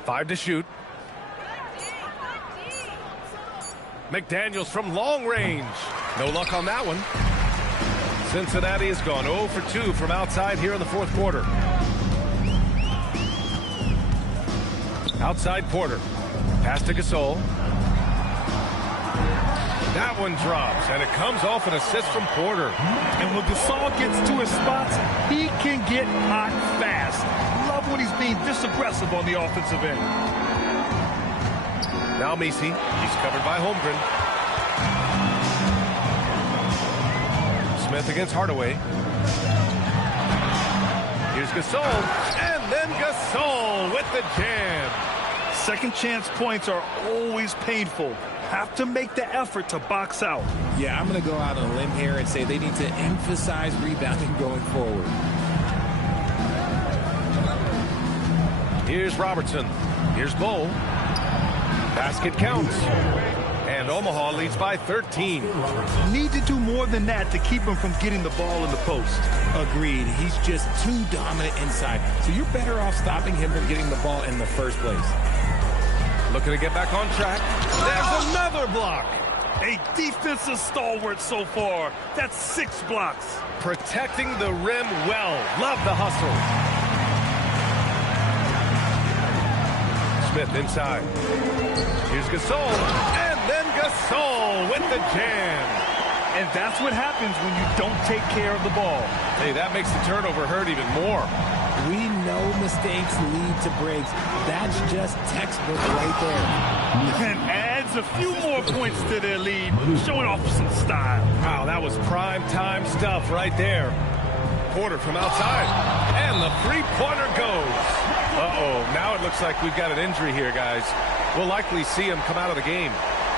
5 to shoot. McDaniels from long range. No luck on that one. Cincinnati has gone 0 for 2 from outside here in the fourth quarter. Outside Porter. Pass to Gasol. That one drops, and it comes off an assist from Porter. And when Gasol gets to his spots, he can get hot fast. Love when he's being this aggressive on the offensive end. Now Messi. He's covered by Holmgren. Smith against Hardaway. Here's Gasol, and then Gasol with the jam. Second chance points are always painful. Have to make the effort to box out. Yeah, I'm going to go out on a limb here and say they need to emphasize rebounding going forward. Here's Robertson. Here's Bowl. Basket counts. And Omaha leads by 13. Need to do more than that to keep him from getting the ball in the post. Agreed. He's just too dominant inside. So you're better off stopping him from getting the ball in the first place. Looking to get back on track. There's another block. A defensive stalwart so far. That's 6 blocks. Protecting the rim well. Love the hustle. Smith inside. Here's Gasol. And then Gasol with the jam. And that's what happens when you don't take care of the ball. Hey, that makes the turnover hurt even more. We know mistakes lead to breaks. That's just textbook right there. And adds a few more points to their lead, showing off some style. Wow, that was prime time stuff right there. Porter from outside, and the three-pointer goes. Uh-oh, now it looks like we've got an injury here, guys. We'll likely see him come out of the game.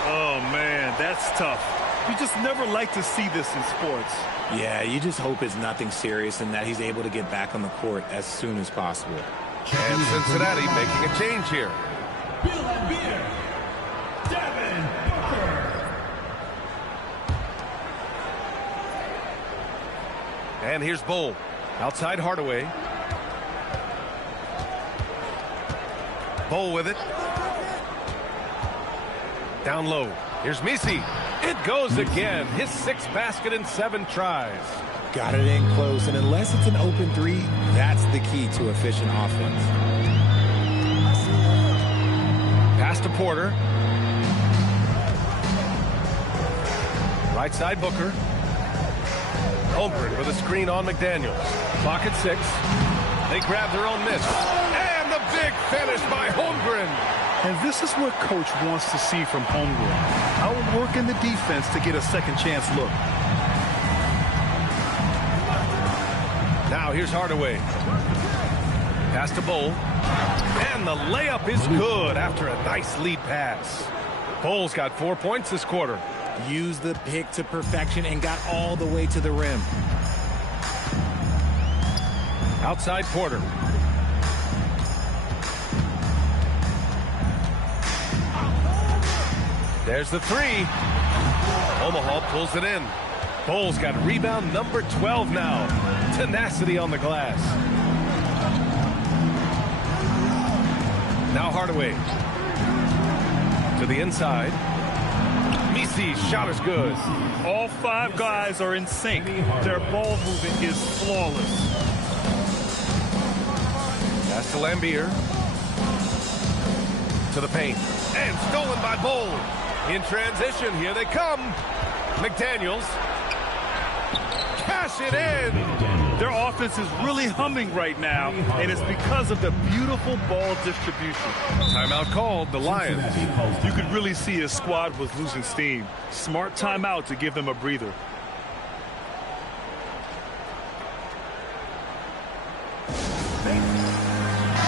Oh, man, that's tough. You just never like to see this in sports. Yeah, you just hope it's nothing serious and that he's able to get back on the court as soon as possible. And Cincinnati making a change here. Bill and Beer, Devin Booker. And here's Bull. Outside Hardaway. Bull with it. Down low. Here's Misi. It goes again. His 6th basket in 7 tries. Got it in close, and unless it's an open three, that's the key to efficient offense. Pass to Porter. Right side Booker. Holmgren with a screen on McDaniels. Clock at 6. They grab their own miss. And the big finish by Holmgren. And this is what Coach wants to see from Holmgren. Outworking the defense to get a second chance look. Now here's Hardaway. Pass to Bull. And the layup is good after a nice lead pass. Bull's got 4 points this quarter. Used the pick to perfection and got all the way to the rim. Outside Porter. There's the 3. Omaha pulls it in. Bull's got rebound number 12 now. Tenacity on the glass. Now Hardaway. To the inside. Misi's shot is good. All 5 guys are in sync. Their ball movement is flawless. Pass to Lambier. To the paint. And stolen by Bull. In transition, here they come. McDaniels. Cash it in. Their offense is really humming right now, and it's because of the beautiful ball distribution. Timeout called, the Lions. You could really see his squad was losing steam. Smart timeout to give them a breather.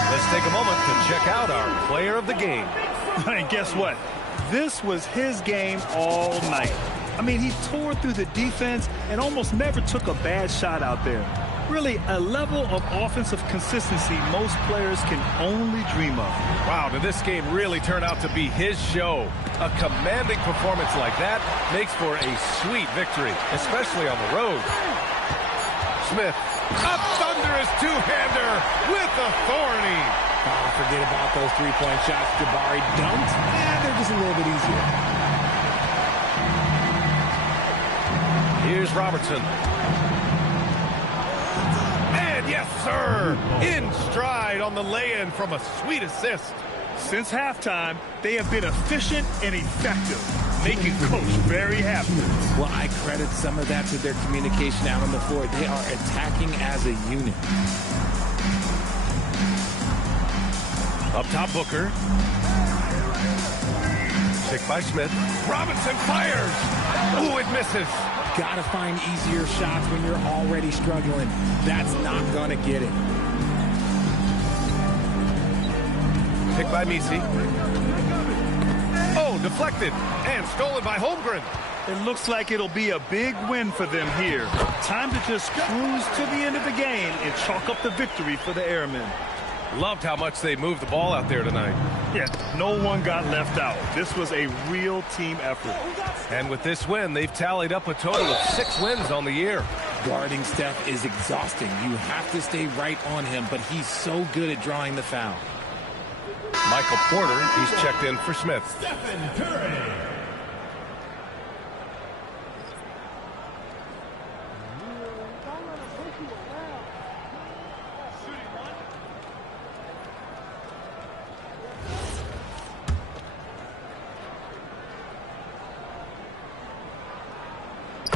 Let's take a moment to check out our player of the game. And guess what? This was his game all night. I mean, he tore through the defense and almost never took a bad shot out there. Really, a level of offensive consistency most players can only dream of. Wow, did this game really turn out to be his show? A commanding performance like that makes for a sweet victory, especially on the road. Smith, a thunderous two-hander with authority. Oh, forget about those three-point shots Jabari dunked. They're just a little bit easier. Here's Robertson. And yes, sir, in stride on the lay-in from a sweet assist. Since halftime, they have been efficient and effective, making Coach very happy. Well, I credit some of that to their communication out on the floor. They are attacking as a unit. Up top, Booker. Picked by Smith. Robinson fires. Ooh, it misses. Gotta find easier shots when you're already struggling. That's not gonna get it. Picked by Misi. Oh, deflected and stolen by Holmgren. It looks like it'll be a big win for them here. Time to just cruise to the end of the game and chalk up the victory for the Airmen. Loved how much they moved the ball out there tonight. Yeah, no one got left out. This was a real team effort. And with this win, they've tallied up a total of 6 wins on the year. Guarding Steph is exhausting. You have to stay right on him, but he's so good at drawing the foul. Michael Porter, he's checked in for Smith. Stephen Curry.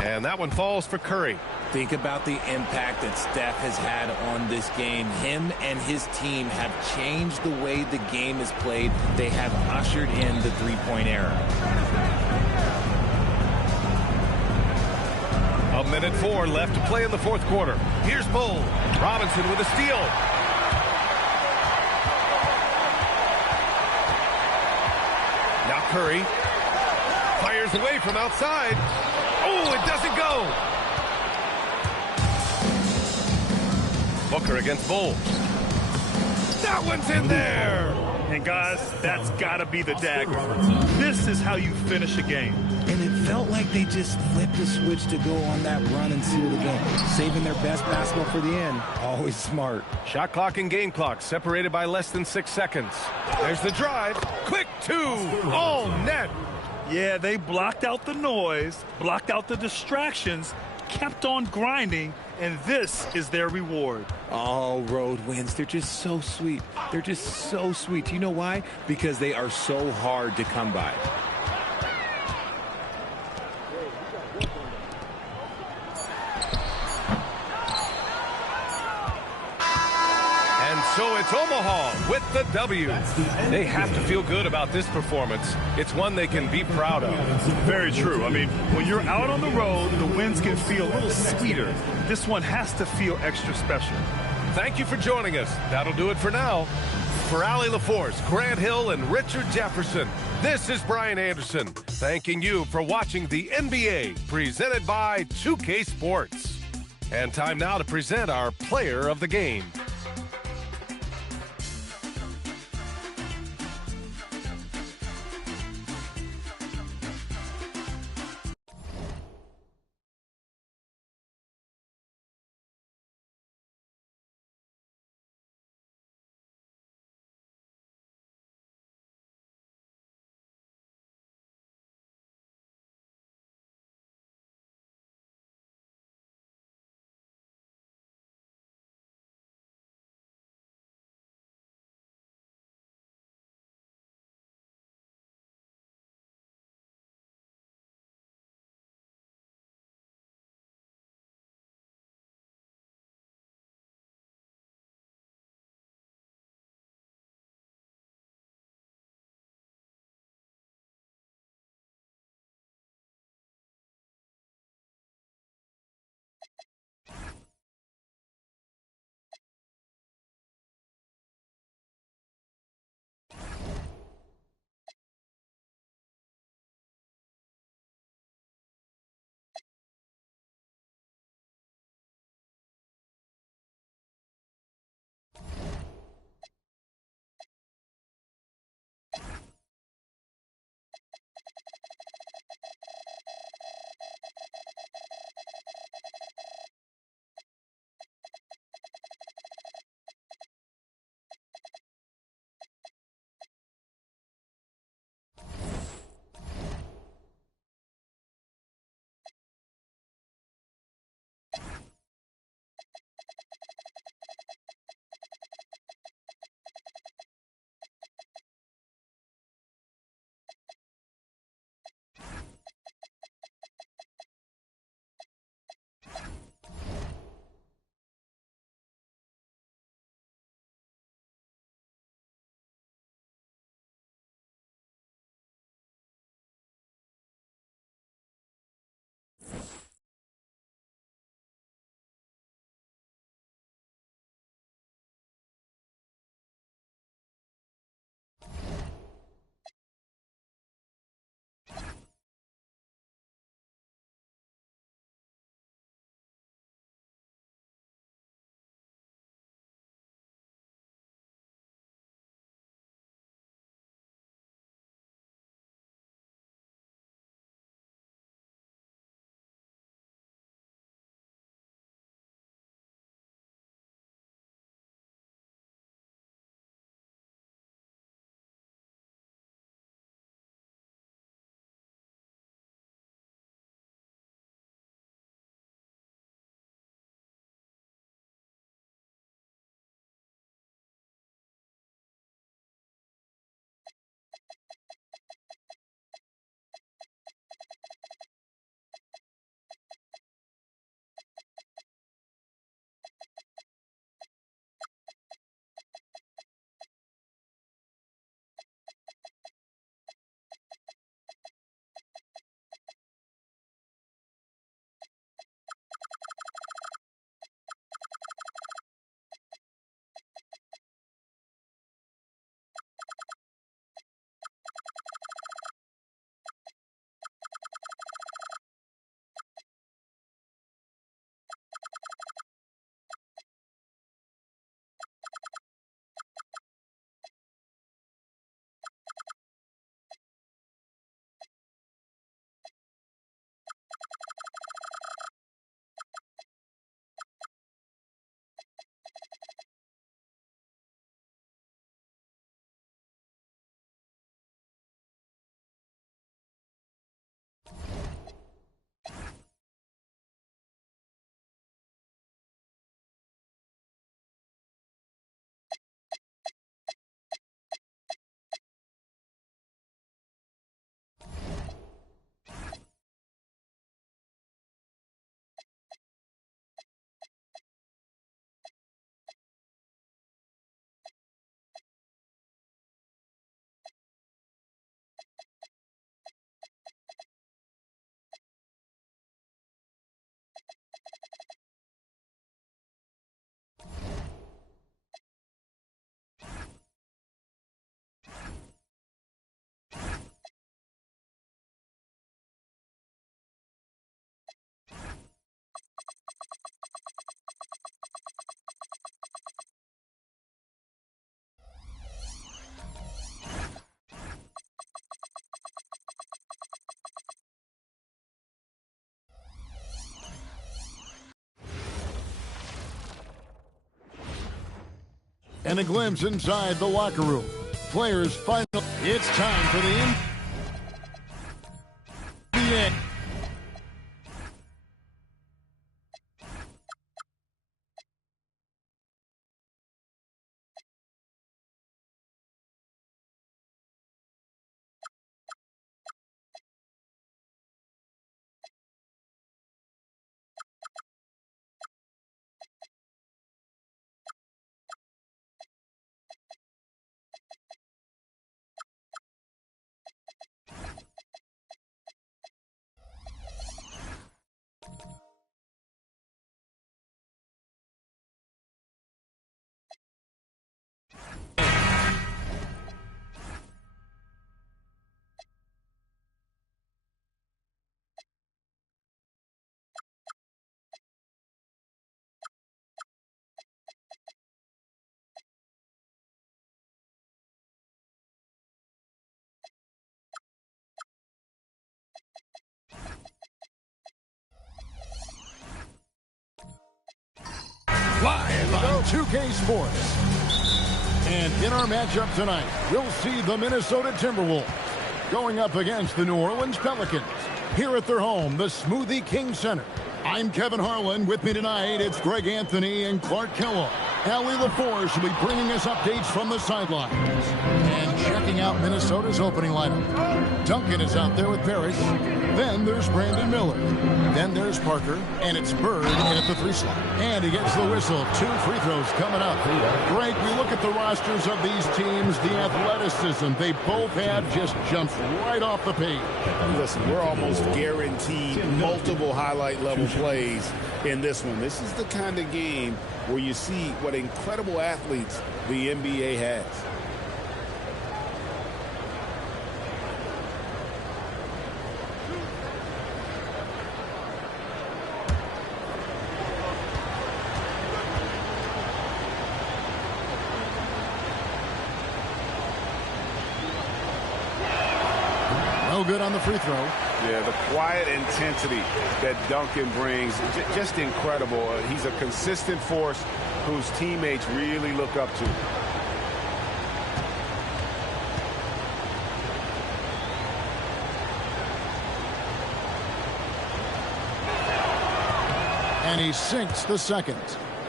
And that one falls for Curry. Think about the impact that Steph has had on this game. Him and his team have changed the way the game is played. They have ushered in the three-point era. 1:04 left to play in the fourth quarter. Here's Bull. Robinson with a steal. Now Curry fires away from outside. Oh, it doesn't go. Booker against Bull. That one's in there. And guys, that's got to be the dagger. This is how you finish a game. And it felt like they just flipped the switch to go on that run and seal the game. Saving their best basketball for the end. Always smart. Shot clock and game clock separated by less than 6 seconds. There's the drive. Quick two. All net. Yeah, they blocked out the noise, blocked out the distractions, kept on grinding, and this is their reward. All road wins. They're just so sweet. They're just so sweet. Do you know why? Because they are so hard to come by. So it's Omaha with the W. They have to feel good about this performance. It's one they can be proud of. Very true. I mean, when you're out on the road, the wins can feel a little sweeter. This one has to feel extra special. Thank you for joining us. That'll do it for now. For Allie LaForce, Grant Hill, and Richard Jefferson, this is Brian Anderson, thanking you for watching the NBA presented by 2K Sports. And time now to present our player of the game. And a glimpse inside the locker room. Players final. It's time for the NBA. Live on 2K Sports. And in our matchup tonight, we'll see the Minnesota Timberwolves going up against the New Orleans Pelicans here at their home, the Smoothie King Center. I'm Kevin Harlan. With me tonight, it's Greg Anthony and Clark Kellogg. Allie LaForce will be bringing us updates from the sidelines. And checking out Minnesota's opening lineup. Duncan is out there with Parrish. Then there's Brandon Miller. Then there's Parker. And it's Bird in at the 3 slot. And he gets the whistle. 2 free throws coming up. Greg, we look at the rosters of these teams, the athleticism they both have just jumps right off the page. Listen, we're almost guaranteed multiple highlight level plays in this one. This is the kind of game where you see what incredible athletes the NBA has. No good on the free throw. Yeah, the quiet intensity that Duncan brings, just incredible. He's a consistent force whose teammates really look up to. And he sinks the second.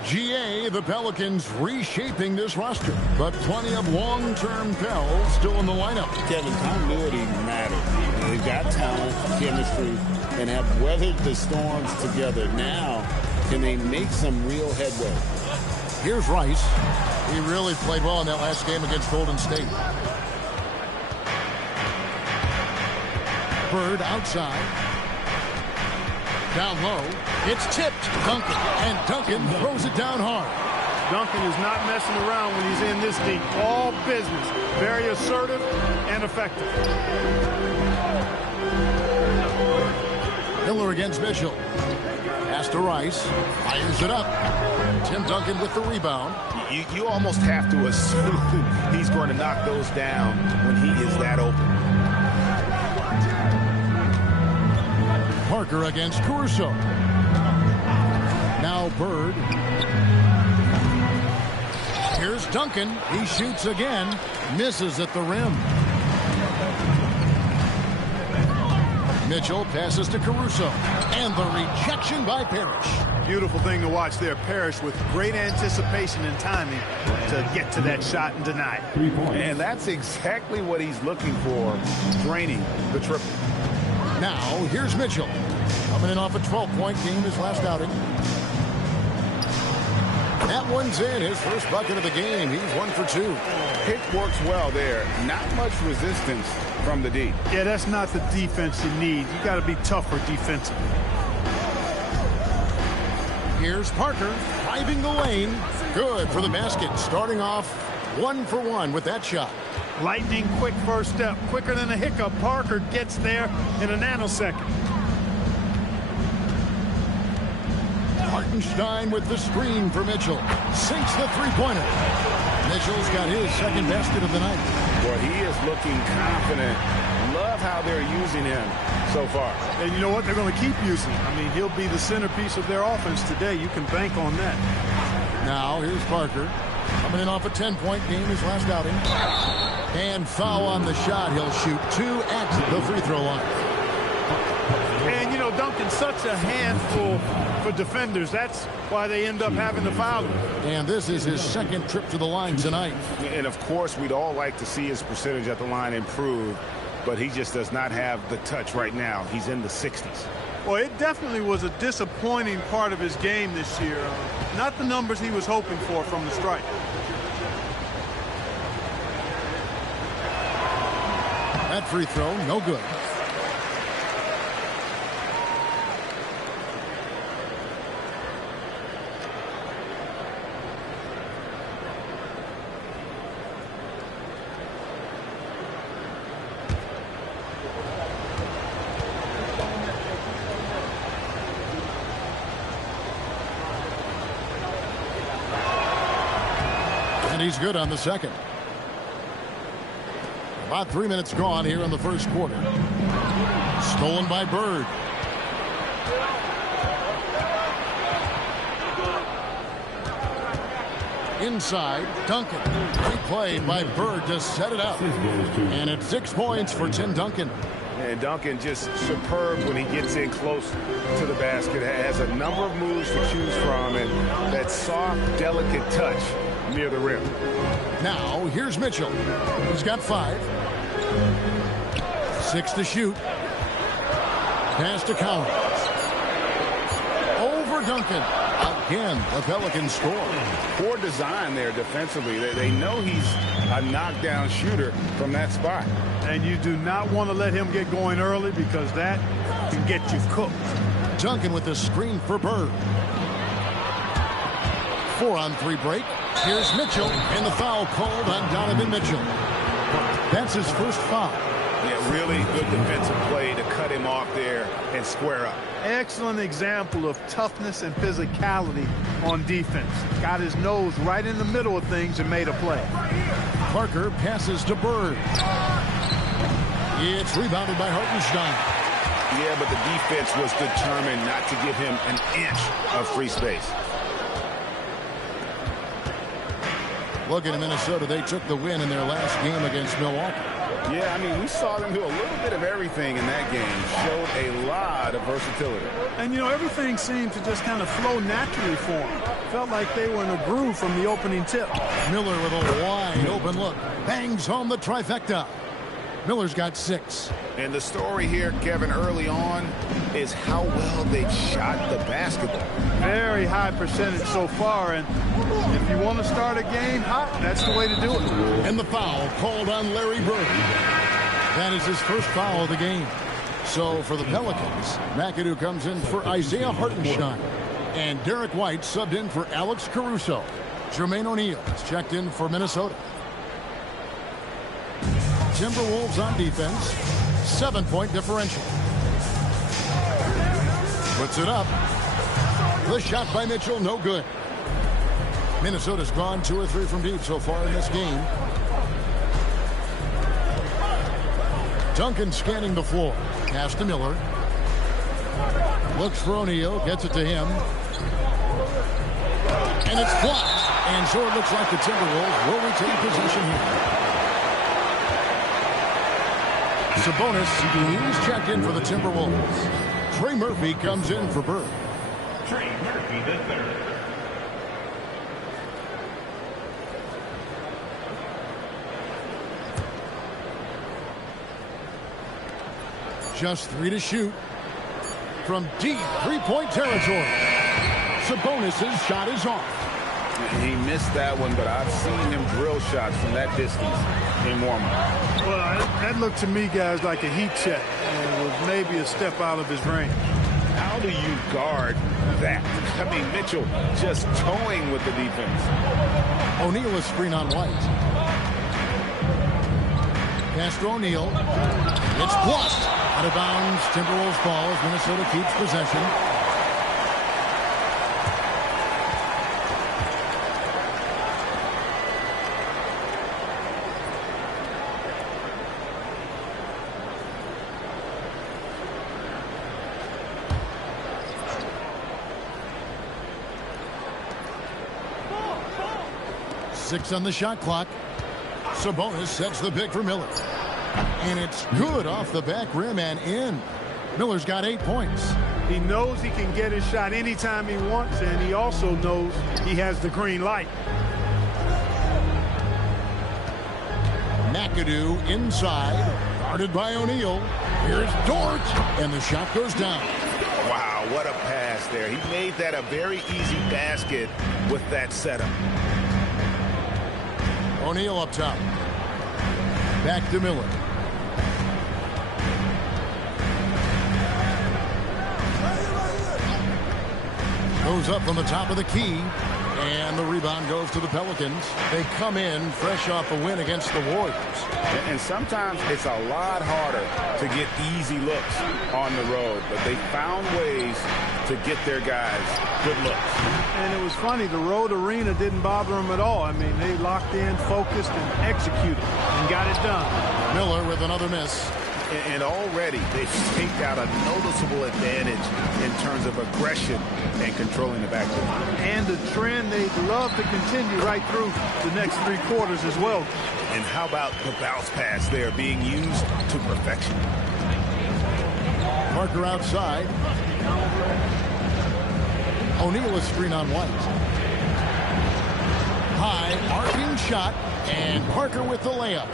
GA, the Pelicans reshaping this roster, but plenty of long-term tells still in the lineup. Kevin, continuity matters. They've got talent, chemistry, and have weathered the storms together. Now, can they make some real headway? Here's Rice. He really played well in that last game against Golden State. Bird outside. Down low. It's tipped. Duncan. And Duncan throws it down hard. Duncan is not messing around when he's in this deep. All business. Very assertive and effective. Miller against Mitchell. Pass to Rice. Fires it up. Tim Duncan with the rebound. You almost have to assume he's going to knock those down when he is that open. Parker against Caruso. Now Bird. Here's Duncan. He shoots again. Misses at the rim. Mitchell passes to Caruso. And the rejection by Parrish. Beautiful thing to watch there. Parrish with great anticipation and timing to get to that shot and deny it. And that's exactly what he's looking for, draining the triple. Now, here's Mitchell. Coming in off a 12-point game his last outing. That one's in. His first bucket of the game. He's 1 for 2. Pick works well there. Not much resistance from the D. Yeah, that's not the defense you need. You got to be tougher defensively. Here's Parker driving the lane. Good for the basket. Starting off 1 for 1 with that shot. Lightning quick first step. Quicker than a hiccup. Parker gets there in a nanosecond. Hartenstein with the screen for Mitchell. Sinks the three-pointer. Mitchell's got his second basket of the night. Well, he is looking confident. Love how they're using him so far. And you know what? They're going to keep using him. I mean, he'll be the centerpiece of their offense today. You can bank on that. Now, here's Parker. Coming in off a 10-point game his last outing. And foul on the shot. He'll shoot 2 at the free throw line. And, you know, Duncan's such a handful for defenders. That's why they end up having to foul him. And this is his second trip to the line tonight. And, of course, we'd all like to see his percentage at the line improve, but he just does not have the touch right now. He's in the 60s. Well, it definitely was a disappointing part of his game this year. Not the numbers he was hoping for from the stripe. That free throw, no good. And he's good on the second. About 3 minutes gone here in the first quarter. Stolen by Bird. Inside, Duncan. Replayed by Bird to set it up. And it's 6 points for Tim Duncan. And Duncan just superb when he gets in close to the basket. Has a number of moves to choose from, and that soft, delicate touch near the rim. Now, here's Mitchell. He's got 5. 6 to shoot. Pass to Collins. Over Duncan. Again, the Pelicans score. Poor design there defensively. They know he's a knockdown shooter from that spot. And you do not want to let him get going early because that can get you cooked. Duncan with the screen for Bird. 4-on-3 break. Here's Mitchell, and the foul called on Donovan Mitchell. That's his first foul. Yeah, really good defensive play to cut him off there and square up. Excellent example of toughness and physicality on defense. Got his nose right in the middle of things and made a play. Parker passes to Bird. It's rebounded by Hartenstein. Yeah, but the defense was determined not to give him an inch of free space. Looking at Minnesota, they took the win in their last game against Milwaukee. Yeah, I mean, we saw them do a little bit of everything in that game. Showed a lot of versatility. And, you know, everything seemed to just kind of flow naturally for them. Felt like they were in a groove from the opening tip. Miller with a wide open look. Bangs home the trifecta. Miller's got 6. And the story here, Kevin, early on is how well they've shot the basketball. Very high percentage so far, and if you want to start a game hot, that's the way to do it. And the foul called on Larry Bird. That is his first foul of the game. So for the Pelicans, McAdoo comes in for Isaiah Hartenstein. And Derek White subbed in for Alex Caruso. Jermaine O'Neal is checked in for Minnesota. Timberwolves on defense. 7-point differential. Puts it up. The shot by Mitchell, no good. Minnesota's gone 2 or 3 from deep so far in this game. Duncan scanning the floor. Pass to Miller. Looks for O'Neal. Gets it to him. And it's blocked. And so it looks like the Timberwolves will retain possession here. Sabonis, he's checked in for the Timberwolves. Trey Murphy comes in for Bird. Trey Murphy the third. Just 3 to shoot from deep 3-point territory. Sabonis' shot is off. He missed that one, but I've seen him drill shots from that distance in warm-up. Well, that looked to me, guys, like a heat check. And it was maybe a step out of his range. How do you guard that? I mean, Mitchell just towing with the defense. O'Neal is screen on White. Pass to O'Neal. It's blocked. Out of bounds. Timberwolves ball as Minnesota keeps possession. 6 on the shot clock. Sabonis sets the pick for Miller. And it's good off the back rim and in. Miller's got 8 points. He knows he can get his shot anytime he wants, and he also knows he has the green light. McAdoo inside, guarded by O'Neal. Here's Dort, and the shot goes down. Wow, what a pass there. He made that a very easy basket with that setup. O'Neal up top. Back to Miller. Goes up from the top of the key. And the rebound goes to the Pelicans. They come in fresh off a win against the Warriors. And sometimes it's a lot harder to get easy looks on the road, but they found ways to get their guys good looks. And it was funny, the road arena didn't bother them at all. I mean, they locked in, focused, and executed, and got it done. Miller with another miss. And already they've staked out a noticeable advantage in terms of aggression and controlling the backcourt. And the trend they'd love to continue right through the next 3 quarters as well. And how about the bounce pass there being used to perfection? Parker outside. O'Neal is screen on White. High, arcing shot, and Parker with the layup.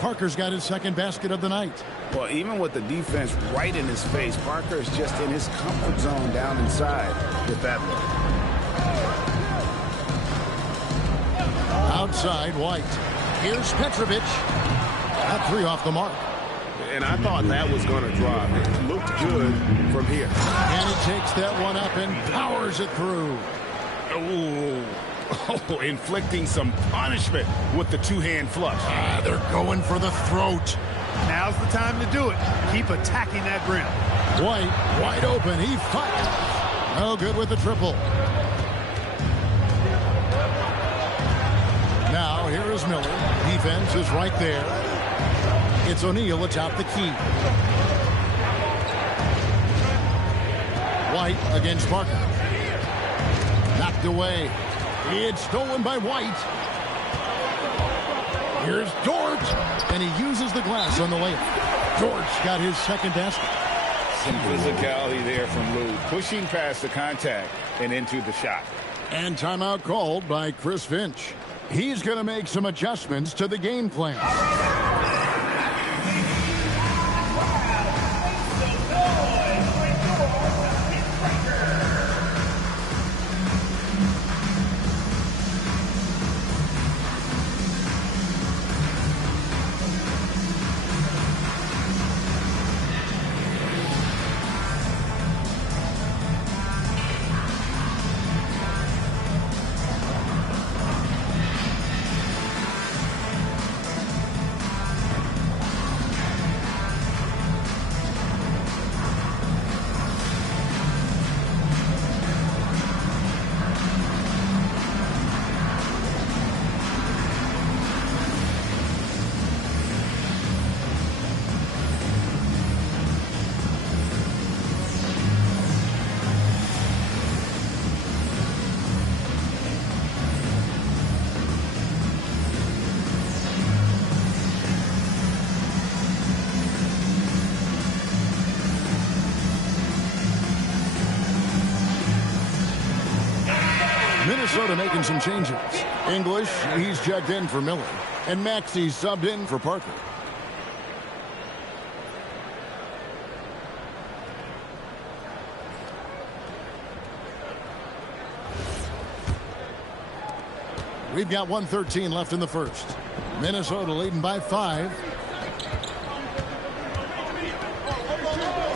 Parker's got his second basket of the night. Well, even with the defense right in his face, Parker is just in his comfort zone down inside with that look. Outside, White. Here's Petrovic. That 3 off the mark. And I thought that was going to drop. It looked good from here. And he takes that one up and powers it through. Ooh. Oh, inflicting some punishment with the 2-hand flush. They're going for the throat. Now's the time to do it. Keep attacking that rim. White, wide open. He fires. No good with the triple. Now, here is Miller. Defense is right there. It's O'Neal atop the key. White against Parker. Knocked away. It's stolen by White. Here's Dort. And he uses the glass on the layup. Dort's got his second basket. Some physicality there from Lou. Pushing past the contact and into the shot. And timeout called by Chris Finch. He's going to make some adjustments to the game plan. Minnesota making some changes. English, he's checked in for Miller. And Maxey's subbed in for Parker. We've got 1:13 left in the first. Minnesota leading by 5.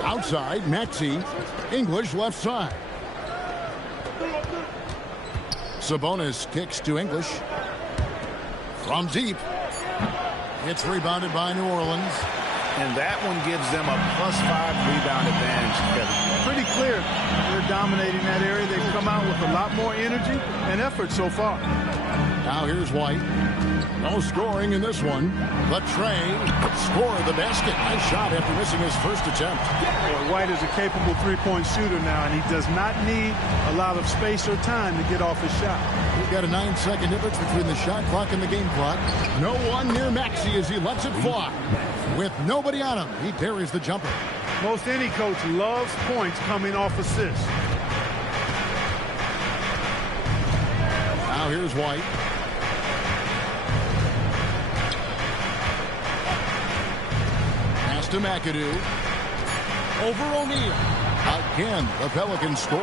Outside, Maxey. English left side. Sabonis kicks to English. From deep. It's rebounded by New Orleans. And that one gives them a +5 rebound advantage, Kevin. Pretty clear. They're dominating that area. They've come out with a lot more energy and effort so far. Now here's White. No scoring in this one. But Trey scored the basket. Nice shot after missing his first attempt. Well, White is a capable three-point shooter now, and he does not need a lot of space or time to get off his shot. We've got a 9-second difference between the shot clock and the game clock. No one near Maxey as he lets it fly. With nobody on him, he buries the jumper. Most any coach loves points coming off assists. Now here's White. Pass to McAdoo. Over O'Neal. Again, the Pelicans score.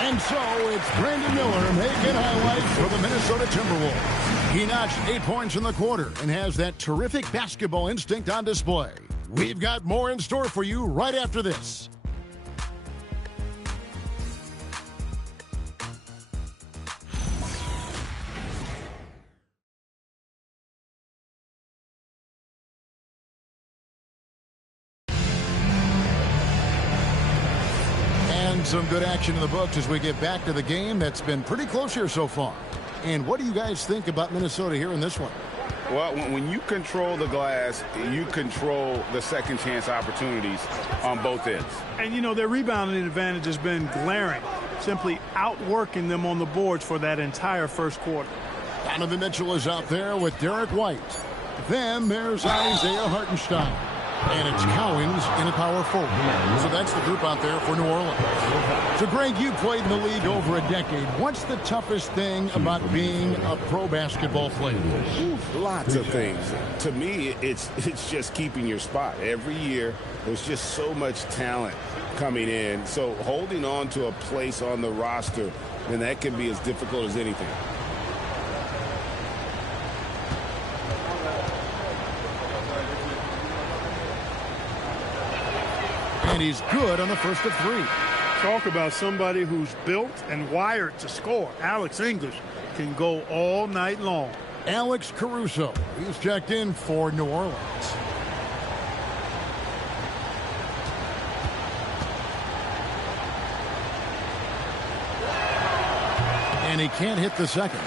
And so it's Brandon Miller making highlights for the Minnesota Timberwolves. He notched 8 points in the quarter and has that terrific basketball instinct on display. We've got more in store for you right after this. Some good action in the books as we get back to the game that's been pretty close here so far. And what do you guys think about Minnesota here in this one? Well, when you control the glass, you control the second chance opportunities on both ends. And, you know, their rebounding advantage has been glaring, simply outworking them on the boards for that entire first quarter. Donovan Mitchell is out there with Derek White. Then there's Isaiah Hartenstein. And it's Cowens in a power forward. So that's the group out there for New Orleans. So, Greg, you played in the league over a decade. What's the toughest thing about being a pro basketball player? Lots of things. To me, it's just keeping your spot. Every year, there's just so much talent coming in. So holding on to a place on the roster, and that can be as difficult as anything. And he's good on the first of three. Talk about somebody who's built and wired to score. Alex English can go all night long. Alex Caruso, he's checked in for New Orleans. And he can't hit the second.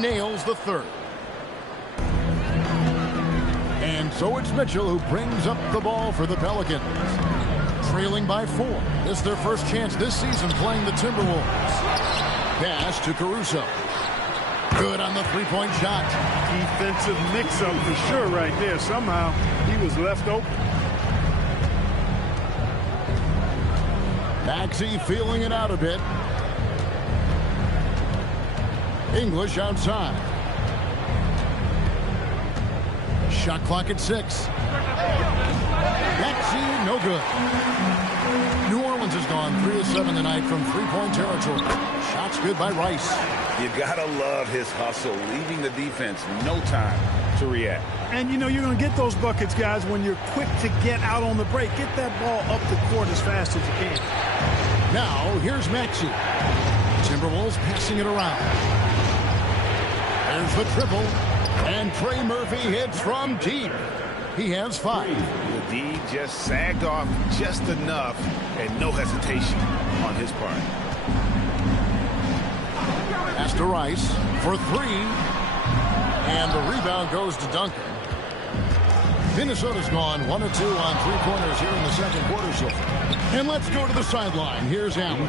Nails the third. And so it's Mitchell who brings up the ball for the Pelicans. Trailing by 4. This is their first chance this season playing the Timberwolves. Pass to Caruso. Good on the three-point shot. Defensive mix-up for sure right there. Somehow he was left open. Maxey feeling it out a bit. English outside. Shot clock at 6. Maxey, no good. New Orleans has gone 3 of 7 tonight from three-point territory. Shots good by Rice. You gotta love his hustle, leaving the defense no time to react. And, you know, you're going to get those buckets, guys, when you're quick to get out on the break. Get that ball up the court as fast as you can. Now, here's Maxey. Timberwolves passing it around. There's the triple, and Trey Murphy hits from deep. He has 5. The D just sagged off just enough, and no hesitation on his part. Pass to Rice for 3, and the rebound goes to Duncan. Minnesota's gone 1 of 2 on three-pointers here in the second quarter so far. And let's go to the sideline. Here's Allen.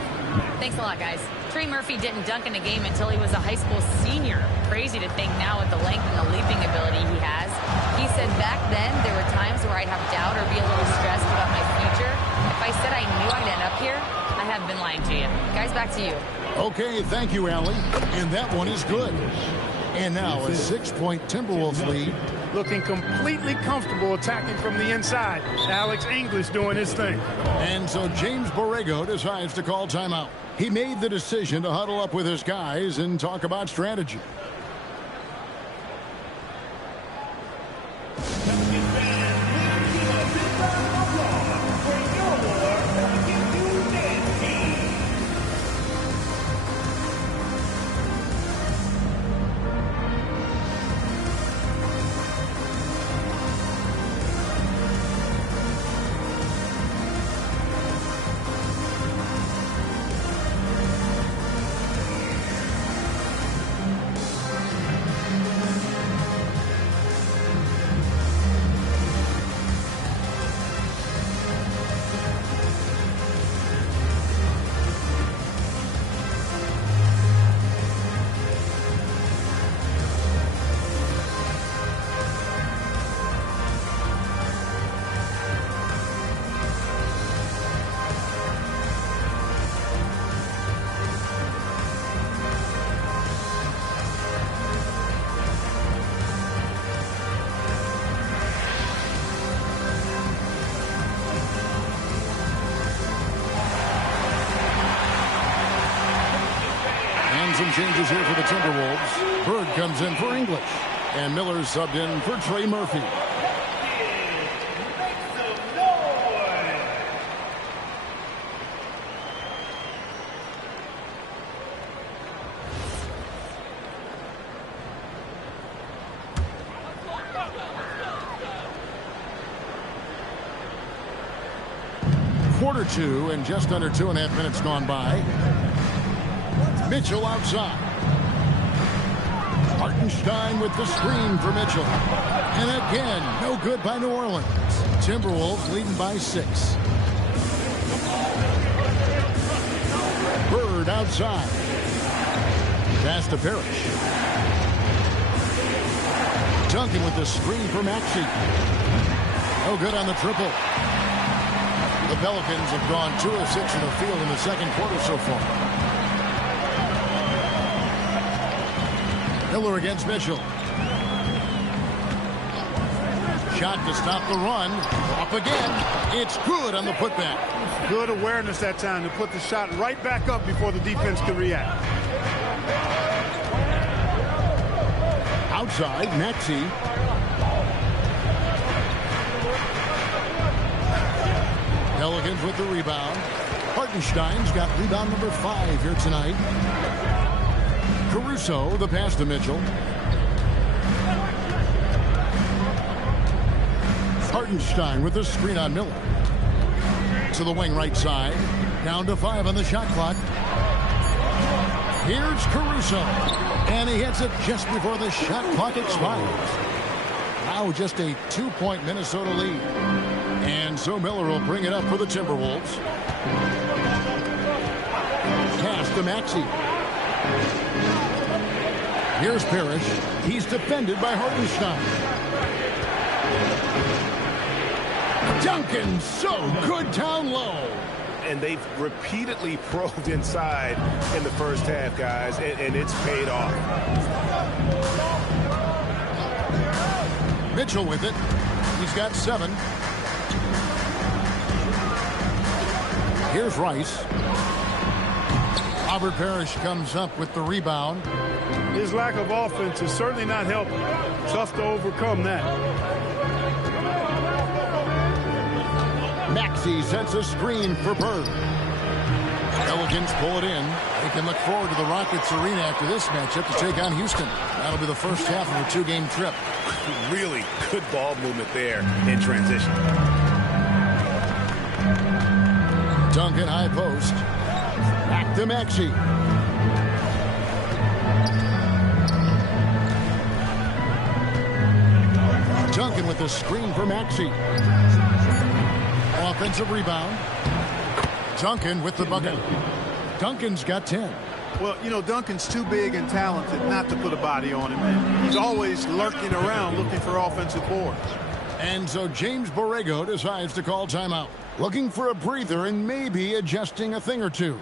Thanks a lot, guys. Trey Murphy didn't dunk in a game until he was a high school senior. Crazy to think now with the length and the leaping ability he has. He said back then there were times where I'd have doubt or be a little stressed about my future. If I said I knew I'd end up here, I have been lying to you. Guys, back to you. Okay, thank you, Allie. And that one is good. And now a 6-point Timberwolves lead. Looking completely comfortable attacking from the inside. Alex English doing his thing. And so James Borrego decides to call timeout. He made the decision to huddle up with his guys and talk about strategy. making some changes here for the Timberwolves. Bird comes in for English. And Miller's subbed in for Trey Murphy. Quarter two and just under 2.5 minutes gone by. Mitchell outside. Hartenstein with the screen for Mitchell. And again, no good by New Orleans. Timberwolves leading by 6. Bird outside. Pass to Parrish. Duncan with the screen for Maxey. No good on the triple. The Pelicans have gone 2 of 6 in the field in the second quarter so far. Miller against Mitchell. Shot to stop the run. Up again. It's good on the putback. Good awareness that time to put the shot right back up before the defense can react. Outside, Maxey. Pelicans with the rebound. Hartenstein's got rebound number 5 here tonight. Caruso, the pass to Mitchell. Hartenstein with the screen on Miller. To the wing right side. Down to 5 on the shot clock. Here's Caruso. And he hits it just before the shot clock expires. Now just a 2-point Minnesota lead. And so Miller will bring it up for the Timberwolves. Pass to Maxey. Here's Parrish. He's defended by Hartenstein. Duncan, so good down low. And they've repeatedly probed inside in the first half, guys, and it's paid off. Mitchell with it. He's got 7. Here's Rice. Robert Parrish comes up with the rebound. His lack of offense is certainly not helping. Tough to overcome that. Maxey sends a screen for Bird. Pelicans pull it in. They can look forward to the Rockets arena after this matchup to take on Houston. That'll be the first half of a 2-game trip. Really good ball movement there in transition. Duncan high post. Back to Maxey. Duncan with the screen for Maxey. Offensive rebound. Duncan with the bucket. Duncan's got 10. Well, you know, Duncan's too big and talented not to put a body on him. And he's always lurking around looking for offensive boards. And so James Borrego decides to call timeout. Looking for a breather and maybe adjusting a thing or two.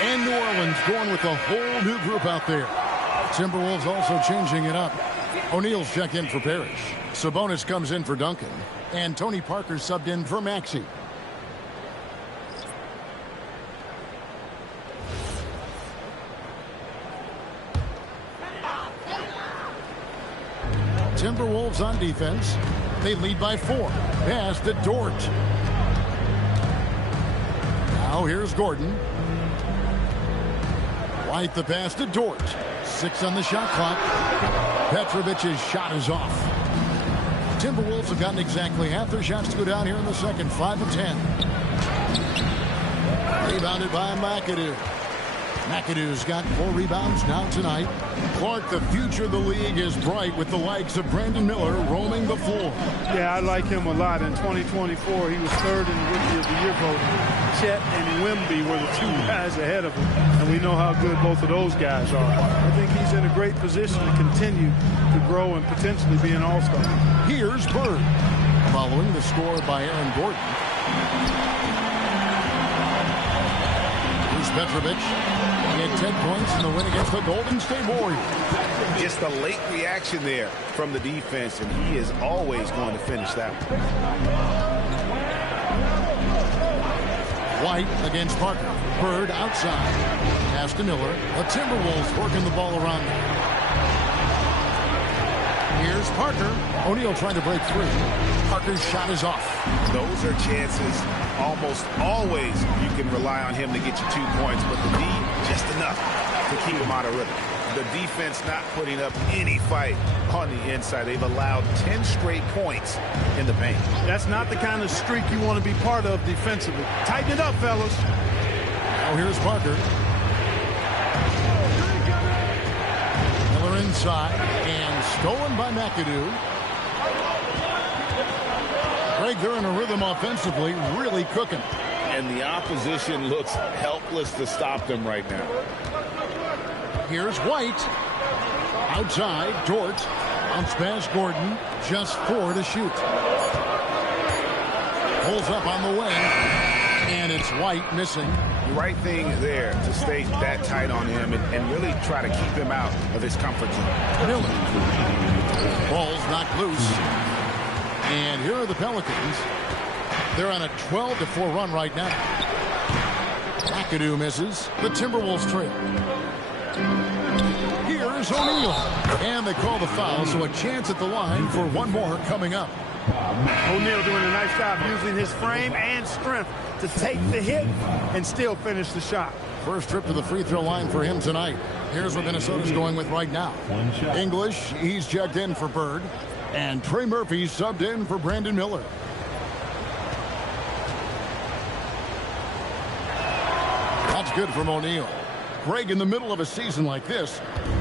And New Orleans going with a whole new group out there. Timberwolves also changing it up. O'Neal's checked in for Parrish. Sabonis comes in for Duncan. And Tony Parker subbed in for Maxey. Timberwolves on defense. They lead by 4. Pass to Dort. Now here's Gordon. White the pass to Dort. 6 on the shot clock. Petrovic's shot is off. Timberwolves have gotten exactly half their shots to go down here in the second. 5 of 10. Rebounded by McAdoo. McAdoo's got 4 rebounds now tonight. Clark, the future of the league is bright with the likes of Brandon Miller roaming the floor. Yeah, I like him a lot. In 2024, he was 3rd in the Rookie of the Year voting. Chet and Wemby were the 2 guys ahead of him, and we know how good both of those guys are. I think he's in a great position to continue to grow and potentially be an all-star. Here's Bird, following the score by Aaron Gordon. Here's Petrovic. He had 10 points in the win against the Golden State Warriors. Just a late reaction there from the defense, and he is always going to finish that one. White against Parker. Bird outside. Pass to Miller. The Timberwolves working the ball around them. Here's Parker. O'Neal trying to break free. Parker's shot is off. Those are chances almost always you can rely on him to get you 2 points, but the D, just enough to keep him out of rhythm. The defense not putting up any fight on the inside. They've allowed 10 straight points in the paint. That's not the kind of streak you want to be part of defensively. Tighten it up, fellas. Now here's Parker. Miller inside and stolen by McAdoo. Greg, they're in a rhythm offensively, really cooking. And the opposition looks helpless to stop them right now. Here's White. Outside, Dort. Bounce pass, Gordon. Just 4 to shoot. Pulls up on the wing. And it's White missing. The right thing there to stay that tight on him and really try to keep him out of his comfort zone. Miller. Ball's knocked loose. And here are the Pelicans. They're on a 12-4 run right now. McAdoo misses. The Timberwolves trail. Here's O'Neal. And they call the foul, so a chance at the line for one more coming up. O'Neal doing a nice job using his frame and strength to take the hit and still finish the shot. First trip to the free throw line for him tonight. Here's what Minnesota's going with right now. English, he's checked in for Bird. And Trey Murphy subbed in for Brandon Miller. That's good from O'Neal. Greg, in the middle of a season like this,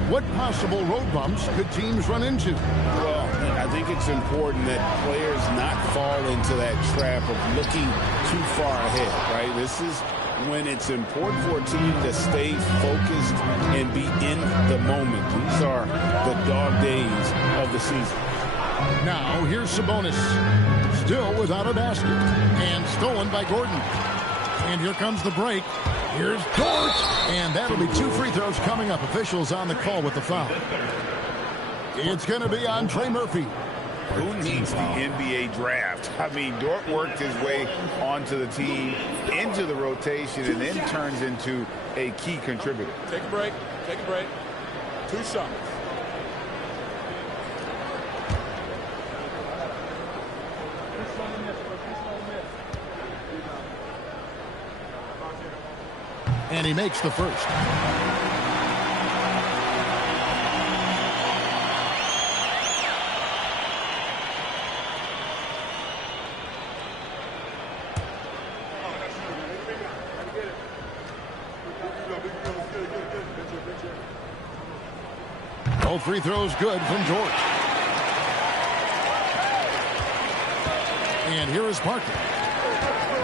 what possible road bumps could teams run into? Well, I think it's important that players not fall into that trap of looking too far ahead, right? This is when it's important for a team to stay focused and be in the moment. These are the dog days of the season. Now, here's Sabonis. Still without a basket. And stolen by Gordon. And here comes the break. Here's Dort. And that'll be 2 free throws coming up. Officials on the call with the foul. It's going to be on Trey Murphy. Who needs the NBA draft? I mean, Dort worked his way onto the team, into the rotation, and then turns into a key contributor. Take a break. Take a break. 2 shots. And he makes the first. Both free throws good from George. And here is Parker.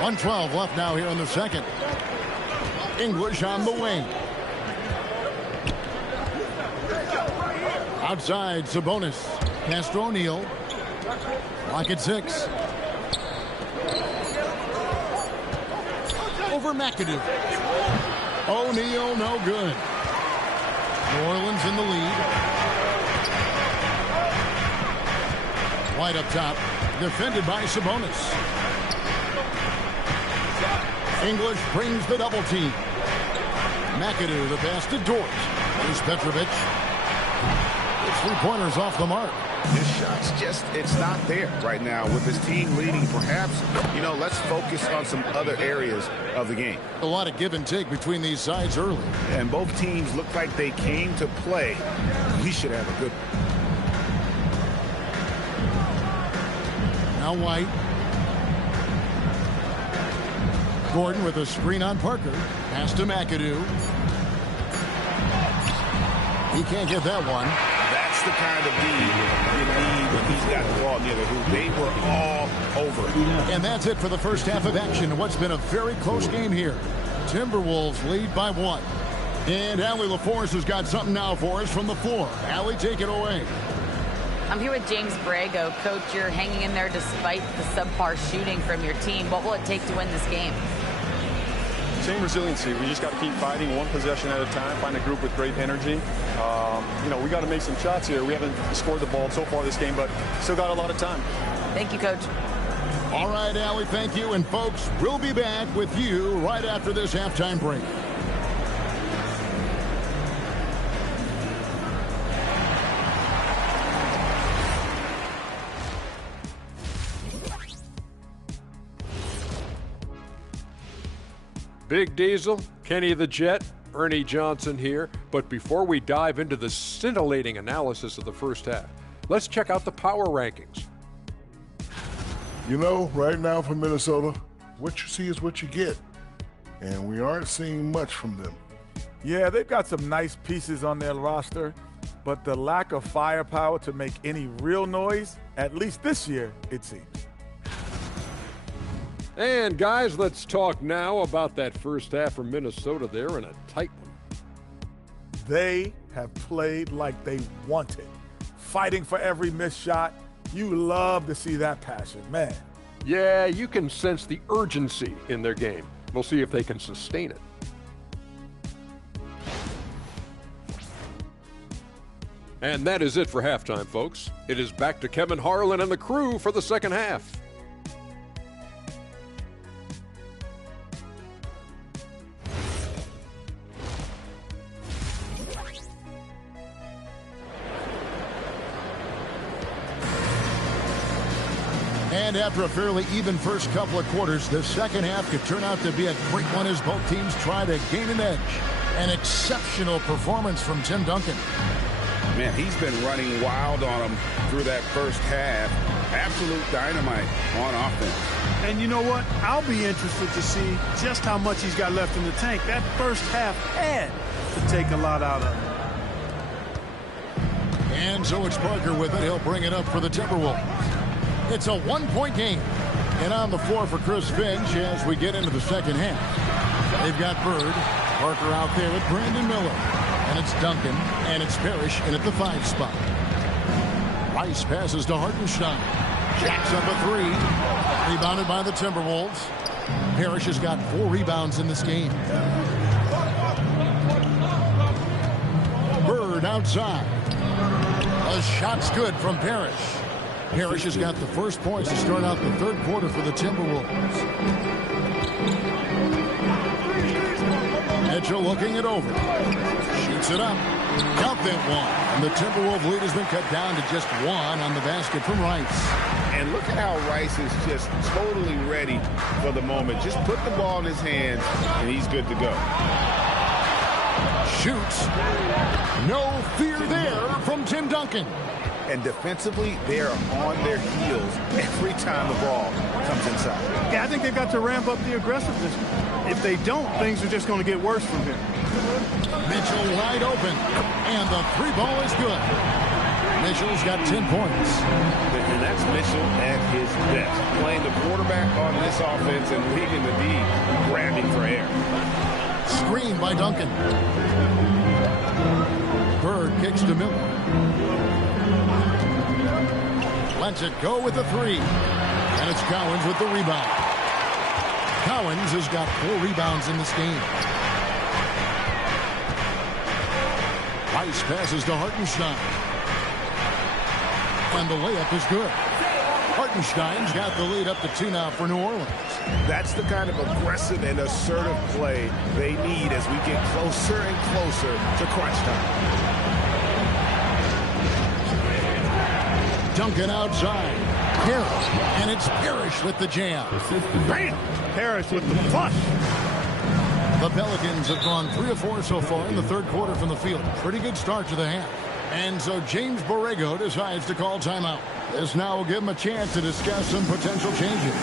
1:12 left now here in the second. English on the wing. Outside, Sabonis. Castro O'Neal. Lock at 6. Over McAdoo. O'Neal, no good. New Orleans in the lead. White up top. Defended by Sabonis. English brings the double team. McAdoo, the pass to Dort. Here's Petrovic. His 3-pointers off the mark. His shot's just, it's not there right now with his team leading. Perhaps, let's focus on some other areas of the game. A lot of give and take between these sides early. And both teams look like they came to play. We should have a good one. Now White. Gordon with a screen on Parker. Pass to McAdoo. He can't get that one. That's the kind of D you need when he's got the ball near the hoop. They were all over it. And that's it for the first half of action in what's been a very close game here. Timberwolves lead by 1. And Allie LaForce has got something now for us from the floor. Allie, take it away. I'm here with James Borrego. Coach, you're hanging in there despite the subpar shooting from your team. What will it take to win this game? Same resiliency. We just got to keep fighting one possession at a time, find a group with great energy. We got to make some shots here. We haven't scored the ball so far this game, but still got a lot of time. Thank you, Coach. All right, Allie, thank you. And, folks, we'll be back with you right after this halftime break. Big Diesel, Kenny the Jet, Ernie Johnson here. But before we dive into the scintillating analysis of the first half, let's check out the power rankings. Right now for Minnesota, what you see is what you get. And we aren't seeing much from them. Yeah, they've got some nice pieces on their roster, but the lack of firepower to make any real noise, at least this year, it seems. And, guys, let's talk now about that first half for Minnesota there in a tight one. They have played like they want it, fighting for every missed shot. You love to see that passion, man. Yeah, you can sense the urgency in their game. We'll see if they can sustain it. And that is it for halftime, folks. It is back to Kevin Harlan and the crew for the second half. And after a fairly even first couple of quarters, the second half could turn out to be a great one as both teams try to gain an edge. An exceptional performance from Tim Duncan. Man, he's been running wild on them through that first half. Absolute dynamite on offense. And you know what? I'll be interested to see just how much he's got left in the tank. That first half had to take a lot out of him. And so it's Parker with it. He'll bring it up for the Timberwolves. It's a one-point game. And on the floor for Chris Finch as we get into the second half. They've got Bird. Parker out there with Brandon Miller. And it's Duncan. And it's Parrish in at the 5 spot. Rice passes to Hartenstein. Jacks up a 3. Rebounded by the Timberwolves. Parrish has got 4 rebounds in this game. Bird outside. A shot's good from Parrish. Parrish has got the first points to start out the third quarter for the Timberwolves. Mitchell looking it over. Shoots it up. Count that one. And the Timberwolves lead has been cut down to just 1 on the basket from Rice. And look at how Rice is just totally ready for the moment. Just put the ball in his hands, and he's good to go. Shoots. No fear there from Tim Duncan. And defensively, they are on their heels every time the ball comes inside. Yeah, I think they've got to ramp up the aggressiveness. If they don't, things are just going to get worse from here. Mitchell wide open. And the 3 ball is good. Mitchell's got 10 points. And that's Mitchell at his best. Playing the quarterback on this offense and leaving the D grabbing for air. Screen by Duncan. Bird kicks to Miller. Lets it go with the 3. And it's Cowens with the rebound. Cowens has got 4 rebounds in this game. Rice passes to Hartenstein. And the layup is good. Hartenstein's got the lead up to 2 now for New Orleans. That's the kind of aggressive and assertive play they need as we get closer and closer to crunch time. Duncan outside. Parrish. And it's Parrish with the jam. Bam! Parrish with the flush. The Pelicans have gone 3 of 4 so far in the third quarter from the field. Pretty good start to the half. And so James Borrego decides to call timeout. This now will give him a chance to discuss some potential changes.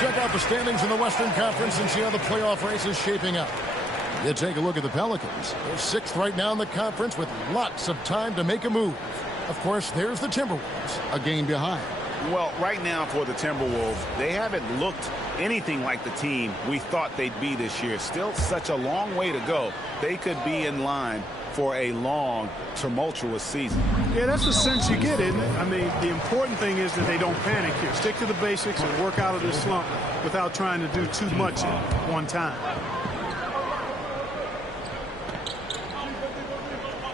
Check out the standings in the Western Conference and see how the playoff race is shaping up. You take a look at the Pelicans. They're 6th right now in the conference with lots of time to make a move. Of course, there's the Timberwolves, a game behind. Well, right now for the Timberwolves, they haven't looked anything like the team we thought they'd be this year. Still such a long way to go. They could be in line for a long, tumultuous season. Yeah, that's the sense you get, isn't it? I mean, the important thing is that they don't panic here. Stick to the basics and work out of this slump without trying to do too much at one time.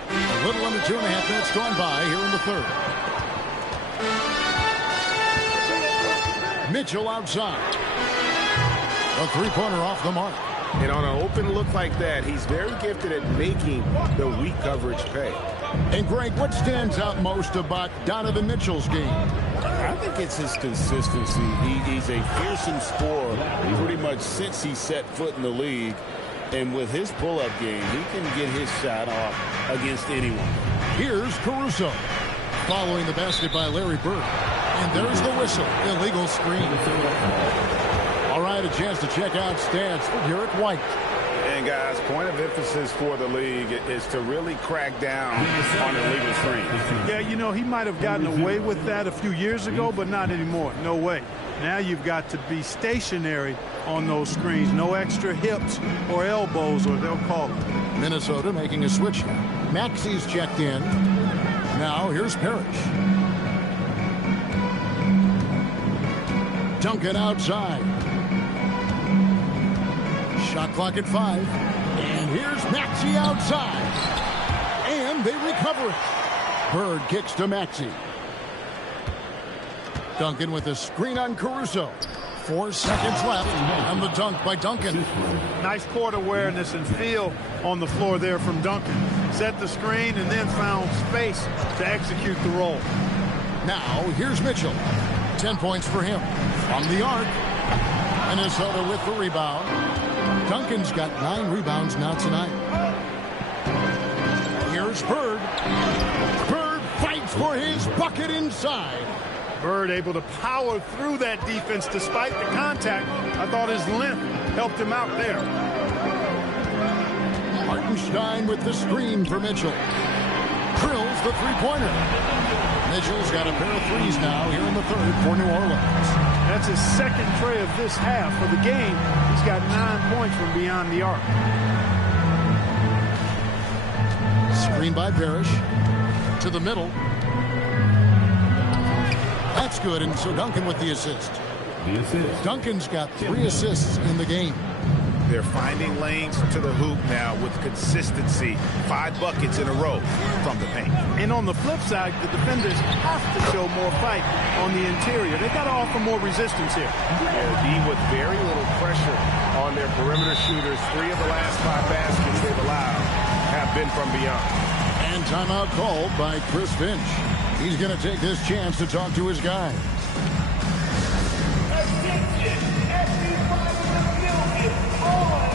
A little under 2.5 minutes gone by here in the third. Mitchell outside. A three-pointer off the mark. And on an open look like that, he's very gifted at making the weak coverage pay. And, Greg, what stands out most about Donovan Mitchell's game? I think it's his consistency. He's a fearsome scorer pretty much since he set foot in the league. And with his pull-up game, he can get his shot off against anyone. Here's Caruso. Following the basket by Larry Bird. And there's the whistle. Illegal screen. All right, a chance to check out stats for Derek White. And, guys, point of emphasis for the league is to really crack down on illegal screens. Yeah, you know, he might have gotten away with that a few years ago, but not anymore. No way. Now you've got to be stationary on those screens. No extra hips or elbows, or they'll call it. Minnesota making a switch here. Maxey's checked in. Now here's Parrish. Duncan outside. Shot clock at 5. And here's Maxey outside. And they recover it. Bird kicks to Maxey. Duncan with a screen on Caruso. 4 seconds left. And the dunk by Duncan. Nice court awareness and feel on the floor there from Duncan. Set the screen and then found space to execute the roll. Now here's Mitchell. 10 points for him. From the arc. Minnesota with the rebound. Duncan's got 9 rebounds now tonight. Here's Bird. Bird fights for his bucket inside. Bird able to power through that defense despite the contact. I thought his length helped him out there. Hartenstein with the screen for Mitchell. Drills the three-pointer. Mitchell's got a pair of threes now here in the third for New Orleans. That's his second tray of this half. For the game, he's got 9 points from beyond the arc. Screen by Parrish. To the middle. That's good, and so Duncan with the assist. Duncan's got 3 assists in the game. They're finding lanes to the hoop now with consistency. 5 buckets in a row from the paint. And on the flip side, the defenders have to show more fight on the interior. They've got to offer more resistance here. Yeah, D with very little pressure on their perimeter shooters. 3 of the last 5 baskets they've allowed have been from beyond. And timeout called by Chris Finch. He's going to take this chance to talk to his guys. Attention, everybody in the building, on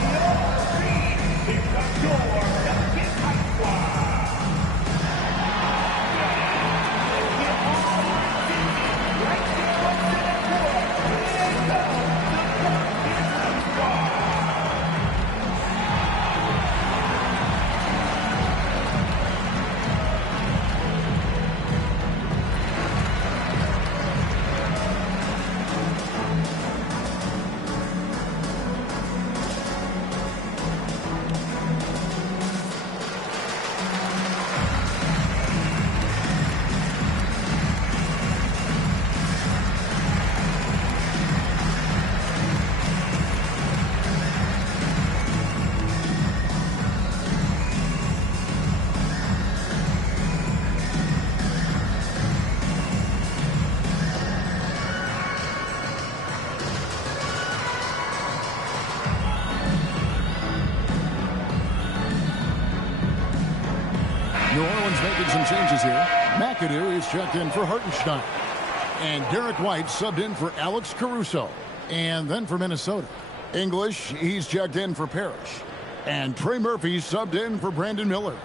New Orleans making some changes here. McAdoo is checked in for Hartenstein. And Derek White subbed in for Alex Caruso. And then for Minnesota, English, he's checked in for Parrish. And Trey Murphy subbed in for Brandon Miller.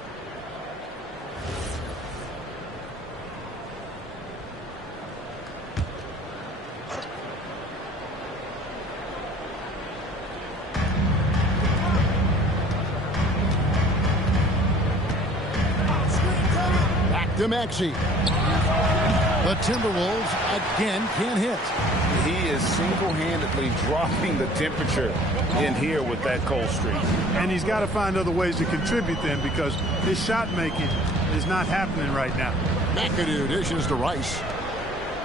Back to Maxey. The Timberwolves again can't hit. He is single-handedly dropping the temperature in here with that cold streak. And he's got to find other ways to contribute then, because his shot making is not happening right now. McAdoo dishes to Rice.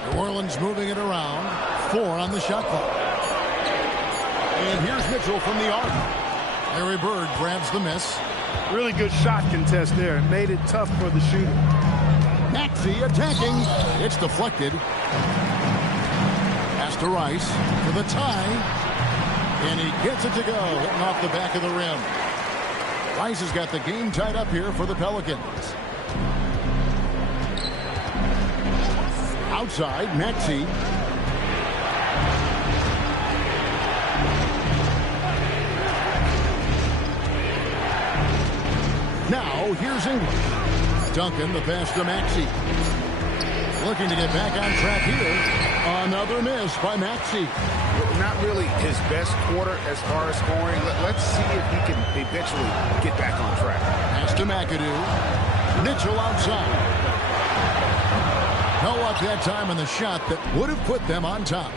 New Orleans moving it around. 4 on the shot clock. And here's Mitchell from the arc. Larry Bird grabs the miss. Really good shot contest there. It made it tough for the shooter. Maxey attacking. It's deflected. Pass to Rice for the tie. And he gets it to go. Hitting off the back of the rim. Rice has got the game tied up here for the Pelicans. Outside, Maxey. Now, here's English. Duncan, the pass to Maxey. Looking to get back on track here. Another miss by Maxey. Not really his best quarter as far as scoring. Let's see if he can eventually get back on track. Pass to McAdoo. Mitchell outside. No luck that time on the shot that would have put them on top.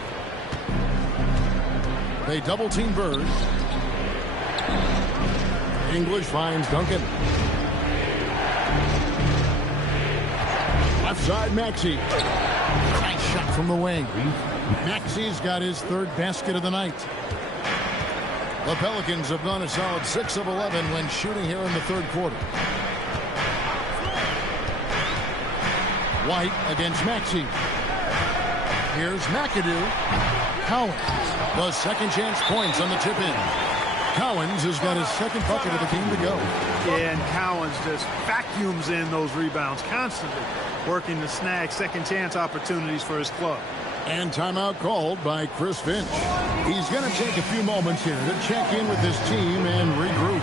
They double-team Bird. English finds Duncan. Left side, Maxey. Nice shot from the wing. Maxey's got his 3rd basket of the night. The Pelicans have gone a solid 6 of 11 when shooting here in the 3rd quarter. White against Maxey. Here's McAdoo. Cowens. The second chance points on the tip in. Cowens has got his 2nd bucket of the game to go. Yeah, and Cowens just vacuums in those rebounds constantly, working to snag second chance opportunities for his club. And timeout called by Chris Finch. He's going to take a few moments here to check in with his team and regroup.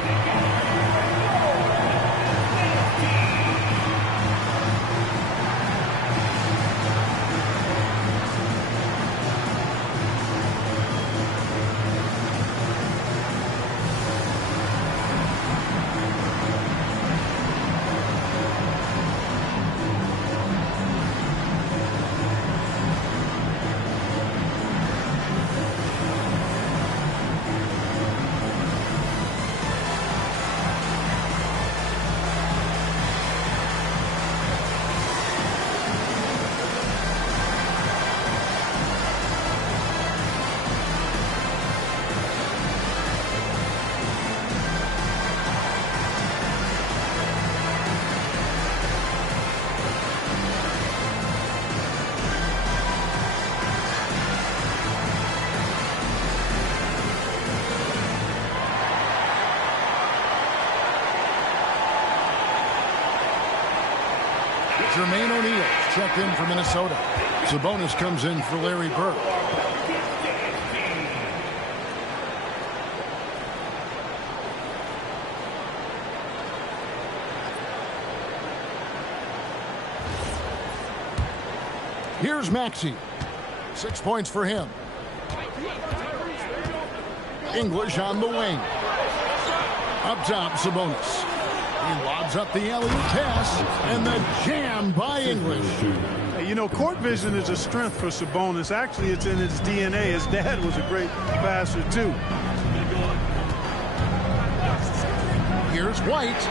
Jermaine O'Neal checked in for Minnesota. Sabonis comes in for Larry Bird. Here's Maxey. 6 points for him. English on the wing. Up top, Sabonis. He lobs up the alley-oop pass, and the jam by English. Hey, you know, court vision is a strength for Sabonis. Actually, it's in his DNA. His dad was a great passer, too. Here's White.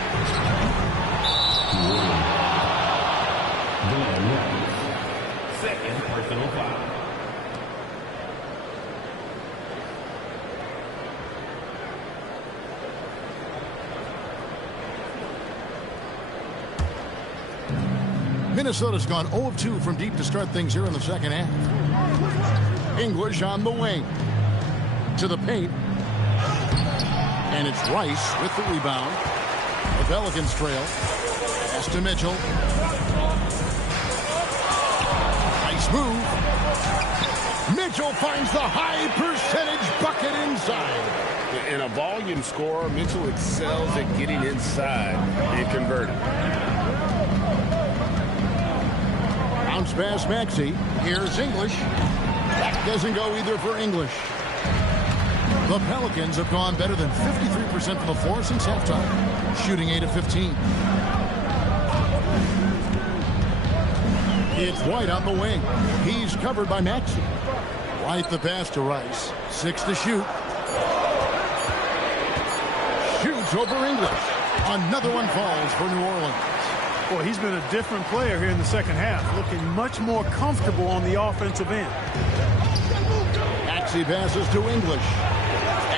Second personal foul. Minnesota's gone 0 of 2 from deep to start things here in the second half. English on the wing. To the paint. And it's Rice with the rebound. The Pelicans trail. Pass to Mitchell. Nice move. Mitchell finds the high percentage bucket inside. And a volume scorer, Mitchell excels at getting inside and converting. Bounce pass Maxey. Here's English. That doesn't go either for English. The Pelicans have gone better than 53% from the floor since halftime, shooting 8 of 15. It's White on the wing. He's covered by Maxey. White the pass to Rice. 6 to shoot. Shoots over English. Another one falls for New Orleans. Boy, he's been a different player here in the second half, looking much more comfortable on the offensive end. Maxey passes to English.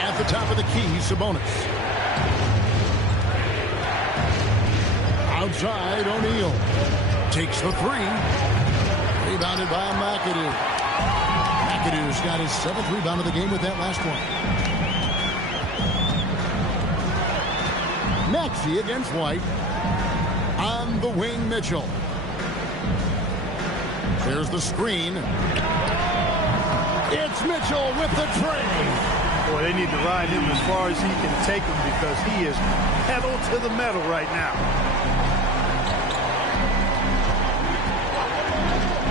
At the top of the key, Sabonis. Outside, O'Neal. Takes the three. Rebounded by McAdoo. McAdoo's got his 7th rebound of the game with that last one. Maxey against White. On the wing, Mitchell. There's the screen. It's Mitchell with the tray. Boy, they need to ride him as far as he can take him because he is pedal to the metal right now.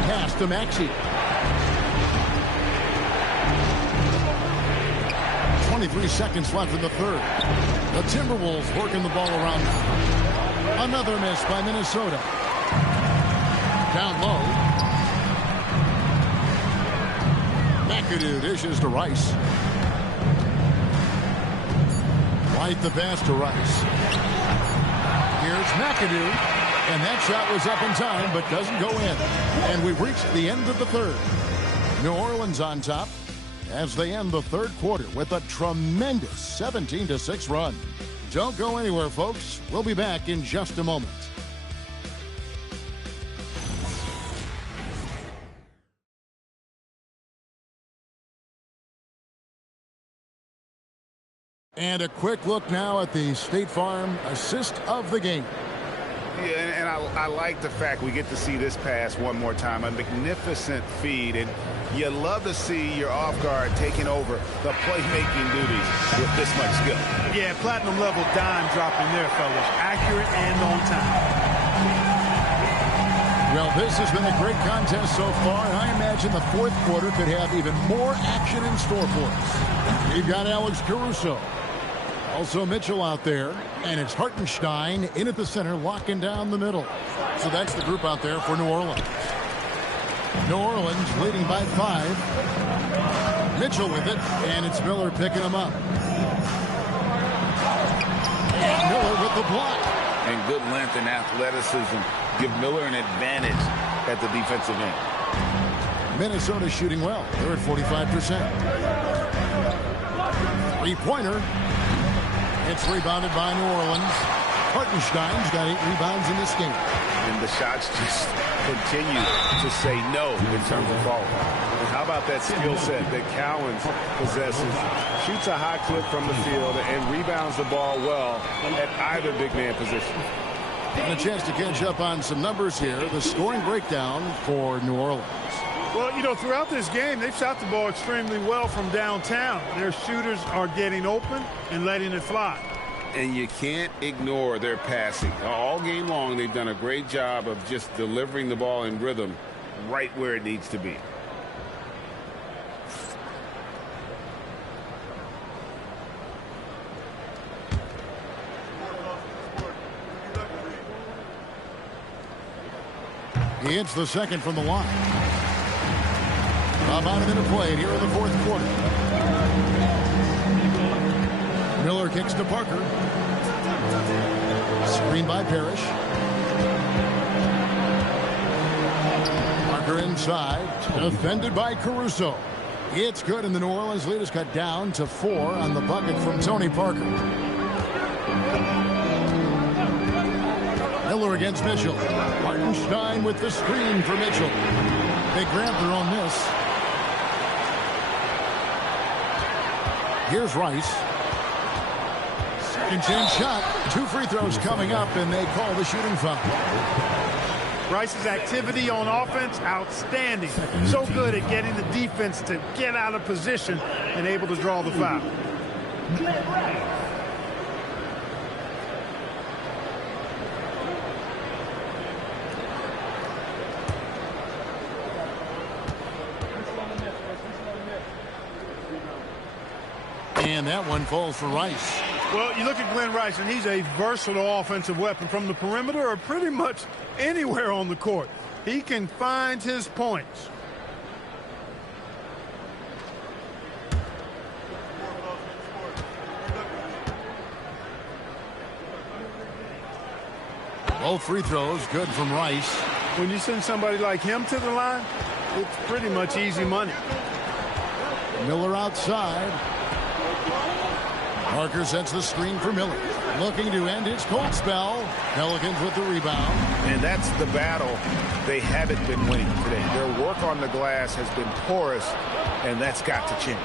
Pass to Maxey. 23 seconds left in the third. The Timberwolves working the ball around now. Another miss by Minnesota. Down low. McAdoo dishes to Rice. White the pass to Rice. Here's McAdoo. And that shot was up in time, but doesn't go in. And we've reached the end of the third. New Orleans on top as they end the third quarter with a tremendous 17-6 run. Don't go anywhere, folks. We'll be back in just a moment. And a quick look now at the State Farm assist of the game. Yeah, and I like the fact we get to see this pass one more time. A magnificent feed, and you love to see your off guard taking over the playmaking duties with this much skill. Yeah, platinum level dime dropping there, fellas. Accurate and on time. Well, this has been a great contest so far, and I imagine the fourth quarter could have even more action in store for us. We've got Alex Caruso. Also Mitchell out there, and it's Hartenstein in at the center, locking down the middle. So that's the group out there for New Orleans. New Orleans leading by 5. Mitchell with it, and it's Miller picking him up. And Miller with the block. And good length and athleticism give Miller an advantage at the defensive end. Minnesota shooting well. They're at 45%. Three-pointer. It's rebounded by New Orleans. Hartenstein's got 8 rebounds in this game. And the shots just continue to say no in terms of falling. And how about that skill set that Cowens possesses? Shoots a high clip from the field and rebounds the ball well at either big man position. And a chance to catch up on some numbers here. The scoring breakdown for New Orleans. Well, you know, throughout this game, they've shot the ball extremely well from downtown. Their shooters are getting open and letting it fly. And you can't ignore their passing. All game long, they've done a great job of just delivering the ball in rhythm right where it needs to be. He hits the second from the line. About a minute played here in the fourth quarter. Miller kicks to Parker. Screen by Parrish. Parker inside. Defended by Caruso. It's good, and the New Orleans lead is cut down to 4 on the bucket from Tony Parker. Miller against Mitchell. Hartenstein with the screen for Mitchell. They grab their own miss. Here's Rice. Second chance shot. 2 free throws coming up, and they call the shooting foul. Rice's activity on offense, outstanding. So good at getting the defense to get out of position and able to draw the foul. And that one falls for Rice. Well, you look at Glenn Rice, and he's a versatile offensive weapon from the perimeter or pretty much anywhere on the court. He can find his points. Both free throws good from Rice. When you send somebody like him to the line, it's pretty much easy money. Miller outside. Parker sets the screen for Miller. Looking to end his cold spell. Pelicans with the rebound. And that's the battle they haven't been winning today. Their work on the glass has been porous, and that's got to change.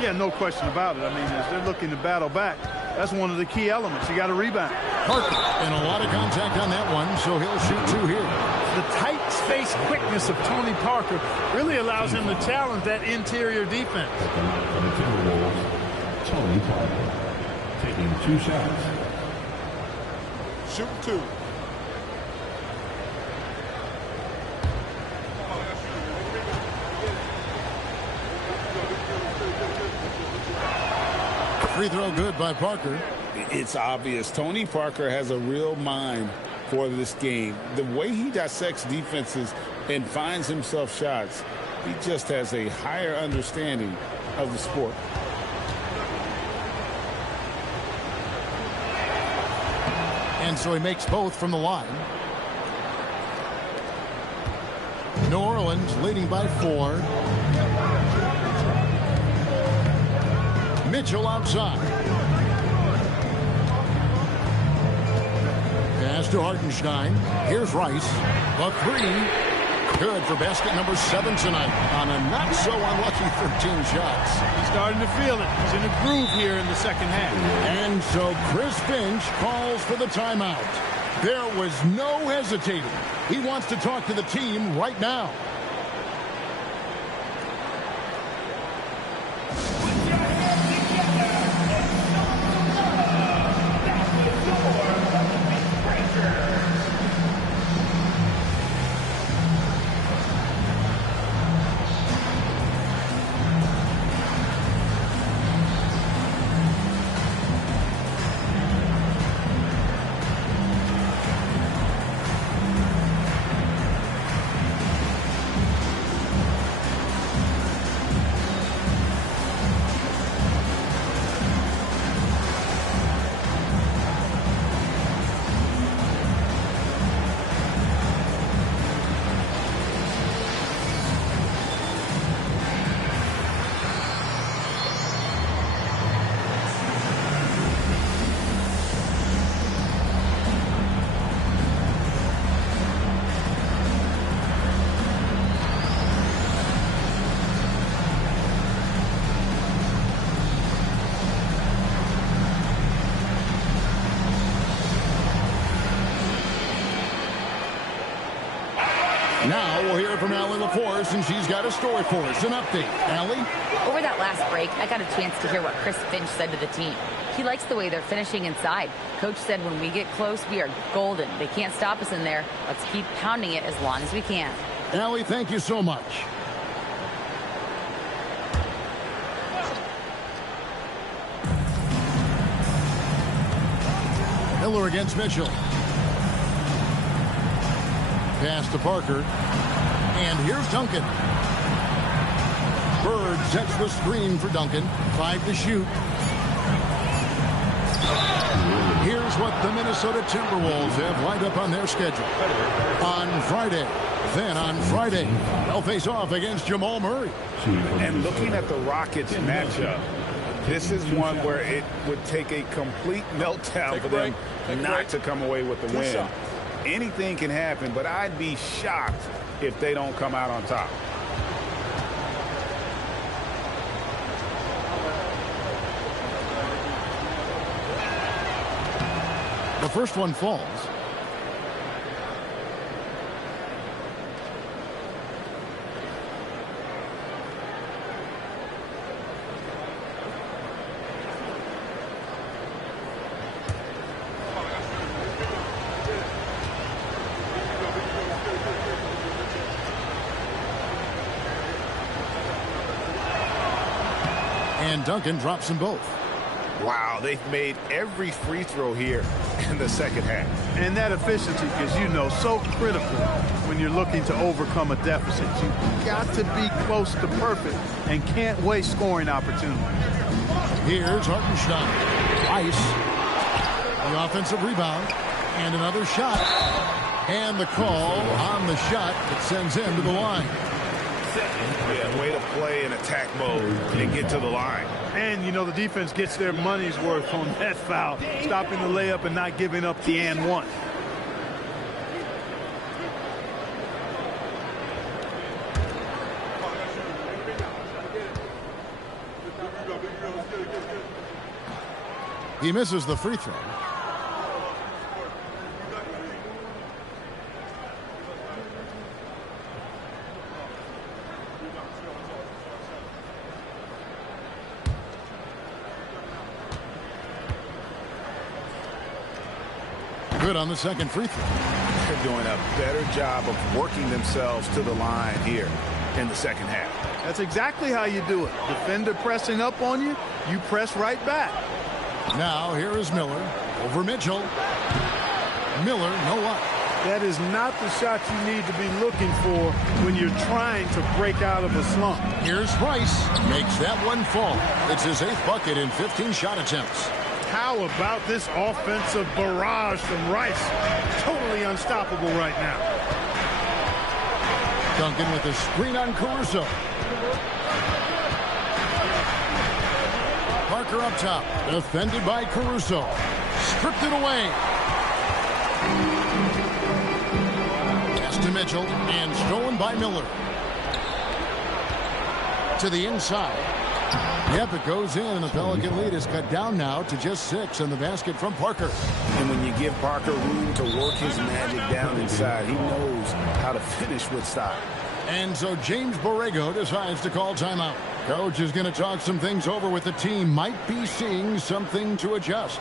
Yeah, no question about it. I mean, as they're looking to battle back, that's one of the key elements. You got to rebound. Parker, and a lot of contact on that one, so he'll shoot 2 here. The tight space quickness of Tony Parker really allows him to challenge that interior defense. Tony Parker taking 2 shots. Shoot 2. Free throw good by Parker. It's obvious. Tony Parker has a real mind for this game. The way he dissects defenses and finds himself shots, he just has a higher understanding of the sport. And so he makes both from the line. New Orleans leading by 4. Mitchell outside. Pass to Hartenstein. Here's Rice. A 3. Good for basket number 7 tonight on a not so unlucky 13 shots. He's starting to feel it. He's in a groove here in the second half. And so Chris Finch calls for the timeout. There was no hesitating. He wants to talk to the team right now. Now we'll hear from Allie LaForce, and she's got a story for us. An update. Allie? Over that last break, I got a chance to hear what Chris Finch said to the team. He likes the way they're finishing inside. Coach said when we get close, we are golden. They can't stop us in there. Let's keep pounding it as long as we can. Allie, thank you so much. Miller against Mitchell. Pass to Parker. And here's Duncan. Bird sets the screen for Duncan. 5 to shoot. Here's what the Minnesota Timberwolves have lined up on their schedule. On Friday. Then on Friday, they'll face off against Jamal Murray. And looking at the Rockets matchup, this is one where it would take a complete meltdown for them not to come away with the win. Anything can happen, but I'd be shocked if they don't come out on top. The first one falls. And Duncan drops them both. Wow, they've made every free throw here in the second half. And that efficiency is, you know, so critical when you're looking to overcome a deficit. You've got to be close to perfect and can't waste scoring opportunities. Here's Hartenstein. Rice. The offensive rebound. And another shot. And the call on the shot that sends him to the line. Yeah, way to play in attack mode and get to the line. And, you know, the defense gets their money's worth on that foul, stopping the layup and not giving up the and one. He misses the free throw. Good on the second free throw. They're doing a better job of working themselves to the line here in the second half. That's exactly how you do it. Defender pressing up on you, you press right back. Now here is Miller over Mitchell. Miller, no up. That is not the shot you need to be looking for when you're trying to break out of a slump. Here's Rice. Makes that one fall. It's his 8th bucket in 15 shot attempts. How about this offensive barrage from Rice? Totally unstoppable right now. Duncan with a screen on Caruso. Parker up top. Defended by Caruso. Stripped it away. Pass to Mitchell and stolen by Miller. To the inside. Yep, it goes in, and the Pelican lead is cut down now to just 6 in the basket from Parker. And when you give Parker room to work his magic down inside, he knows how to finish with style. And so James Borrego decides to call timeout. Coach is going to talk some things over with the team. Might be seeing something to adjust.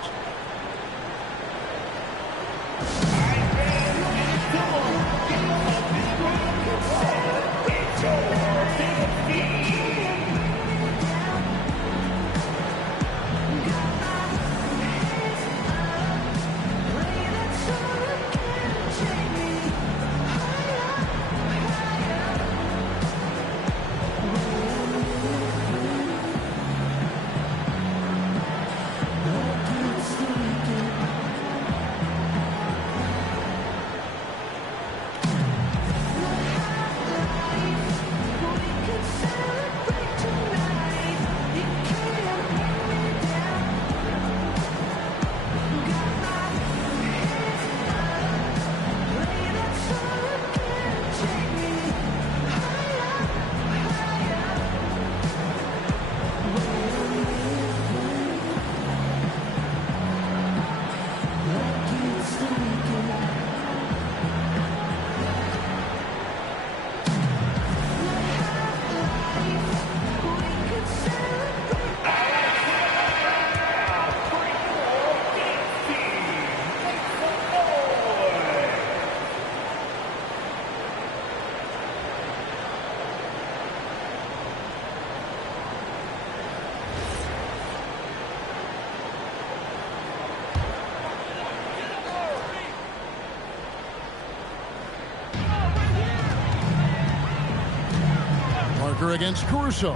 Against Caruso.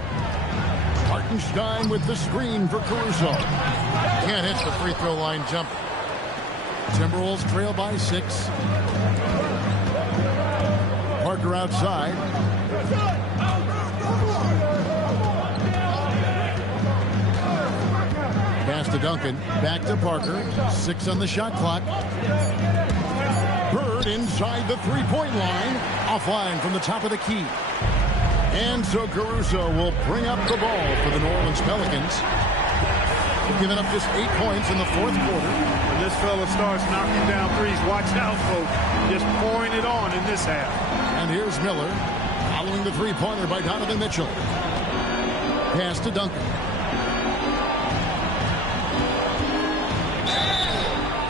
Hartenstein with the screen for Caruso. Can't hit the free throw line jumper. Timberwolves trail by 6. Parker outside. Pass to Duncan. Back to Parker. 6 on the shot clock. Bird inside the three-point line. Offline from the top of the key. And so Caruso will bring up the ball for the New Orleans Pelicans. Giving up just 8 points in the fourth quarter. When this fella starts knocking down threes, watch out, folks. Just pouring it on in this half. And here's Miller, following the three-pointer by Donovan Mitchell. Pass to Duncan.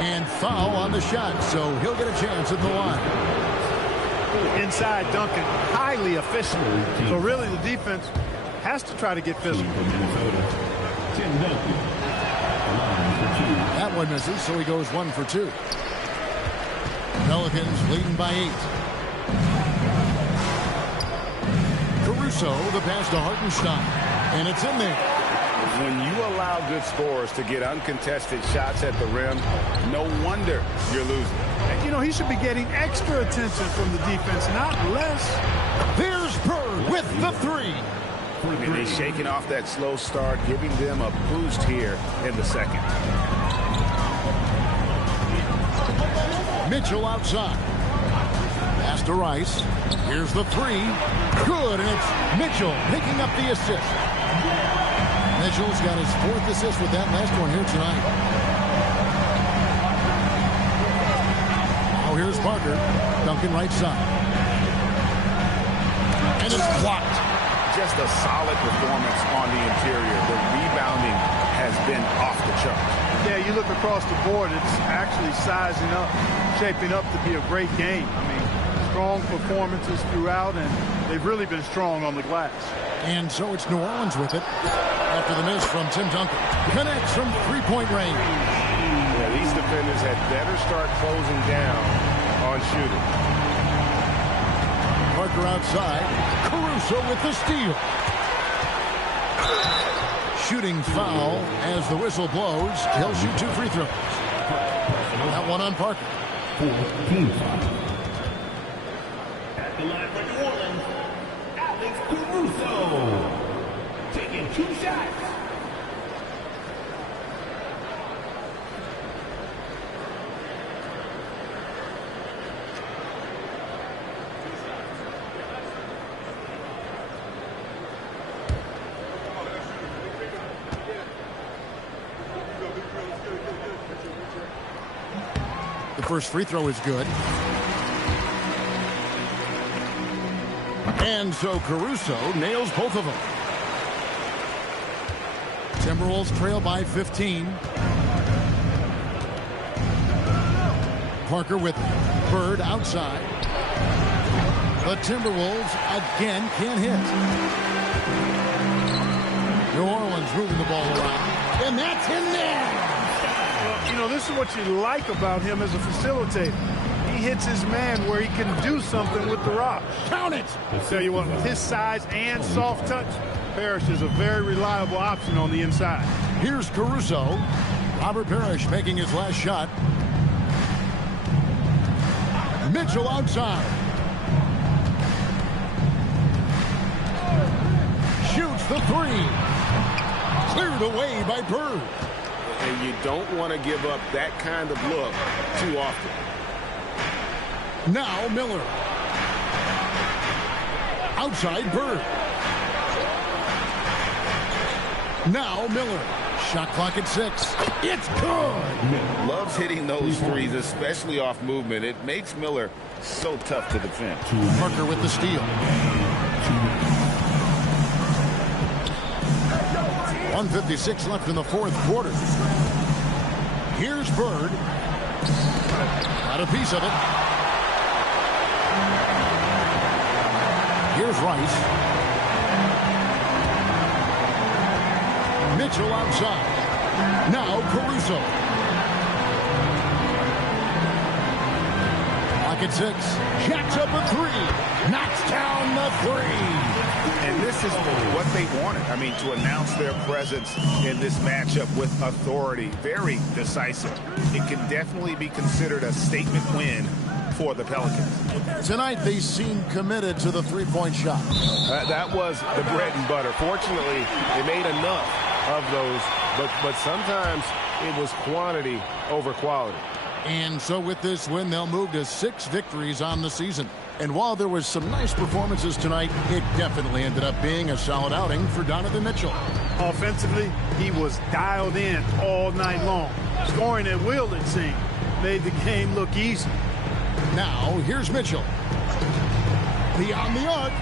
And foul on the shot, so he'll get a chance at the line. Inside Duncan, highly efficient. So really the defense has to try to get physical. That one misses, so he goes 1 for 2. Pelicans leading by 8. Caruso, the pass to Hartenstein, and it's in there. When you allow good scorers to get uncontested shots at the rim, no wonder you're losing. And, you know, he should be getting extra attention from the defense, not less. There's Bird with the 3. And he's shaking off that slow start, giving them a boost here in the second. Mitchell outside. Pass to Rice. Here's the 3. Good, and it's Mitchell picking up the assist. Mitchell's got his 4th assist with that last one here tonight. Now here's Parker. Duncan right side. And it's blocked. Just a solid performance on the interior. The rebounding has been off the charts. Yeah, you look across the board, it's actually sizing up, shaping up to be a great game. I mean, strong performances throughout, and they've really been strong on the glass. And so it's New Orleans with it. After the miss from Tim Duncan. Connects from three-point range. Yeah, these defenders had better start closing down on shooting. Parker outside. Caruso with the steal. Shooting foul as the whistle blows. He'll shoot 2 free throws. That one on Parker. At the line for New Orleans, Alex Caruso. Taking 2 shots. The first free throw is good. And so Caruso nails both of them. Timberwolves trail by 15. Parker with Bird outside. The Timberwolves again can't hit. New Orleans moving the ball around. And that's in there. Well, you know, this is what you like about him as a facilitator. He hits his man where he can do something with the rock. Count it! I'll tell you what, with his size and soft touch, Parrish is a very reliable option on the inside. Here's Caruso. Robert Parrish making his last shot. Mitchell outside. Shoots the 3. Cleared away by Bird. And you don't want to give up that kind of look too often. Now Miller. Outside Bird. Now Miller. Shot clock at 6. It's good. Loves hitting those threes, especially off movement. It makes Miller so tough to defend. Parker with the steal. 1:56 left in the fourth quarter. Here's Bird. Got a piece of it. Here's Rice. Mitchell outside. Now Caruso. Clock at 6. Jacks up a 3. Knocks down the 3. And this is what they wanted. I mean, to announce their presence in this matchup with authority. Very decisive. It can definitely be considered a statement win for the Pelicans. Tonight, they seem committed to the three-point shot. That was the bread and butter. Fortunately, they made enough of those, but sometimes it was quantity over quality. And so with this win, they'll move to 6 victories on the season. And while there was some nice performances tonight, it definitely ended up being a solid outing for Donovan Mitchell. Offensively, he was dialed in all night long. Scoring at will, it seemed, made the game look easy. Now, here's Mitchell. Beyond the arc.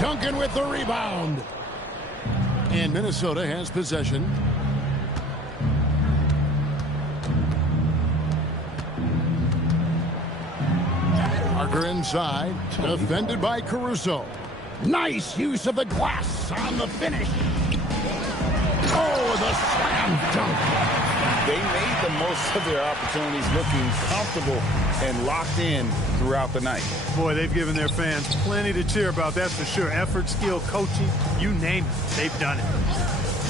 Duncan with the rebound. And Minnesota has possession. Parker inside. Defended by Caruso. Nice use of the glass on the finish. Oh, the slam dunk. They made the most of their opportunities, looking comfortable and locked in throughout the night. Boy, they've given their fans plenty to cheer about, that's for sure. Effort, skill, coaching, you name it, they've done it.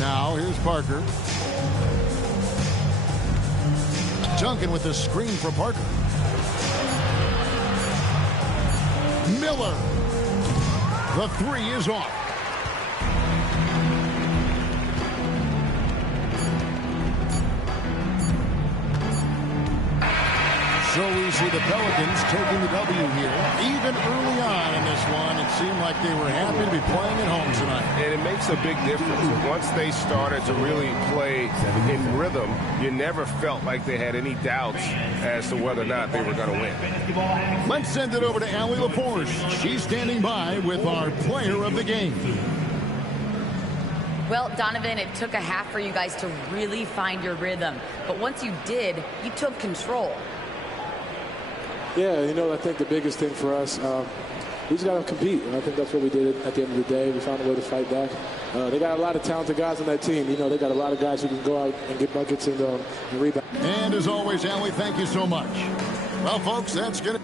Now, here's Parker. Duncan with the screen for Parker. Miller. The three is off. So we see the Pelicans taking the W here. Even early on in this one, it seemed like they were happy to be playing at home tonight. And it makes a big difference. Once they started to really play in rhythm, you never felt like they had any doubts as to whether or not they were going to win. Let's send it over to Allie LaForce. She's standing by with our player of the game. Well, Donovan, it took a half for you guys to really find your rhythm. But once you did, you took control. Yeah, I think the biggest thing for us, we just got to compete. And I think that's what we did at the end of the day. We found a way to fight back. They got a lot of talented guys on that team. They got a lot of guys who can go out and get buckets and rebound. And as always, Allie, thank you so much. Well, folks, that's going to...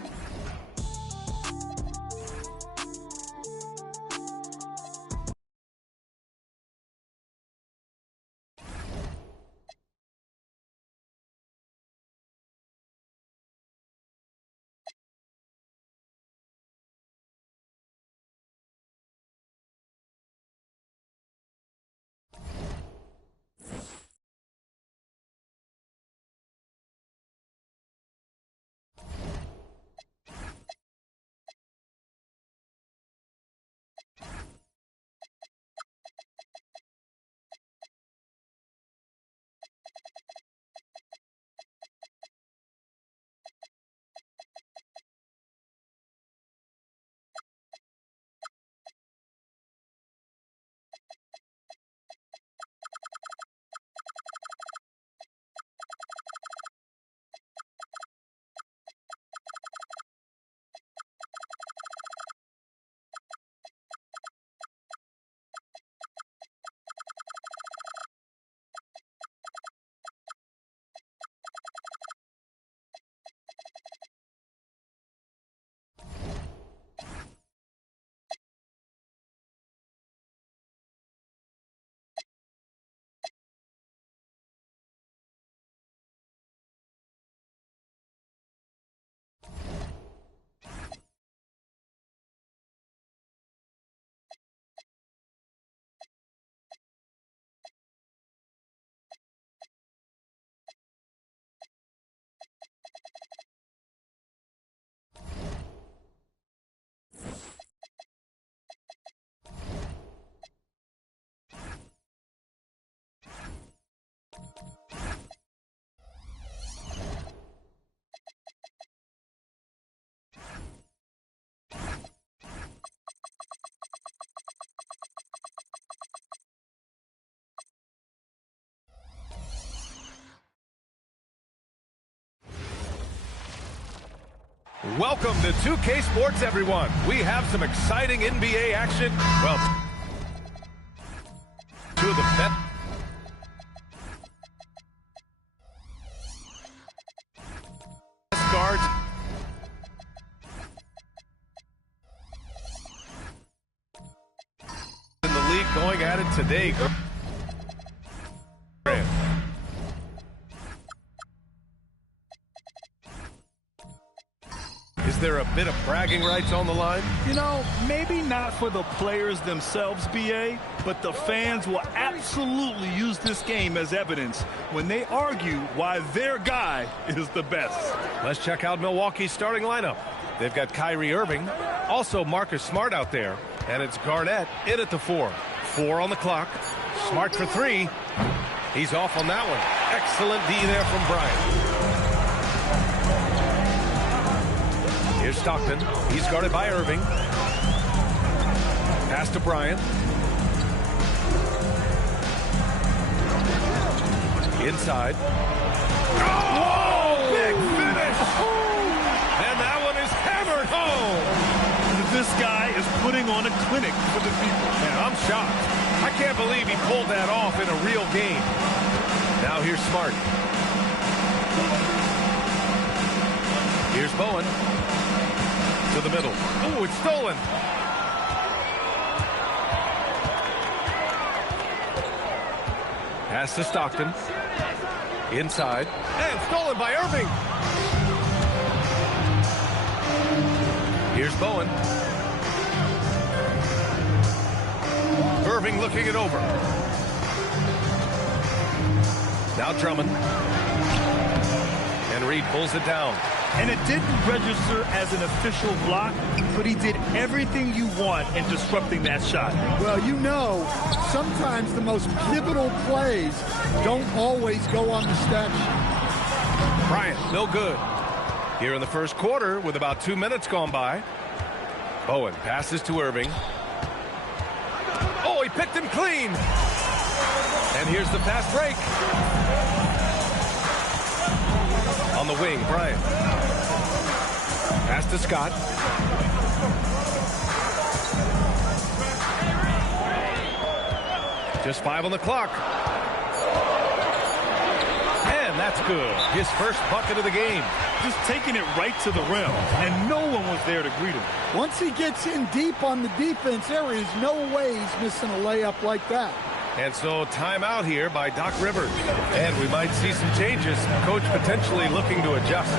Welcome to 2K Sports, everyone. We have some exciting NBA action. Well, two of the best guards in the league going at it today. Is there a bit of bragging rights on the line? Maybe not for the players themselves, BA, but the fans will absolutely use this game as evidence when they argue why their guy is the best. Let's check out Milwaukee's starting lineup. They've got Kyrie Irving, also Marcus Smart out there, and it's Garnett in at the 4. 4 on the clock. Smart for three. He's off on that one. Excellent D there from Bryant. Here's Stockton. He's guarded by Irving. Pass to Bryant. Inside. Oh, big finish! And that one is hammered home. This guy is putting on a clinic for the people. Yeah, I'm shocked. I can't believe he pulled that off in a real game. Now here's Smart. Here's Bowen. To the middle. Oh, it's stolen. Pass to Stockton. Inside. And stolen by Irving. Here's Bowen. Irving looking it over. Now Drummond. And Reed pulls it down. And it didn't register as an official block, but he did everything you want in disrupting that shot. Well, you know, sometimes the most pivotal plays don't always go on the stat sheet. Bryant, no good. Here in the first quarter with about 2 minutes gone by. Bowen passes to Irving. Oh, he picked him clean. And here's the fast break. On the wing, Bryant. Pass to Scott. Just 5 on the clock. And that's good. His first bucket of the game. Just taking it right to the rim, and no one was there to greet him. Once he gets in deep on the defense, there is no way he's missing a layup like that. And so timeout here by Doc Rivers. And we might see some changes. Coach potentially looking to adjust.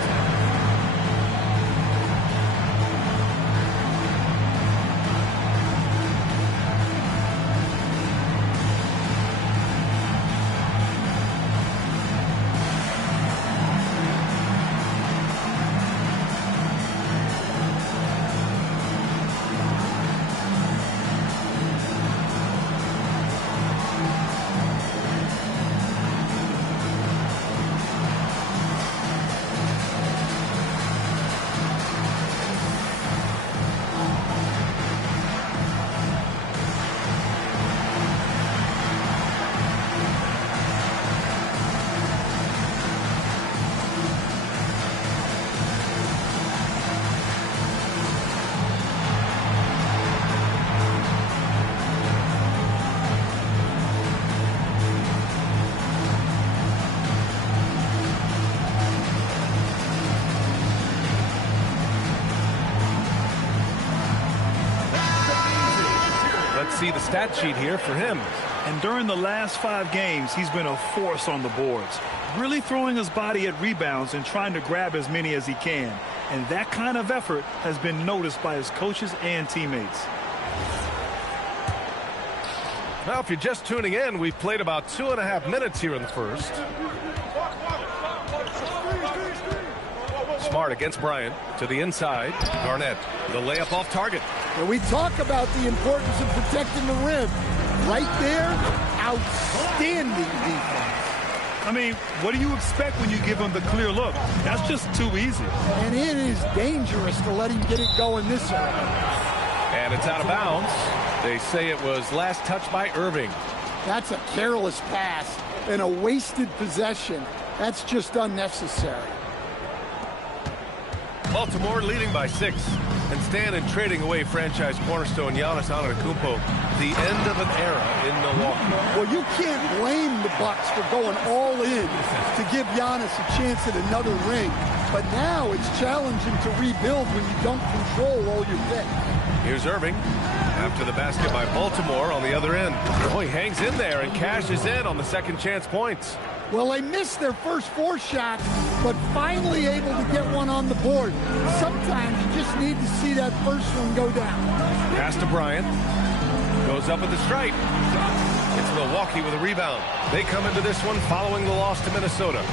See the stat sheet here for him. And during the last 5 games, he's been a force on the boards, really throwing his body at rebounds and trying to grab as many as he can. And that kind of effort has been noticed by his coaches and teammates. Now, if you're just tuning in, we've played about 2.5 minutes here in the first. Smart against Bryant to the inside. Garnett, the layup off target. And we talk about the importance of protecting the rim. Right there, outstanding defense. I mean, what do you expect when you give him the clear look? That's just too easy. And it is dangerous to let him get it going this early. And it's out of bounds. They say it was last touched by Irving. That's a careless pass and a wasted possession. That's just unnecessary. Baltimore leading by 6. And Stan trading away franchise cornerstone Giannis Antetokounmpo. The end of an era in Milwaukee. Well, you can't blame the Bucks for going all in to give Giannis a chance at another ring. But now it's challenging to rebuild when you don't control all your picks. Here's Irving. After the basket by Baltimore on the other end. Oh, he hangs in there and cashes in on the second chance points. Well, they missed their first 4 shots, but finally able to get one on the board. Sometimes you just need to see that first one go down. Pass to Bryant. Goes up at the stripe. It's Milwaukee with a rebound. They come into this one following the loss to Minnesota.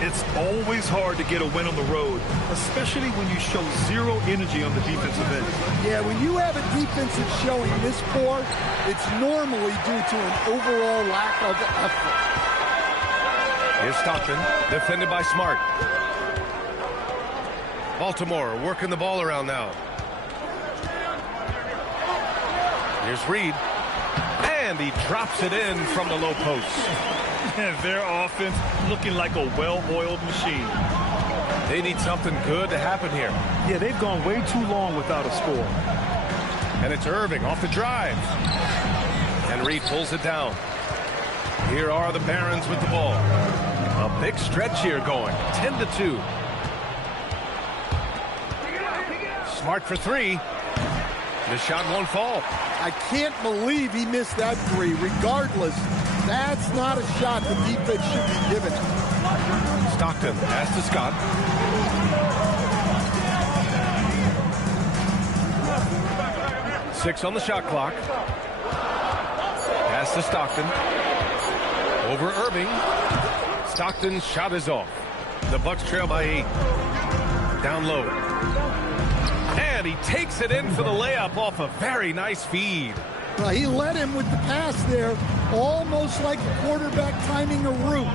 It's always hard to get a win on the road, especially when you show zero energy on the defensive end. Yeah, when you have a defense that's showing this poor, it's normally due to an overall lack of effort. Here's Stockton, defended by Smart. Baltimore working the ball around now. Here's Reed. And he drops it in from the low post. And their offense looking like a well-oiled machine. They need something good to happen here. Yeah, they've gone way too long without a score. And it's Irving off the drive. And Reed pulls it down. Here are the Barons with the ball. A big stretch here going. 10-2. Smart for three. The shot won't fall. I can't believe he missed that three. Regardless, that's not a shot the defense should be giving him. Stockton pass to Scott. Six on the shot clock. Pass to Stockton. Over Irving. Stockton's shot is off. The Bucks trail by 8. Down low. And he takes it in for the layup off a very nice feed. Well, he led him with the pass there, almost like a quarterback timing a route.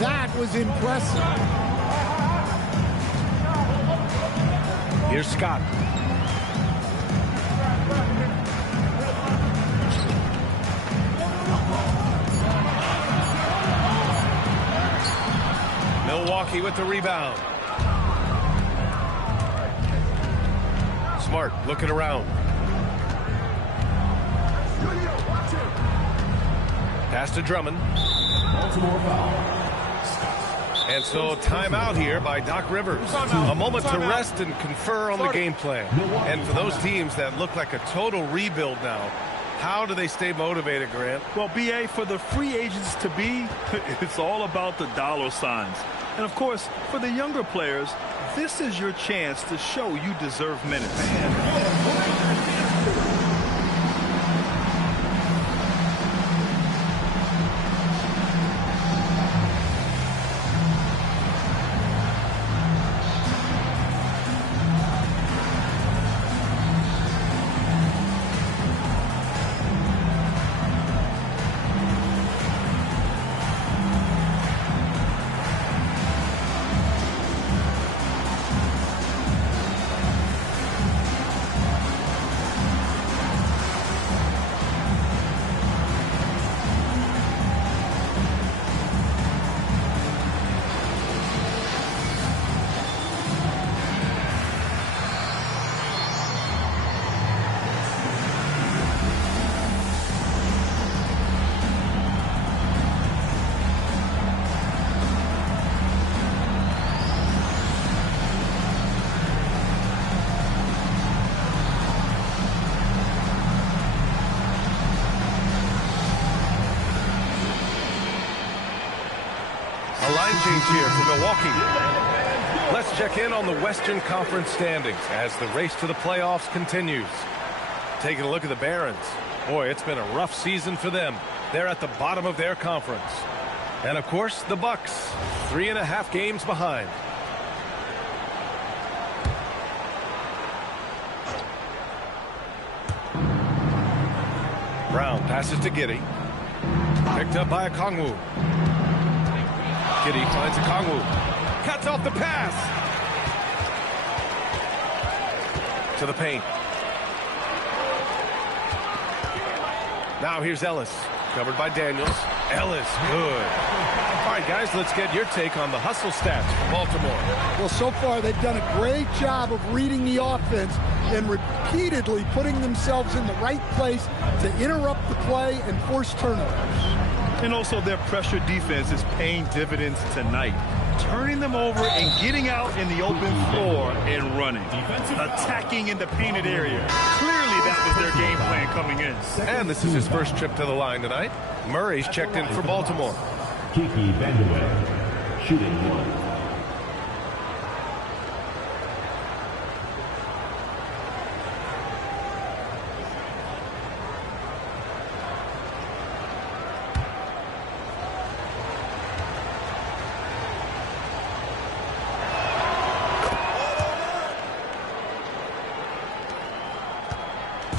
That was impressive. Here's Scott. Milwaukee with the rebound. Smart looking around. Pass to Drummond. And so timeout here by Doc Rivers. A moment to rest and confer on the game plan. And for those teams that look like a total rebuild now, how do they stay motivated, Grant? Well, BA, for the free agents to be, it's all about the dollar signs. And, of course, for the younger players, this is your chance to show you deserve minutes. Change here for Milwaukee. Let's check in on the Western Conference standings as the race to the playoffs continues. Taking a look at the Barons. Boy, it's been a rough season for them. They're at the bottom of their conference. And of course, the Bucks, 3.5 games behind. Brown passes to Giddey. Picked up by Okongwu. Giddey finds Okongwu. Cuts off the pass. To the paint. Now here's Ellis. Covered by Daniels. Ellis, good. All right, guys, let's get your take on the hustle stats for Baltimore. Well, so far they've done a great job of reading the offense and repeatedly putting themselves in the right place to interrupt the play and force turnovers. And also their pressure defense is paying dividends tonight. Turning them over and getting out in the open floor and running. Attacking in the painted area. Clearly that was their game plan coming in. And this is his first trip to the line tonight. Murray's checked in for Baltimore. Kiki Vanderweg, shooting 1.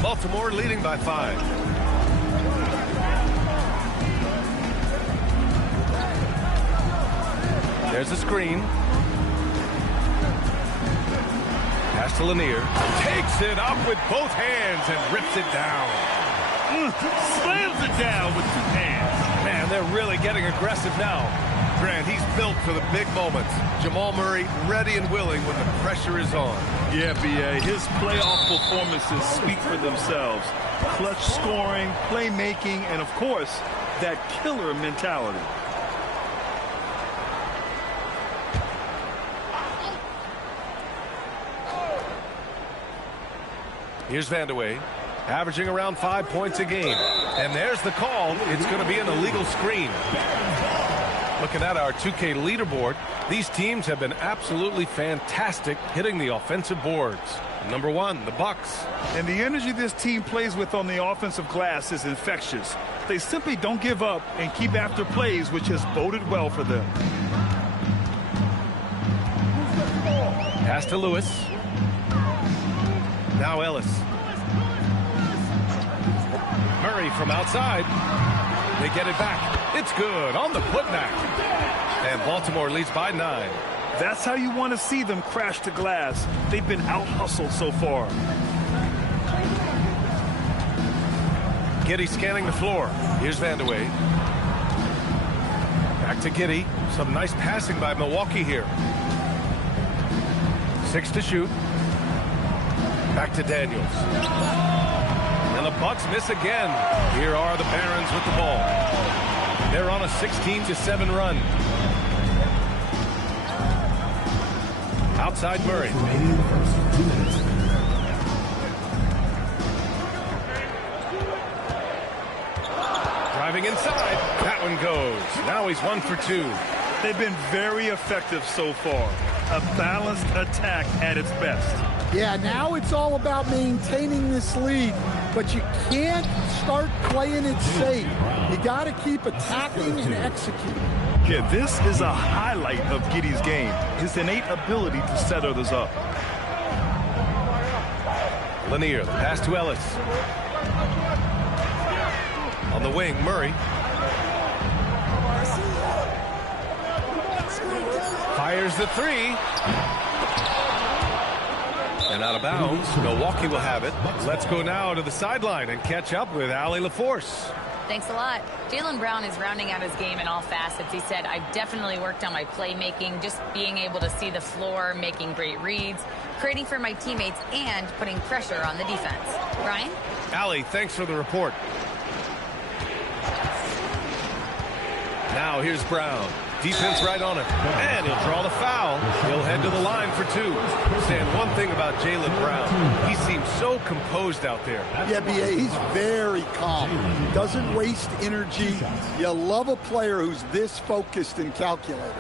Baltimore leading by 5. There's a screen. Pass to Lanier. Takes it up with both hands and rips it down. Slams it down with 2 hands. Man, they're really getting aggressive now. Grant, he's built for the big moments. Jamal Murray ready and willing when the pressure is on. Yeah, B.A. His playoff performances speak for themselves. Clutch scoring, playmaking, and, of course, that killer mentality. Here's Vandeweghe, averaging around 5 points a game. And there's the call. It's going to be an illegal screen. Looking at our 2K leaderboard, these teams have been absolutely fantastic hitting the offensive boards. Number 1, the Bucks. And the energy this team plays with on the offensive glass is infectious. They simply don't give up and keep after plays, which has boded well for them. Pass to Lewis. Now Ellis. Murray from outside. They get it back. It's good on the putback. And Baltimore leads by 9. That's how you want to see them crash the glass. They've been out-hustled so far. Giddey scanning the floor. Here's Vandeweghe. Back to Giddey. Some nice passing by Milwaukee here. 6 to shoot. Back to Daniels. And the Bucks miss again. Here are the Barons with the ball. They're on a 16-7 run. Outside Murray. Driving inside. That one goes. Now he's 1 for 2. They've been very effective so far. A balanced attack at its best. Yeah, now it's all about maintaining this lead, but you can't start playing it safe. You got to keep attacking and executing. Yeah, this is a highlight of Giddey's game, his innate ability to set others up. Lanier, the pass to Ellis. On the wing, Murray. Fires the 3. And out of bounds. Milwaukee will have it. Let's go now to the sideline and catch up with Allie LaForce. Thanks a lot. Jaylen Brown is rounding out his game in all facets. He said, I've definitely worked on my playmaking, just being able to see the floor, making great reads, creating for my teammates, and putting pressure on the defense. Brian? Allie, thanks for the report. Now here's Brown. Defense right on it. And he'll draw the foul. He'll head to the line for 2. Saying one thing about Jaylen Brown. He seems so composed out there. Yeah, B.A., he's very calm. Doesn't waste energy. You love a player who's this focused and calculated.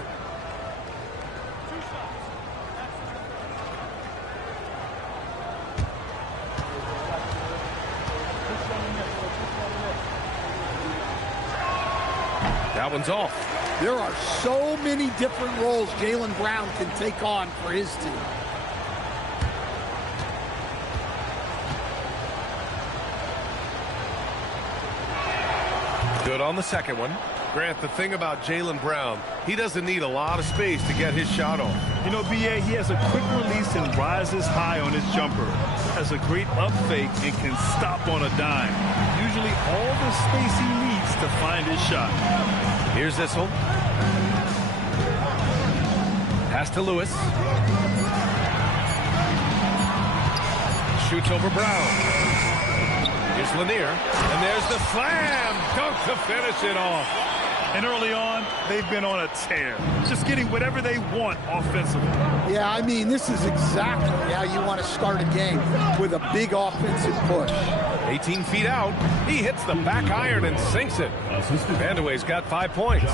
That one's off. There are so many different roles Jaylen Brown can take on for his team. Good on the second one. Grant, the thing about Jaylen Brown, he doesn't need a lot of space to get his shot off. You know, B.A., he has a quick release and rises high on his jumper. Has a great up fake and can stop on a dime. Usually all the space he needs to find his shot. Here's Issel. Pass to Lewis. Shoots over Brown. Here's Lanier. And there's the slam. Dunk to finish it off. And early on, they've been on a tear. Just getting whatever they want offensively. Yeah, I mean, this is exactly how you want to start a game, with a big offensive push. 18 feet out. He hits the back iron and sinks it. Vandeweghe's got 5 points.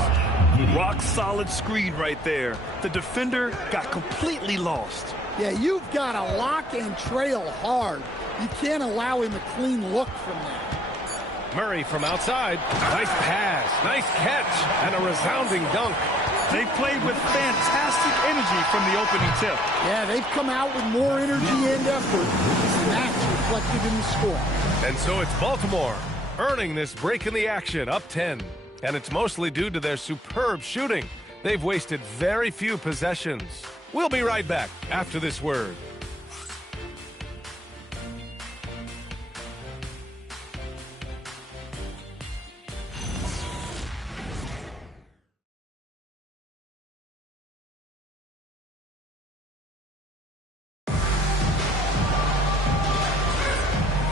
Rock solid screen right there. The defender got completely lost. Yeah, you've got to lock and trail hard. You can't allow him a clean look from that. Murray from outside. Nice pass. Nice catch. And a resounding dunk. They played with fantastic energy from the opening tip. Yeah, they've come out with more energy and effort. That's reflected in the score. And so it's Baltimore earning this break in the action, up 10. And it's mostly due to their superb shooting. They've wasted very few possessions. We'll be right back after this word.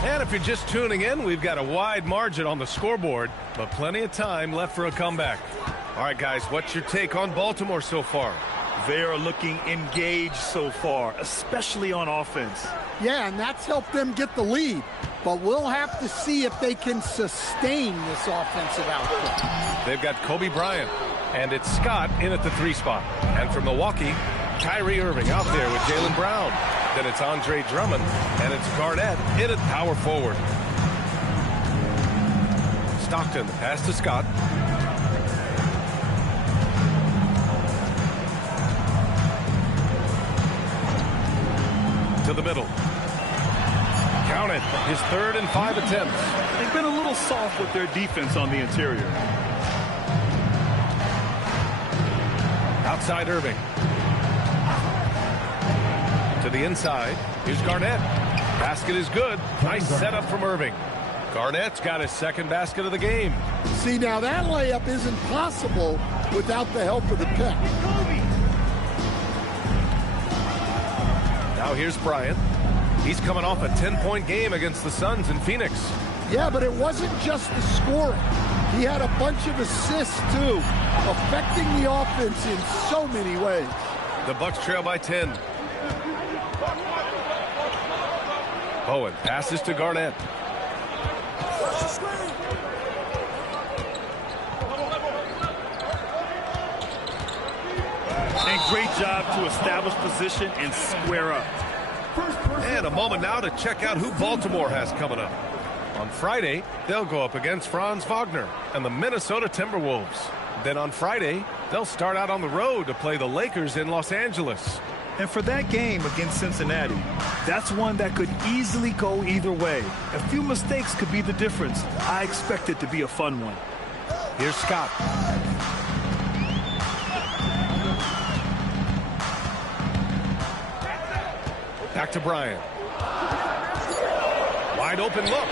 And if you're just tuning in, we've got a wide margin on the scoreboard, but plenty of time left for a comeback. All right, guys, what's your take on Baltimore so far? They are looking engaged so far, especially on offense. Yeah, and that's helped them get the lead. But we'll have to see if they can sustain this offensive output. They've got Kobe Bryant, and it's Scott in at the 3 spot. And from Milwaukee, Kyrie Irving out there with Jaylen Brown. Then it's Andre Drummond, and it's Garnett in at power forward. Stockton, pass to Scott. To the middle. Count it. His 3rd and 5 attempts. They've been a little soft with their defense on the interior. Outside Irving. To the inside. Here's Garnett. Basket is good. Nice setup from Irving. Garnett's got his 2nd basket of the game. See, now that layup isn't possible without the help of the pick. Now here's Bryant. He's coming off a 10-point game against the Suns in Phoenix. Yeah, but it wasn't just the scoring. He had a bunch of assists, too, affecting the offense in so many ways. The Bucks trail by 10. Bowen passes to Garnett. And great job to establish position and square up. And a moment now to check out who Baltimore has coming up. On Friday, they'll go up against Franz Wagner and the Minnesota Timberwolves. Then on Friday, they'll start out on the road to play the Lakers in Los Angeles. And for that game against Cincinnati, that's one that could easily go either way. A few mistakes could be the difference. I expect it to be a fun one. Here's Scott. Back to Bryant. Wide open look.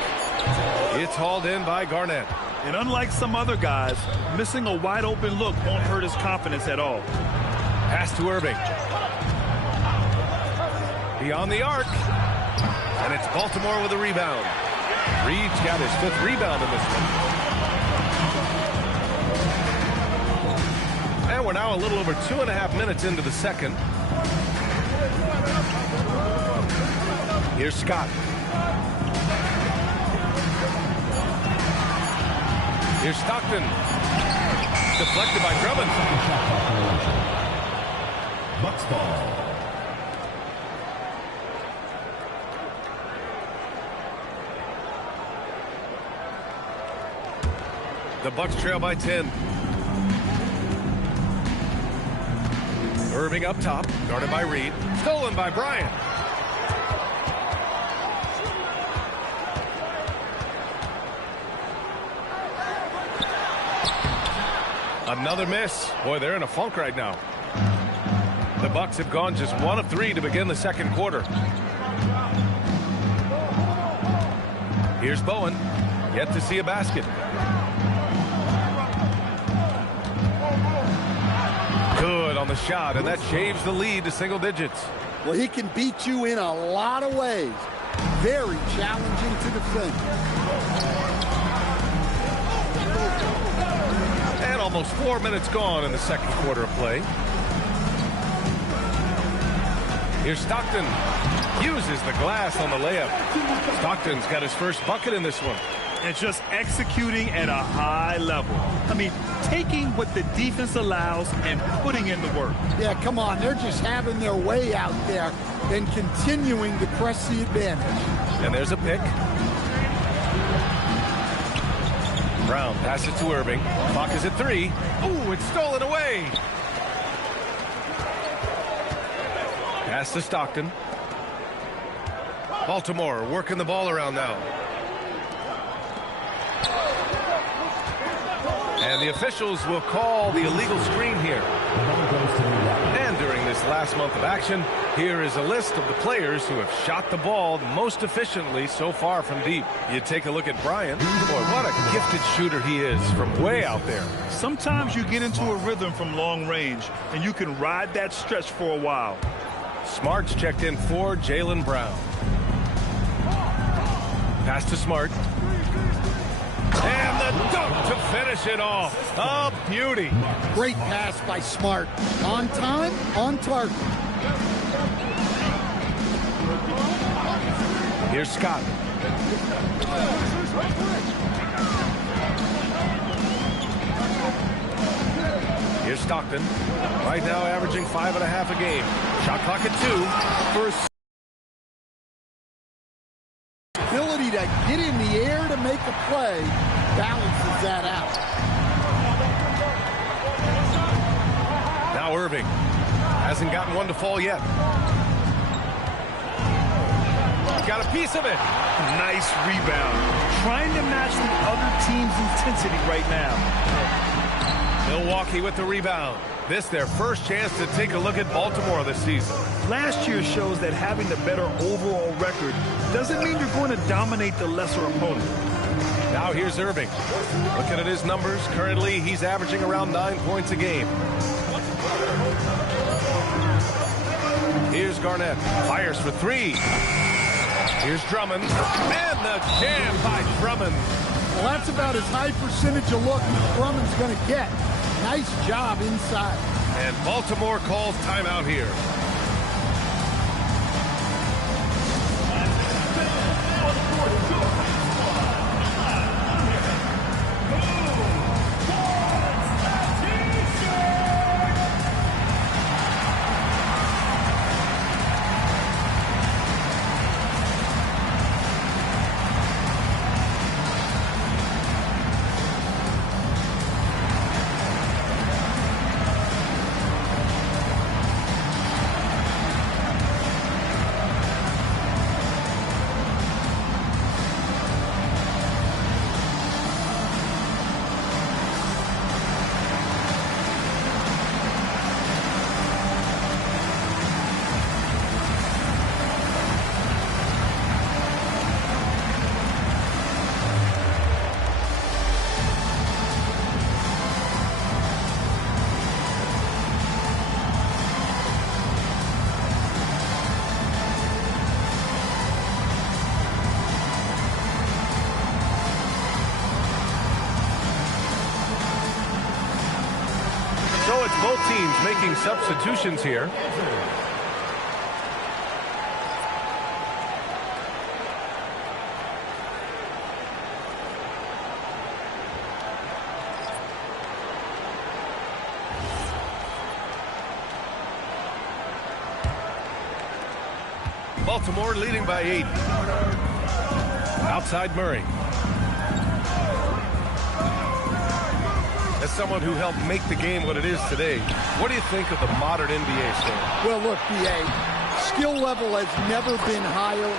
It's hauled in by Garnett. And unlike some other guys, missing a wide open look won't hurt his confidence at all. Pass to Irving. Beyond the arc. And it's Baltimore with a rebound. Reed's got his 5th rebound in this one. And we're now a little over 2.5 minutes into the second. Here's Scott. Here's Stockton. Deflected by Drummond. Bucks ball. The Bucks trail by 10. Irving up top, guarded by Reed. Stolen by Bryant. Another miss. Boy, they're in a funk right now. The Bucks have gone just 1 of 3 to begin the second quarter. Here's Bowen. Yet to see a basket. Good on the shot, and that shaves the lead to single digits. Well, he can beat you in a lot of ways. Very challenging to defend. And almost 4 minutes gone in the second quarter of play. Here's Stockton. Uses the glass on the layup. Stockton's got his first bucket in this one. And just executing at a high level. I mean, taking what the defense allows and putting in the work. Yeah, come on. They're just having their way out there and continuing to press the advantage. And there's a pick. Brown passes to Irving. Clock is at 3. Ooh, it's stolen away. Pass to Stockton. Baltimore working the ball around now. And the officials will call the illegal screen here. And during this last month of action, here is a list of the players who have shot the ball most efficiently so far from deep. You take a look at Bryant. Boy, what a gifted shooter he is from way out there. Sometimes you get into a rhythm from long range, and you can ride that stretch for a while. Smart's checked in for Jaylen Brown. Pass to Smart. And the dunk to finish it off. A beauty. Great pass by Smart. On time, on target. Here's Scott. Here's Stockton. Right now averaging 5.5 a game. Shot clock at 2. First ability to get in the air to make a play balances that out. Now Irving hasn't gotten one to fall yet. Got a piece of it. Nice rebound. Trying to match the other team's intensity right now. Milwaukee with the rebound. This their first chance to take a look at Baltimore this season. Last year shows that having the better overall record doesn't mean you're going to dominate the lesser opponent. Now here's Irving. Looking at his numbers, currently he's averaging around 9 points a game. Here's Garnett. Fires for 3. Here's Drummond. And the jam by Drummond. Well, that's about as high percentage of look Drummond's going to get. Nice job inside. And Baltimore calls timeout here. So it's both teams making substitutions here. Baltimore leading by 8. Outside Murray. As someone who helped make the game what it is today, what do you think of the modern NBA scene? Well, look, B.A., skill level has never been higher.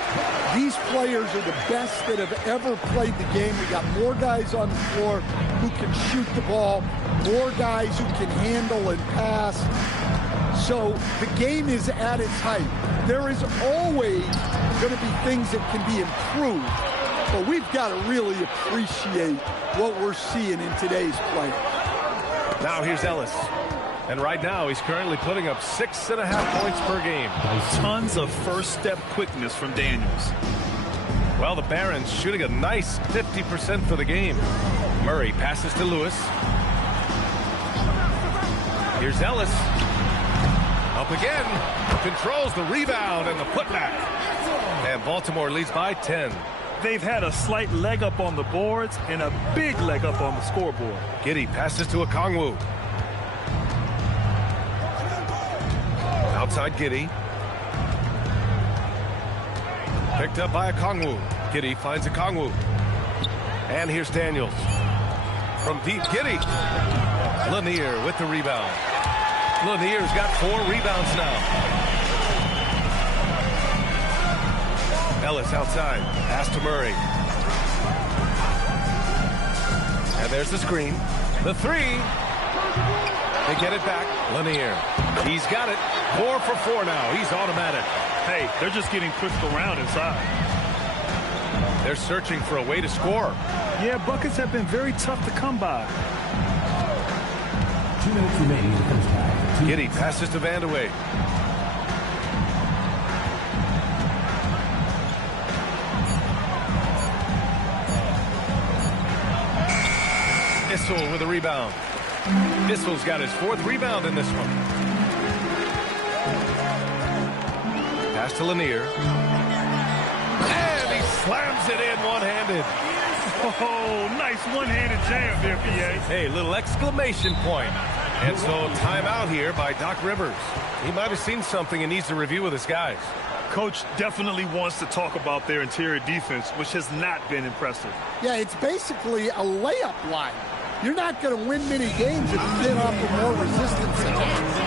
These players are the best that have ever played the game. We got more guys on the floor who can shoot the ball, more guys who can handle and pass. So the game is at its height. There is always going to be things that can be improved, but we've got to really appreciate what we're seeing in today's play. Now here's Ellis. And right now he's currently putting up 6.5 points per game. Tons of first step quickness from Daniels. Well, the Barons shooting a nice 50% for the game. Murray passes to Lewis. Here's Ellis. Up again. Controls the rebound and the putback. And Baltimore leads by 10. They've had a slight leg up on the boards and a big leg up on the scoreboard. Giddey passes to Okongwu. Outside Giddey. Picked up by Okongwu. Giddey finds Okongwu. And here's Daniels. From deep, Giddey. Lanier with the rebound. Lanier's got 4 rebounds now. Ellis outside. Pass to Murray. And there's the screen. The three. They get it back. Lanier. He's got it. 4 for 4 now. He's automatic. Hey, they're just getting pushed around inside. They're searching for a way to score. Yeah, buckets have been very tough to come by. 2 minutes remaining in the first half. Giddey passes to Vandeweghe. Issel with a rebound. Issel's got his 4th rebound in this one. Pass to Lanier. And he slams it in one-handed. Oh, nice one-handed jam there, PA. Hey, little exclamation point. And so timeout here by Doc Rivers. He might have seen something and needs to review with his guys. Coach definitely wants to talk about their interior defense, which has not been impressive. Yeah, it's basically a layup line. You're not going to win many games if you get off with more resistance than that.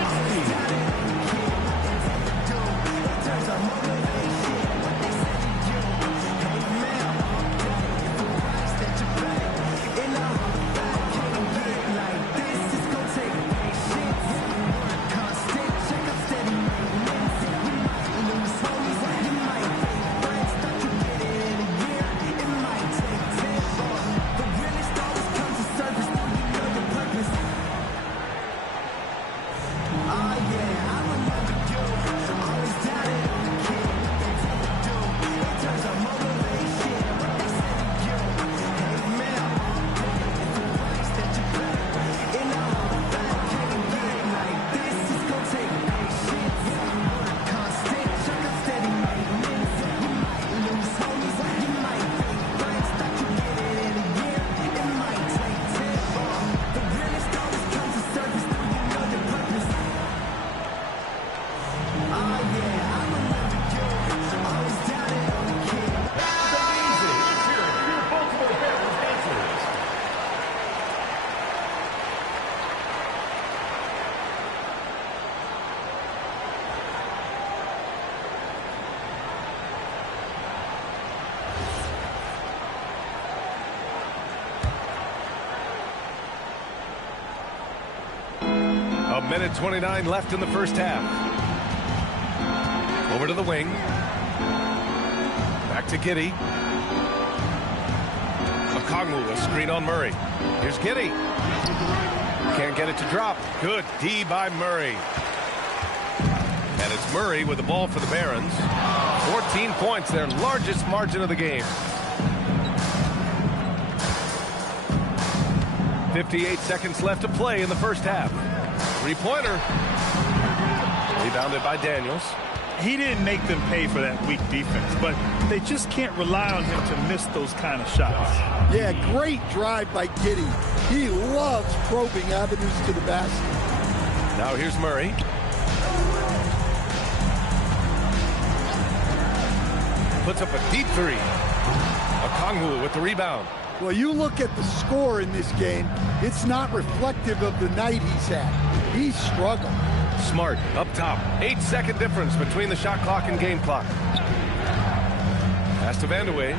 A minute 29 left in the first half. Over to the wing. Back to Giddey. Okongwu, a screen on Murray. Here's Giddey. Can't get it to drop. Good D by Murray. And it's Murray with the ball for the Barons. 14 points, their largest margin of the game. 58 seconds left to play in the first half. Three-pointer. Rebounded by Daniels. He didn't make them pay for that weak defense, but they just can't rely on him to miss those kind of shots. Yeah, great drive by Giddey. He loves probing avenues to the basket. Now here's Murray. Puts up a deep three. Okongwu with the rebound. Well, you look at the score in this game, it's not reflective of the night he's had. He's struggled. Smart up top. 8-second difference between the shot clock and game clock. Pass to Vandeweghe.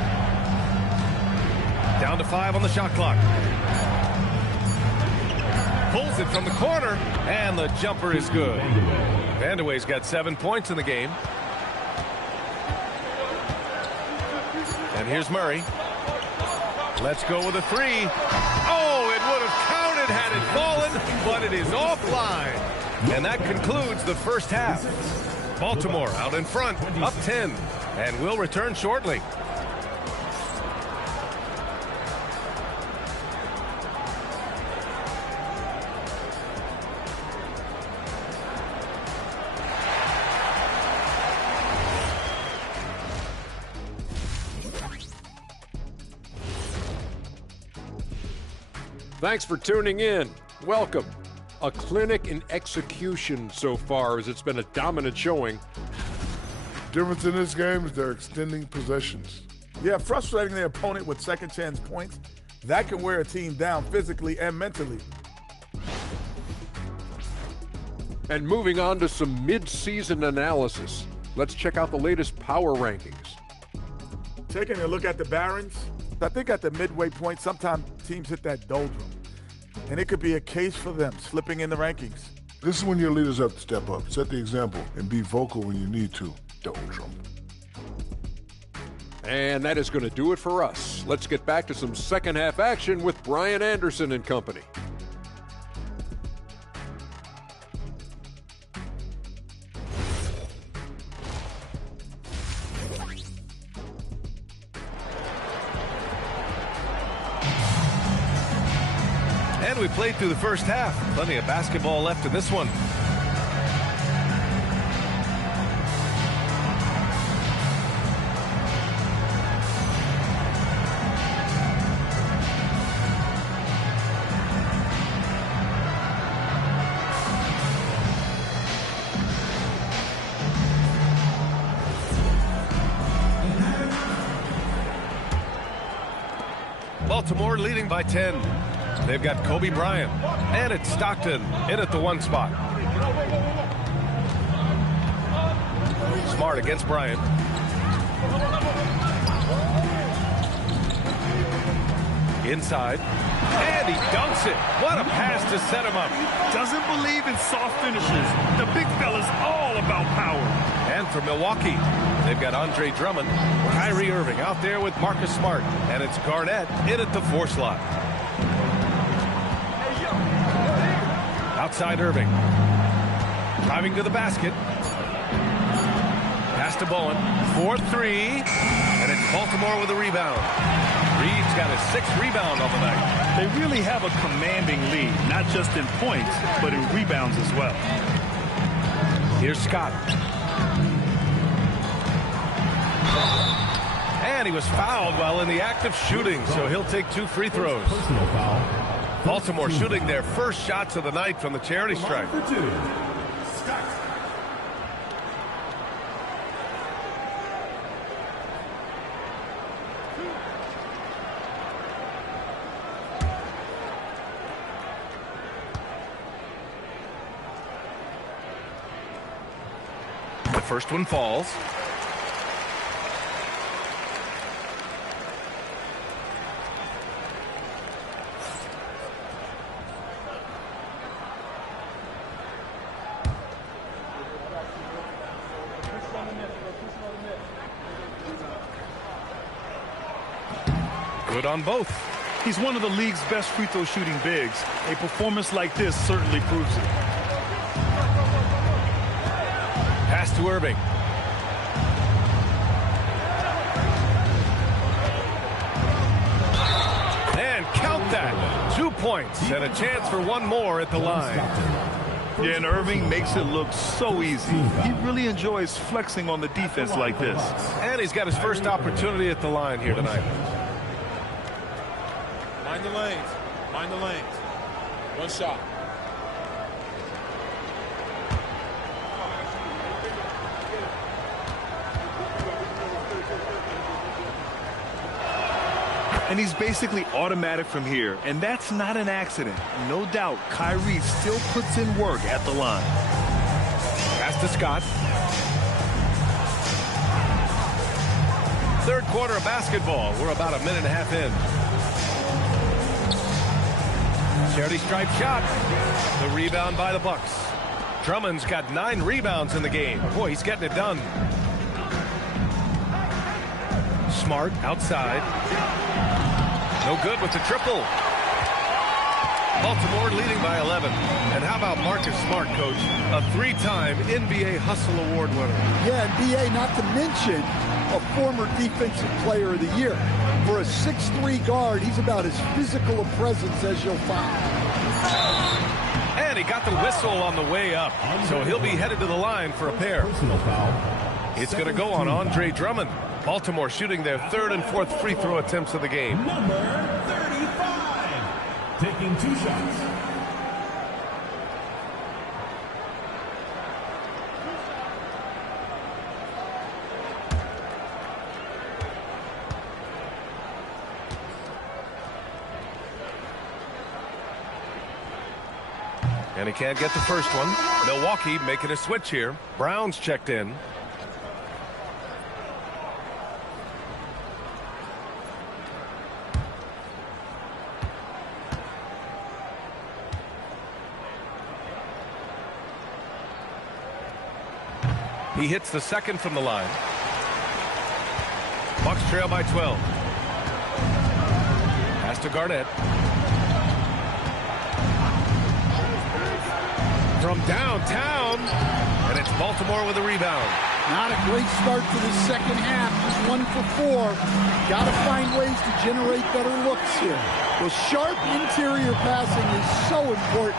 Down to 5 on the shot clock. Pulls it from the corner, and the jumper is good. Vandeweghe's got 7 points in the game. And here's Murray. Let's go with a three. Oh, it would have counted had it fallen, but it is offline. And that concludes the first half. Baltimore out in front, up 10, and we'll return shortly. Thanks for tuning in. Welcome. A clinic in execution so far, as it's been a dominant showing. Difference in this game is they're extending possessions. Yeah, frustrating their opponent with second chance points. That can wear a team down physically and mentally. And moving on to some mid-season analysis. Let's check out the latest power rankings. Taking a look at the Barons, I think at the midway point, sometimes teams hit that doldrum. And it could be a case for them slipping in the rankings. This is when your leaders have to step up, set the example, and be vocal when you need to. Doldrum. And that is going to do it for us. Let's get back to some second half action with Brian Anderson and company. And we played through the first half. Plenty of basketball left in this one. Baltimore leading by 10. They've got Kobe Bryant, and it's Stockton in at the 1 spot. Smart against Bryant. Inside, and he dunks it. What a pass to set him up. Doesn't believe in soft finishes. The big fella's all about power. And for Milwaukee, they've got Andre Drummond, Kyrie Irving out there with Marcus Smart, and it's Garnett in at the 4 slot. Outside Irving. Driving to the basket. Pass to Bowen. 4-3. And it's Baltimore with a rebound. Reed's got his 6th rebound on the night. They really have a commanding lead, not just in points, but in rebounds as well. Here's Scott. And he was fouled while in the act of shooting, so he'll take 2 free throws. Personal foul. Baltimore shooting their first shots of the night from the charity stripe. The first one falls. Good on both. He's one of the league's best free throw shooting bigs. A performance like this certainly proves it. Pass to Irving. And count that. 2 points and a chance for 1 more at the line. Yeah, and Irving makes it look so easy. He really enjoys flexing on the defense like this. And he's got his first opportunity at the line here tonight. Mind the lanes. Mind the lanes. 1 shot. And he's basically automatic from here, and that's not an accident. No doubt, Kyrie still puts in work at the line. Pass to Scott. Third quarter of basketball. We're about a minute and a half in. Charity stripe shot. The rebound by the Bucks. Drummond's got 9 rebounds in the game. Boy, he's getting it done. Smart outside. No good with the triple. Baltimore leading by 11. And how about Marcus Smart, Coach? A 3-time NBA Hustle Award winner. Yeah, NBA, not to mention a former Defensive Player of the Year. For a 6'3" guard, he's about as physical a presence as you'll find. And he got the whistle on the way up. So he'll be headed to the line for a pair. It's going to go on Andre Drummond. Baltimore shooting their 3rd and 4th free throw attempts of the game. Number 35, taking 2 shots. And he can't get the first one. Milwaukee making a switch here. Brown's checked in. He hits the second from the line. Bucks trail by 12. Pass to Garnett. From downtown, and it's Baltimore with a rebound. Not a great start to the second half. Just 1 for 4. Got to find ways to generate better looks here. The sharp interior passing is so important.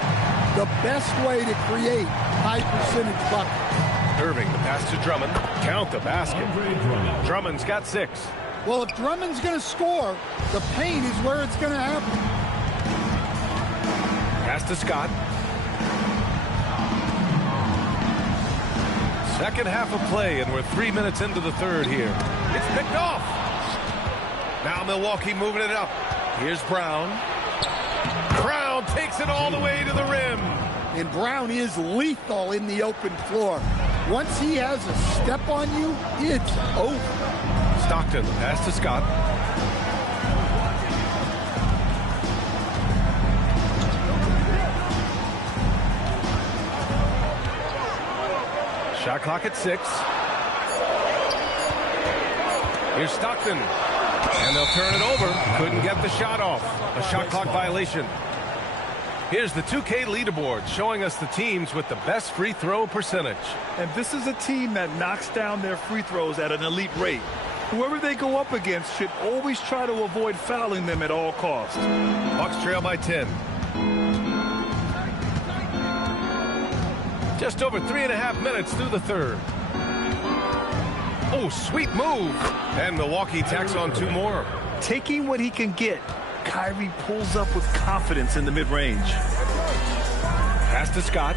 The best way to create high percentage buckets. Irving, the pass to Drummond. Count the basket. Drummond's got 6. Well, if Drummond's going to score, the paint is where it's going to happen. Pass to Scott. Second half of play, and we're 3 minutes into the third here. It's picked off. Now Milwaukee moving it up. Here's Brown. Brown takes it all the way to the rim. And Brown is lethal in the open floor. Once he has a step on you, it's over. Stockton, pass to Scott. Shot clock at 6. Here's Stockton. And they'll turn it over. Couldn't get the shot off. A shot clock violation. Here's the 2K leaderboard showing us the teams with the best free throw percentage. And this is a team that knocks down their free throws at an elite rate. Whoever they go up against should always try to avoid fouling them at all costs. Bucks trail by 10. Just over 3.5 minutes through the third. Oh, sweet move. And Milwaukee tacks on 2 more. Taking what he can get, Kyrie pulls up with confidence in the mid-range. Pass to Scott.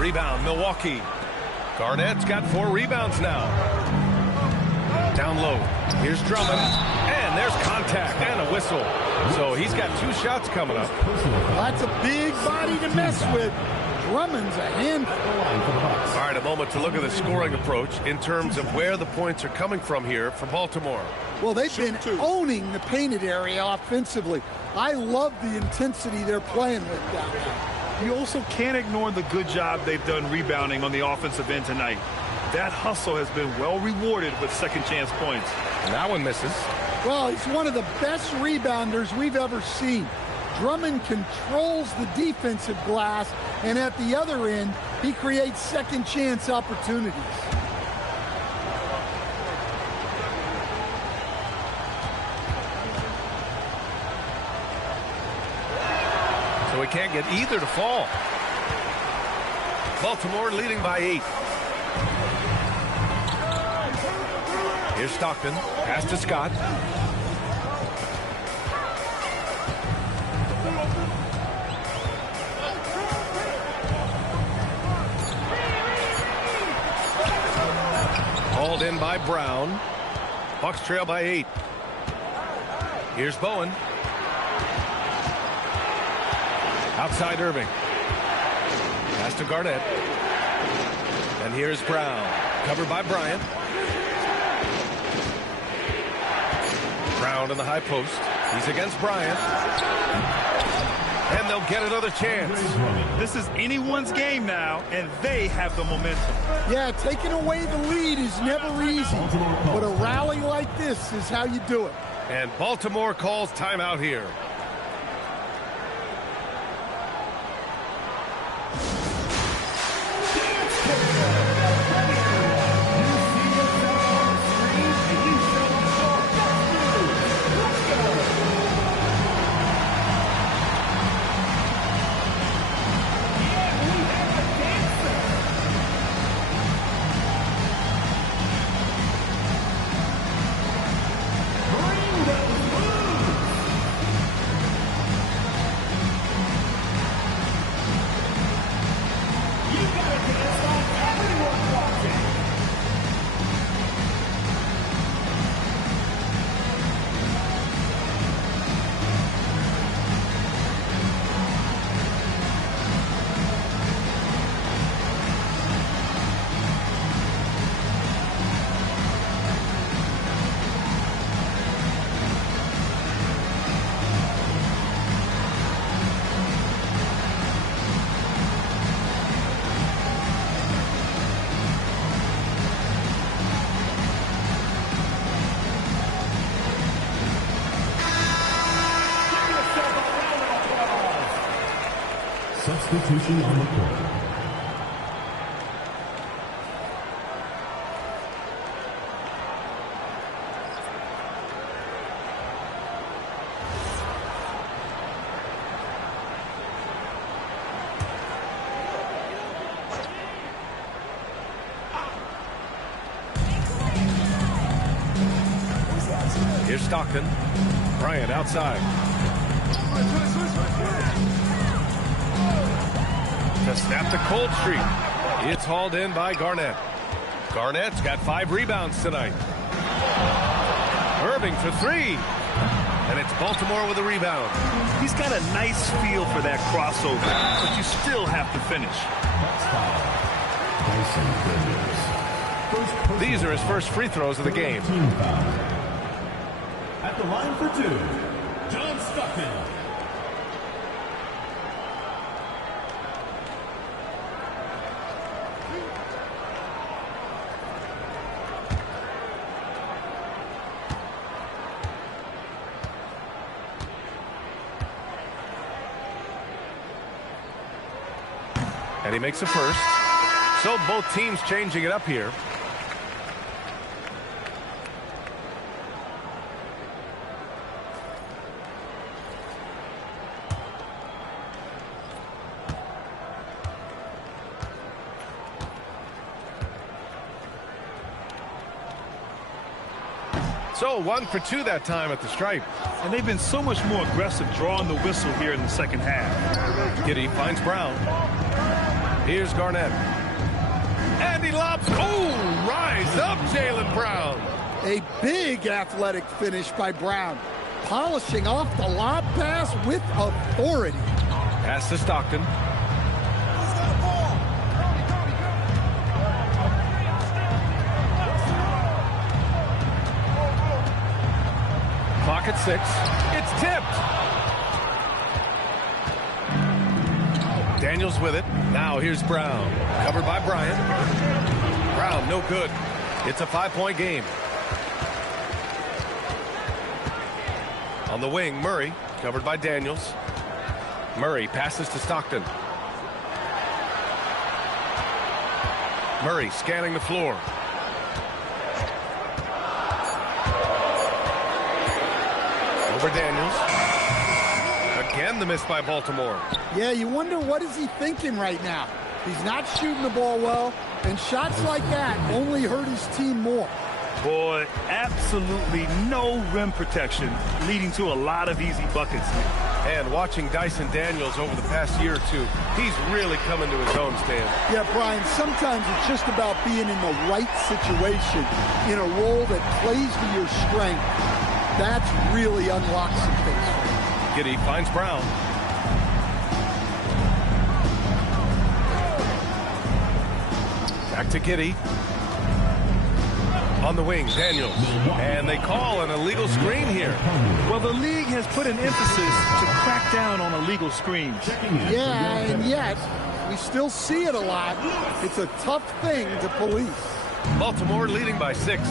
Rebound, Milwaukee. Garnett's got 4 rebounds now. Down low. Here's Drummond. And there's contact and a whistle. So he's got 2 shots coming up. That's a big body to mess with. Drummond's a handful. All right, a moment to look at the scoring approach in terms of where the points are coming from here for Baltimore. Well, they've been owning the painted area offensively. I love the intensity they're playing with down there. You also can't ignore the good job they've done rebounding on the offensive end tonight. That hustle has been well rewarded with second chance points. And that one misses. Well, he's one of the best rebounders we've ever seen. Drummond controls the defensive glass, and at the other end, he creates second chance opportunities. So we can't get either to fall. Baltimore leading by 8. Here's Stockton. Pass to Scott. Hauled in by Brown. Bucks trail by 8. Here's Bowen. Outside Irving. Pass to Garnett. And here's Brown. Covered by Bryant. Brown in the high post. He's against Bryant. And they'll get another chance. This is anyone's game now, and they have the momentum. Yeah, taking away the lead is never easy. But a rally like this is how you do it. And Baltimore calls timeout here. Substitution on the court. Here's Stockton. Bryant outside. To snap the cold streak. It's hauled in by Garnett. Garnett's got 5 rebounds tonight. Irving for 3. And it's Baltimore with a rebound. He's got a nice feel for that crossover, but you still have to finish. These are his first free throws of the game. At the line for 2, John Stockton. And he makes a first. So both teams changing it up here. So 1 for 2 that time at the stripe. And they've been so much more aggressive drawing the whistle here in the second half. Giddey finds Brown. Here's Garnett. And he lobs. Oh, rise up, Jaylen Brown. A big athletic finish by Brown. Polishing off the lob pass with authority. Pass to Stockton. Clock at 6. It's tipped. Daniels with it. Now here's Brown. Covered by Bryant. Brown, no good. It's a 5-point game. On the wing, Murray. Covered by Daniels. Murray passes to Stockton. Murray scanning the floor. Over Daniels. Again, the miss by Baltimore. Yeah, you wonder what is he thinking right now. He's not shooting the ball well, and shots like that only hurt his team more. Boy, absolutely no rim protection, leading to a lot of easy buckets. And watching Dyson Daniels over the past year or two, he's really coming to his own, Stan. Yeah, Brian, sometimes it's just about being in the right situation, in a role that plays to your strength. That's really unlocks some things. Giddey finds Brown. Back to Giddey. On the wing, Daniels. And they call an illegal screen here. Well, the league has put an emphasis to crack down on illegal screens. Yeah, and yet, we still see it a lot. It's a tough thing to police. Baltimore leading by 6.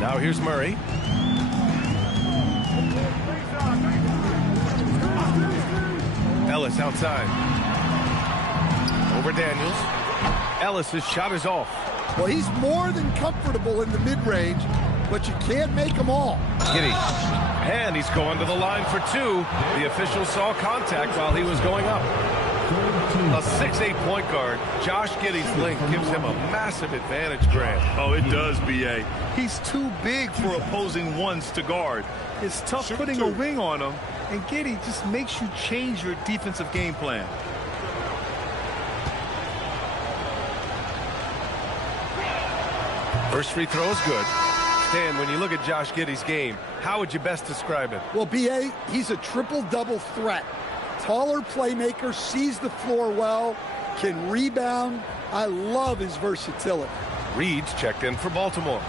Now here's Murray. Ellis outside. Over Daniels. Ellis's shot is off. Well, he's more than comfortable in the mid-range, but you can't make them all. Giddey. And he's going to the line for 2. The official saw contact while he was going up. A 6'8" point guard, Josh Giddey's length gives him a massive advantage, Grant. Oh, it does, B.A. He's too big for opposing ones to guard. It's tough putting a wing on him, and Giddey just makes you change your defensive game plan. First free throw is good. Stan, when you look at Josh Giddey's game, how would you best describe it? Well, B.A., he's a triple-double threat. Taller playmaker, sees the floor well, can rebound. I love his versatility. Reed's checked in for Baltimore.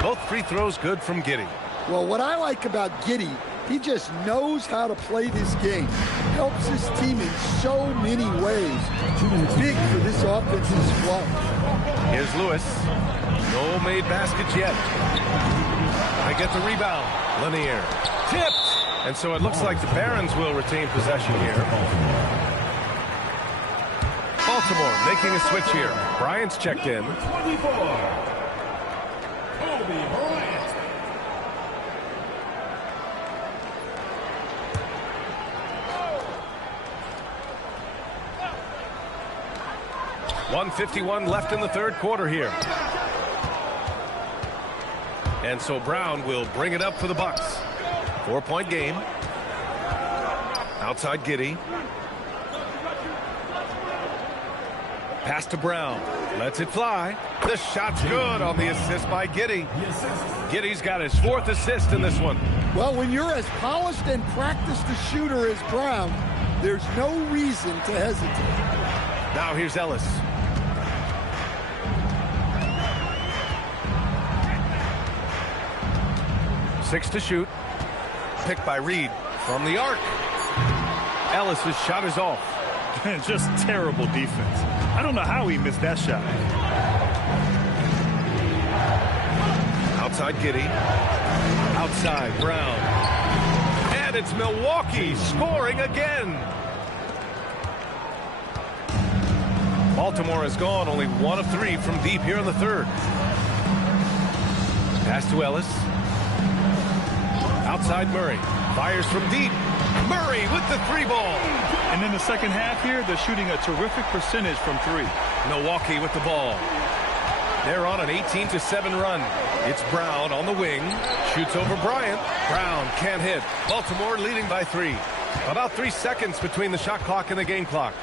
Both free throws good from Giddey. Well, what I like about Giddey, he just knows how to play this game. Helps his team in so many ways. Big for this offense's flow. Here's Lewis. No made baskets yet. They get the rebound. Lanier. Tipped. And so it looks like the Barons will retain possession here. Baltimore making a switch here. Bryant's checked in. 24. Kobe Bryant. .151 left in the third quarter here. And so Brown will bring it up for the Bucks. 4-point game. Outside Giddey. Pass to Brown. Lets it fly. The shot's good on the assist by Giddey. Giddey's got his 4th assist in this one. Well, when you're as polished and practiced a shooter as Brown, there's no reason to hesitate. Now here's Ellis. Six to shoot. Picked by Reed from the arc. Ellis's shot is off. Just terrible defense. I don't know how he missed that shot. Outside Giddey. Outside Brown. And it's Milwaukee scoring again. Baltimore has gone only 1 of 3 from deep here in the third. Pass to Ellis. Outside Murray. Fires from deep. Murray with the 3-ball. And in the second half here, they're shooting a terrific percentage from 3. Milwaukee with the ball. They're on an 18-7 run. It's Brown on the wing. Shoots over Bryant. Brown can't hit. Baltimore leading by 3. About 3 seconds between the shot clock and the game clock.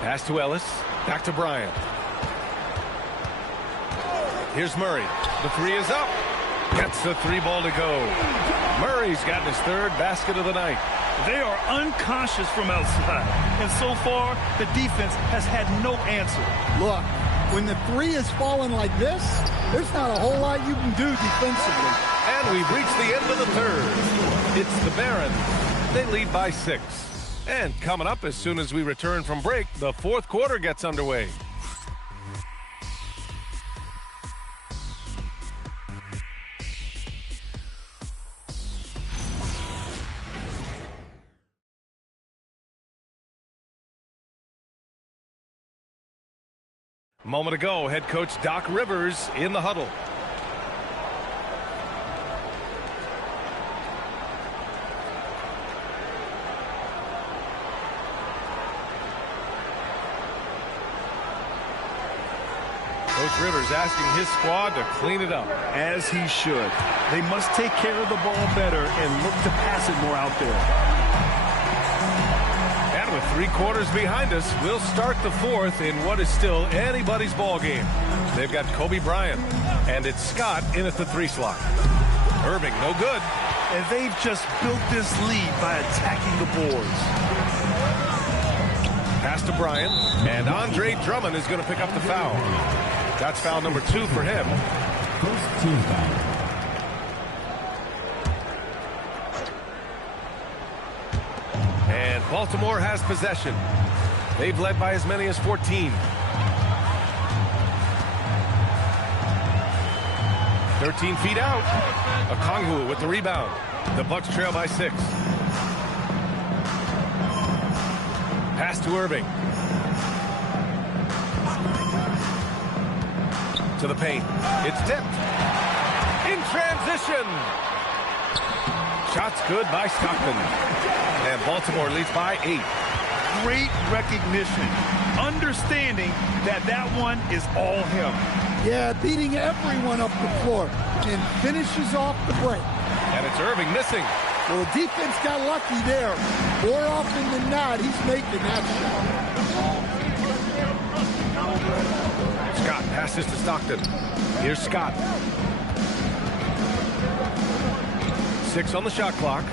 Pass to Ellis. Back to Bryant. Here's Murray. The 3 is up. Gets the 3-ball to go. Murray's gotten his 3rd basket of the night. They are unconscious from outside. And so far, the defense has had no answer. Look, when the 3 is falling like this, there's not a whole lot you can do defensively. And we've reached the end of the third. It's the Barons. They lead by 6. And coming up as soon as we return from break, the 4th quarter gets underway. A moment ago, head coach Doc Rivers in the huddle. Coach Rivers asking his squad to clean it up. As he should. They must take care of the ball better and look to pass it more out there. And with 3 quarters behind us, we'll start the 4th in what is still anybody's ball game. They've got Kobe Bryant, and it's Scott in at the 3 slot. Irving, no good. And they've just built this lead by attacking the boards. Pass to Bryant, and Andre Drummond is going to pick up the foul. That's foul number 2 for him. First team foul. And Baltimore has possession. They've led by as many as 14. 13 feet out. Okongwu with the rebound. The Bucks trail by 6. Pass to Irving. To the paint. It's tipped. In transition. Shots good by Stockton. And Baltimore leads by 8. Great recognition. Understanding that that one is all him. Yeah, beating everyone up the floor. And finishes off the break. And it's Irving missing. Well, the defense got lucky there. More often than not, he's making that shot. Scott passes to Stockton. Here's Scott. 6 on the shot clock.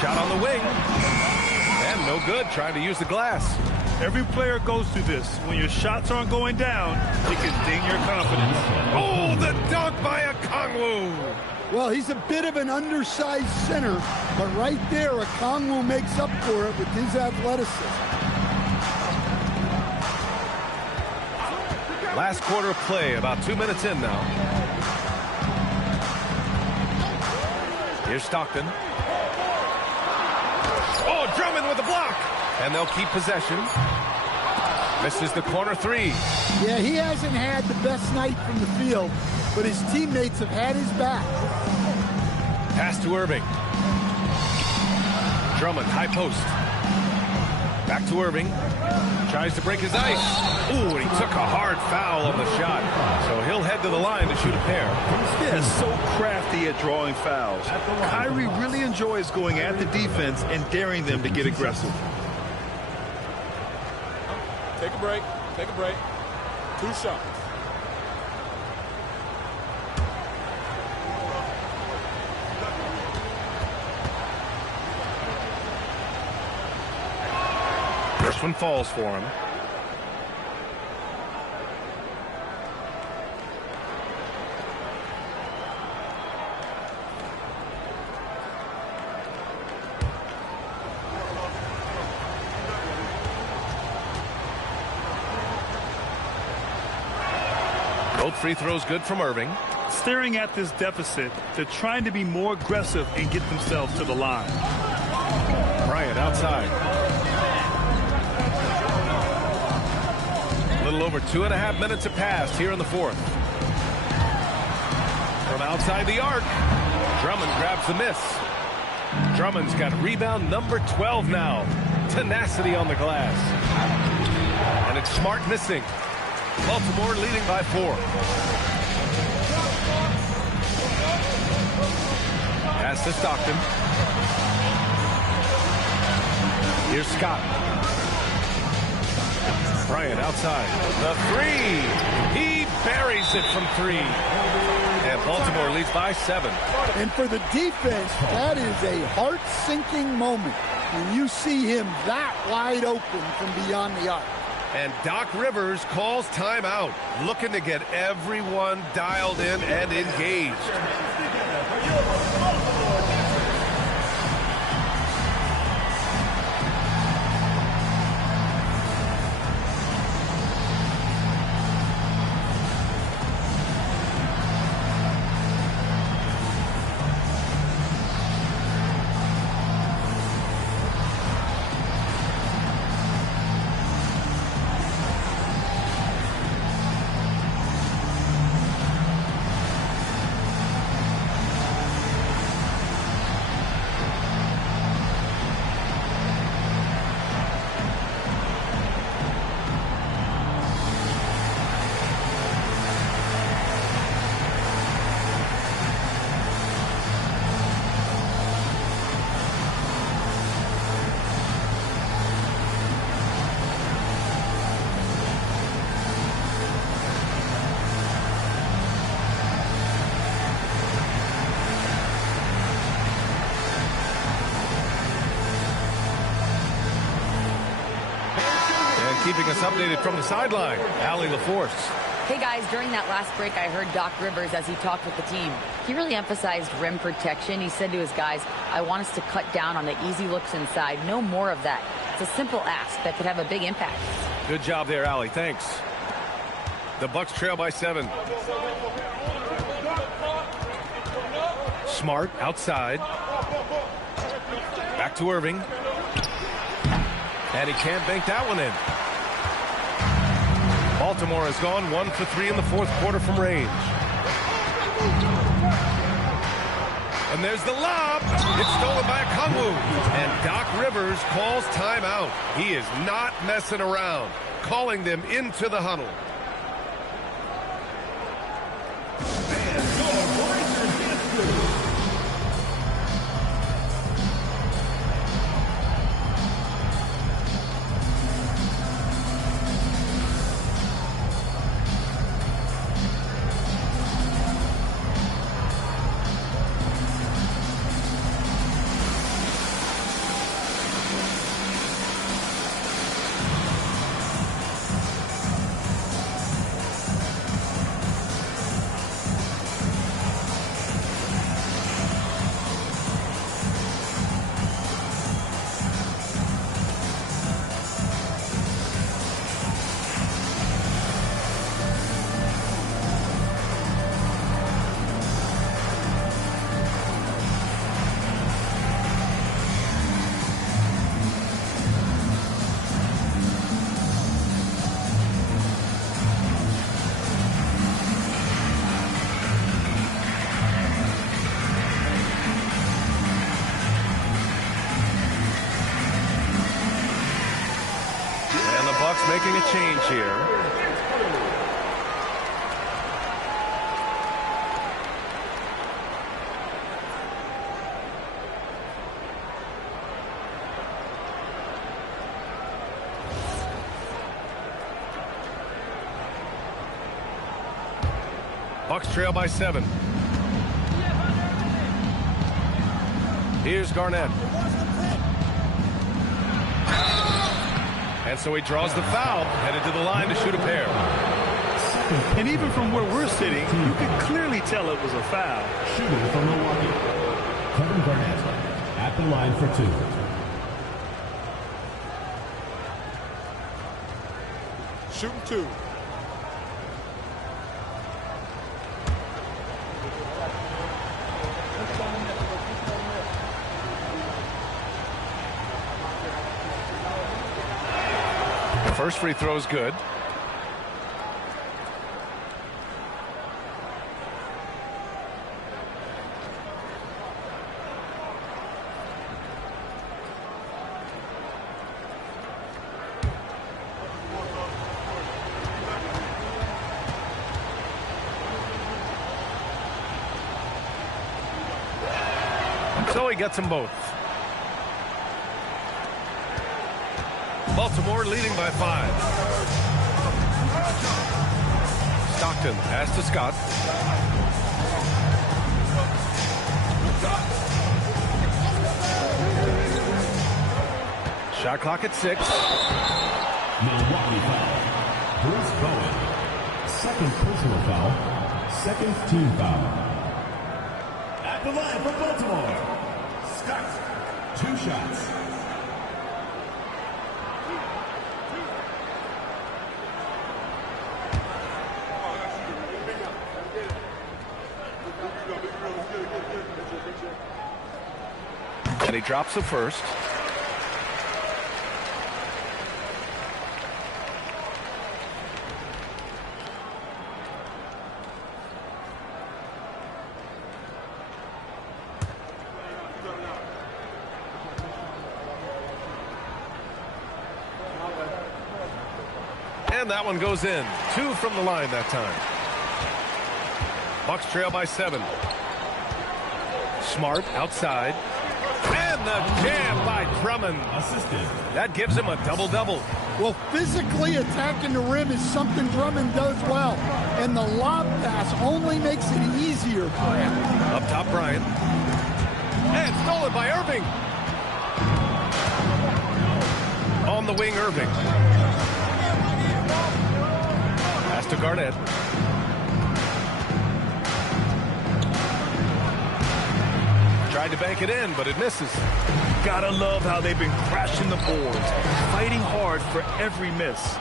Shot on the wing. And no good, trying to use the glass. Every player goes through this. When your shots aren't going down, it can ding your confidence. Oh, the dunk by Okongwu. Well, he's a bit of an undersized center, but right there, Okongwu makes up for it with his athleticism. Last quarter of play, about 2 minutes in now. Here's Stockton. Oh, Drummond with the block. And they'll keep possession. Misses the corner three. Yeah, he hasn't had the best night from the field, but his teammates have had his back. Pass to Irving. Drummond, high post. Back to Irving. Tries to break his ice. Ooh, and he took a hard foul on the shot. So he'll head to the line to shoot a pair. Yeah, so crafty at drawing fouls. Kyrie really enjoys going at the defense and daring them to get aggressive. Take a break. Take a break. 2 shots. First one falls for him. Both free throws good from Irving. Staring at this deficit, they're trying to be more aggressive and get themselves to the line. Bryant outside. A little over 2.5 minutes have passed here in the fourth. From outside the arc, Drummond grabs the miss. Drummond's got rebound number 12 now. Tenacity on the glass. And it's Smart missing. Baltimore leading by 4. Pass to Stockton. Here's Scott. Bryant outside. The three. He buries it from 3. And Baltimore leads by 7. And for the defense, that is a heart-sinking moment when you see him that wide open from beyond the arc. And Doc Rivers calls timeout, looking to get everyone dialed in and engaged. Keeping us updated from the sideline, Allie LaForce. Hey guys, during that last break, I heard Doc Rivers as he talked with the team. He really emphasized rim protection. He said to his guys, I want us to cut down on the easy looks inside. No more of that. It's a simple ask that could have a big impact. Good job there, Allie. Thanks. The Bucks trail by 7. Smart outside. Back to Irving. And he can't bank that one in. Baltimore has gone 1 for 3 in the fourth quarter from range. And there's the lob. It's stolen by Okongwu. And Doc Rivers calls timeout. He is not messing around, calling them into the huddle. change here. Bucks trail by 7. Here's Garnett. And so he draws the foul, headed to the line to shoot a pair. And even from where we're sitting, you can clearly tell it was a foul. Shooting from Milwaukee, Kevin Garnett at the line for 2. Shooting 2. First free throw is good. So he gets them both. Baltimore leading by 5. Stockton pass to Scott. Shot clock at 6. Milwaukee foul. Bruce Bowen. Second personal foul. Second team foul. At the line for Baltimore, Scott. 2 shots. And he drops the first. And that one goes in. 2 from the line that time. Bucks trail by 7. Smart outside. And the jam by Drummond. Assisted. That gives him a double-double. Well, physically attacking the rim is something Drummond does well. And the lob pass only makes it easier for him. Up top, Bryant. And stolen by Irving. On the wing, Irving. Pass to Garnett. Tried to bank it in, but it misses. Gotta love how they've been crashing the boards, fighting hard for every miss.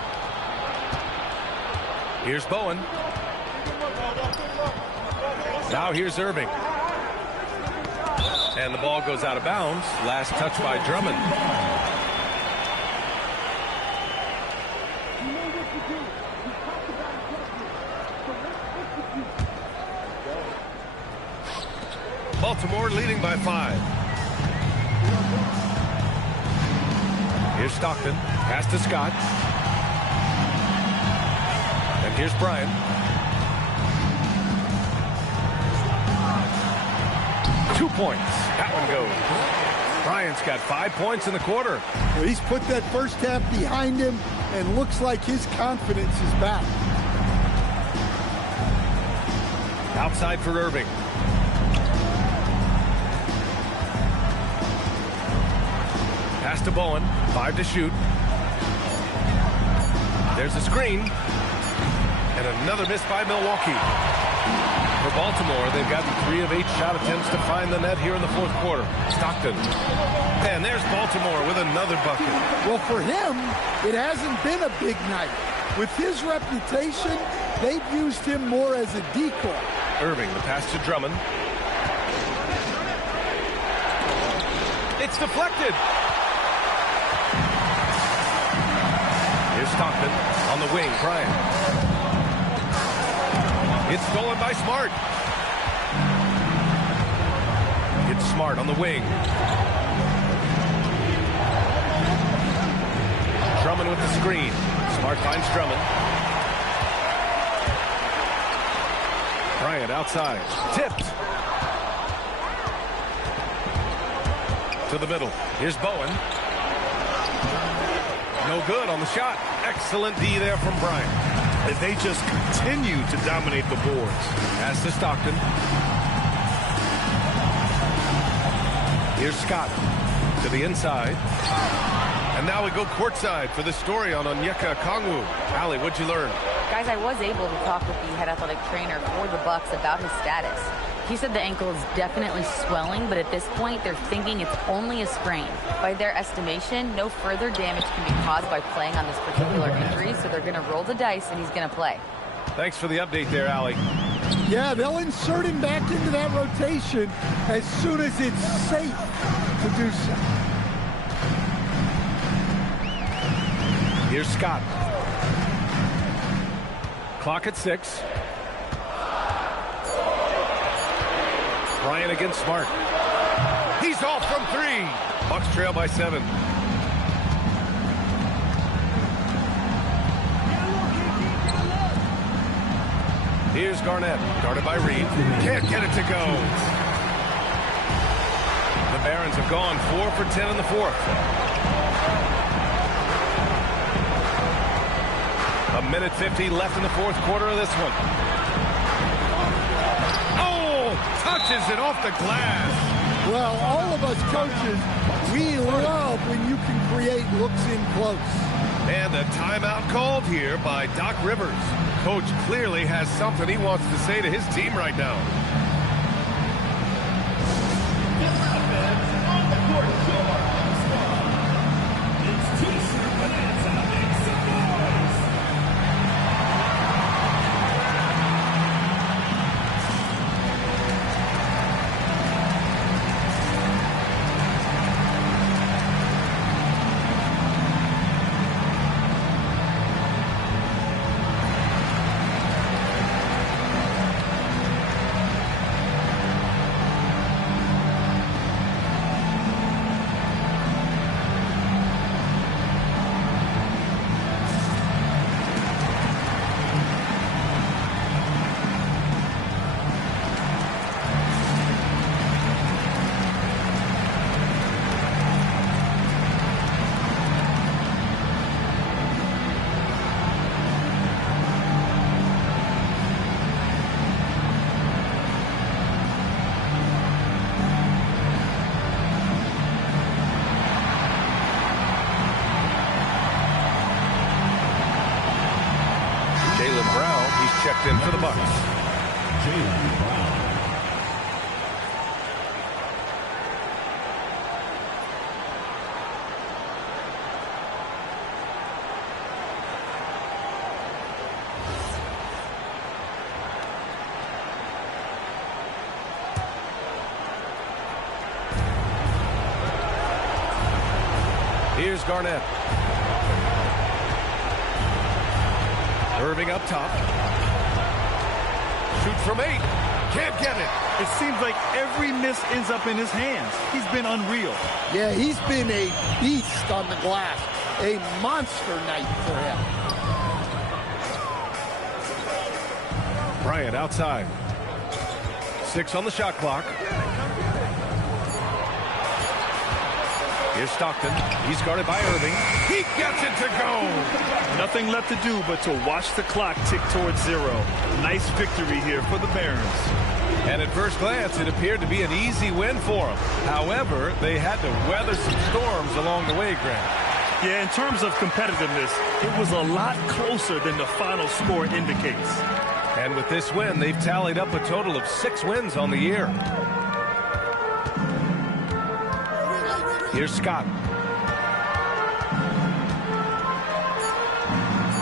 Here's Bowen. Now here's Irving. And the ball goes out of bounds. Last touch by Drummond. Baltimore leading by 5. Here's Stockton. Pass to Scott. And here's Bryant. Two points. That one goes. Bryant's got 5 points in the quarter. Well, he's put that first half behind him and looks like his confidence is back. Outside for Irving. Pass to Bowen. 5 to shoot. There's a screen. And another miss by Milwaukee. For Baltimore, they've gotten 3 of 8 shot attempts to find the net here in the fourth quarter. Stockton. And there's Baltimore with another bucket. Well, for him, it hasn't been a big night. With his reputation, they've used him more as a decoy. Irving, the pass to Drummond. It's deflected. Here's Stockton on the wing. Bryant. It's stolen by Smart. It's Smart on the wing. Drummond with the screen. Smart finds Drummond. Bryant outside. Tipped. To the middle. Here's Bowen. No good on the shot. Excellent D there from Bryant. And they just continue to dominate the boards. Pass to Stockton. Here's Scott to the inside. And now we go courtside for the story on Onyeka Okongwu. Allie, what'd you learn? Guys, I was able to talk with the head athletic trainer for the Bucks about his status. He said the ankle is definitely swelling, but at this point, they're thinking it's only a sprain. By their estimation, no further damage can be caused by playing on this particular injury, so they're going to roll the dice, and he's going to play. Thanks for the update there, Allie. Yeah, they'll insert him back into that rotation as soon as it's safe to do so. Here's Scott. Clock at 6. Bryant against Smart. He's off from 3. Bucks trail by 7. Here's Garnett, guarded by Reed. Can't get it to go. The Barons have gone 4 for 10 in the fourth. A minute 50 left in the fourth quarter of this one. Oh, touches it off the glass. Well, all of us coaches, we love when you can create looks in close. And a timeout called here by Doc Rivers. Coach clearly has something he wants to say to his team right now. Checked in for the Bucks. Jaylen Brown. Here's Garnett. Irving up top. Shoot from 8. Can't get it. It seems like every miss ends up in his hands. He's been unreal. Yeah, he's been a beast on the glass. A monster night for him. Bryant outside. 6 on the shot clock. Here's Stockton. He's guarded by Irving. He gets it to go. Nothing left to do but to watch the clock tick towards 0. Nice victory here for the Barons. And at first glance, it appeared to be an easy win for them. However, they had to weather some storms along the way, Grant. Yeah, in terms of competitiveness, it was a lot closer than the final score indicates. And with this win, they've tallied up a total of 6 wins on the year. Here's Scott.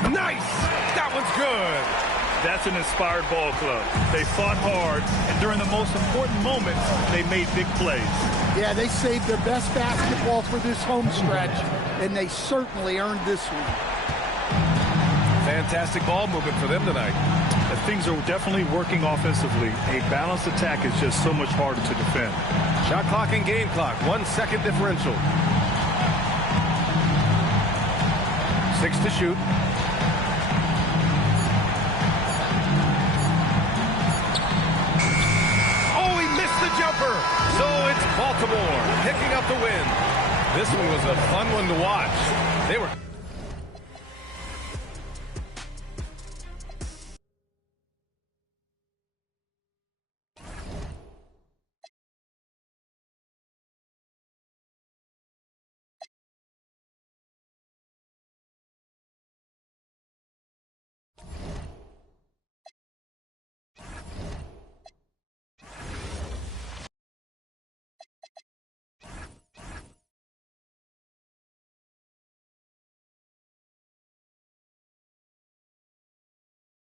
Nice! That one's good. That's an inspired ball club. They fought hard, and during the most important moments, they made big plays. Yeah, they saved their best basketball for this home stretch, and they certainly earned this one. Fantastic ball movement for them tonight. Things are definitely working offensively. A balanced attack is just so much harder to defend. Shot clock and game clock, 1 second differential. 6 to shoot. picking up the win. This one was a fun one to watch. They were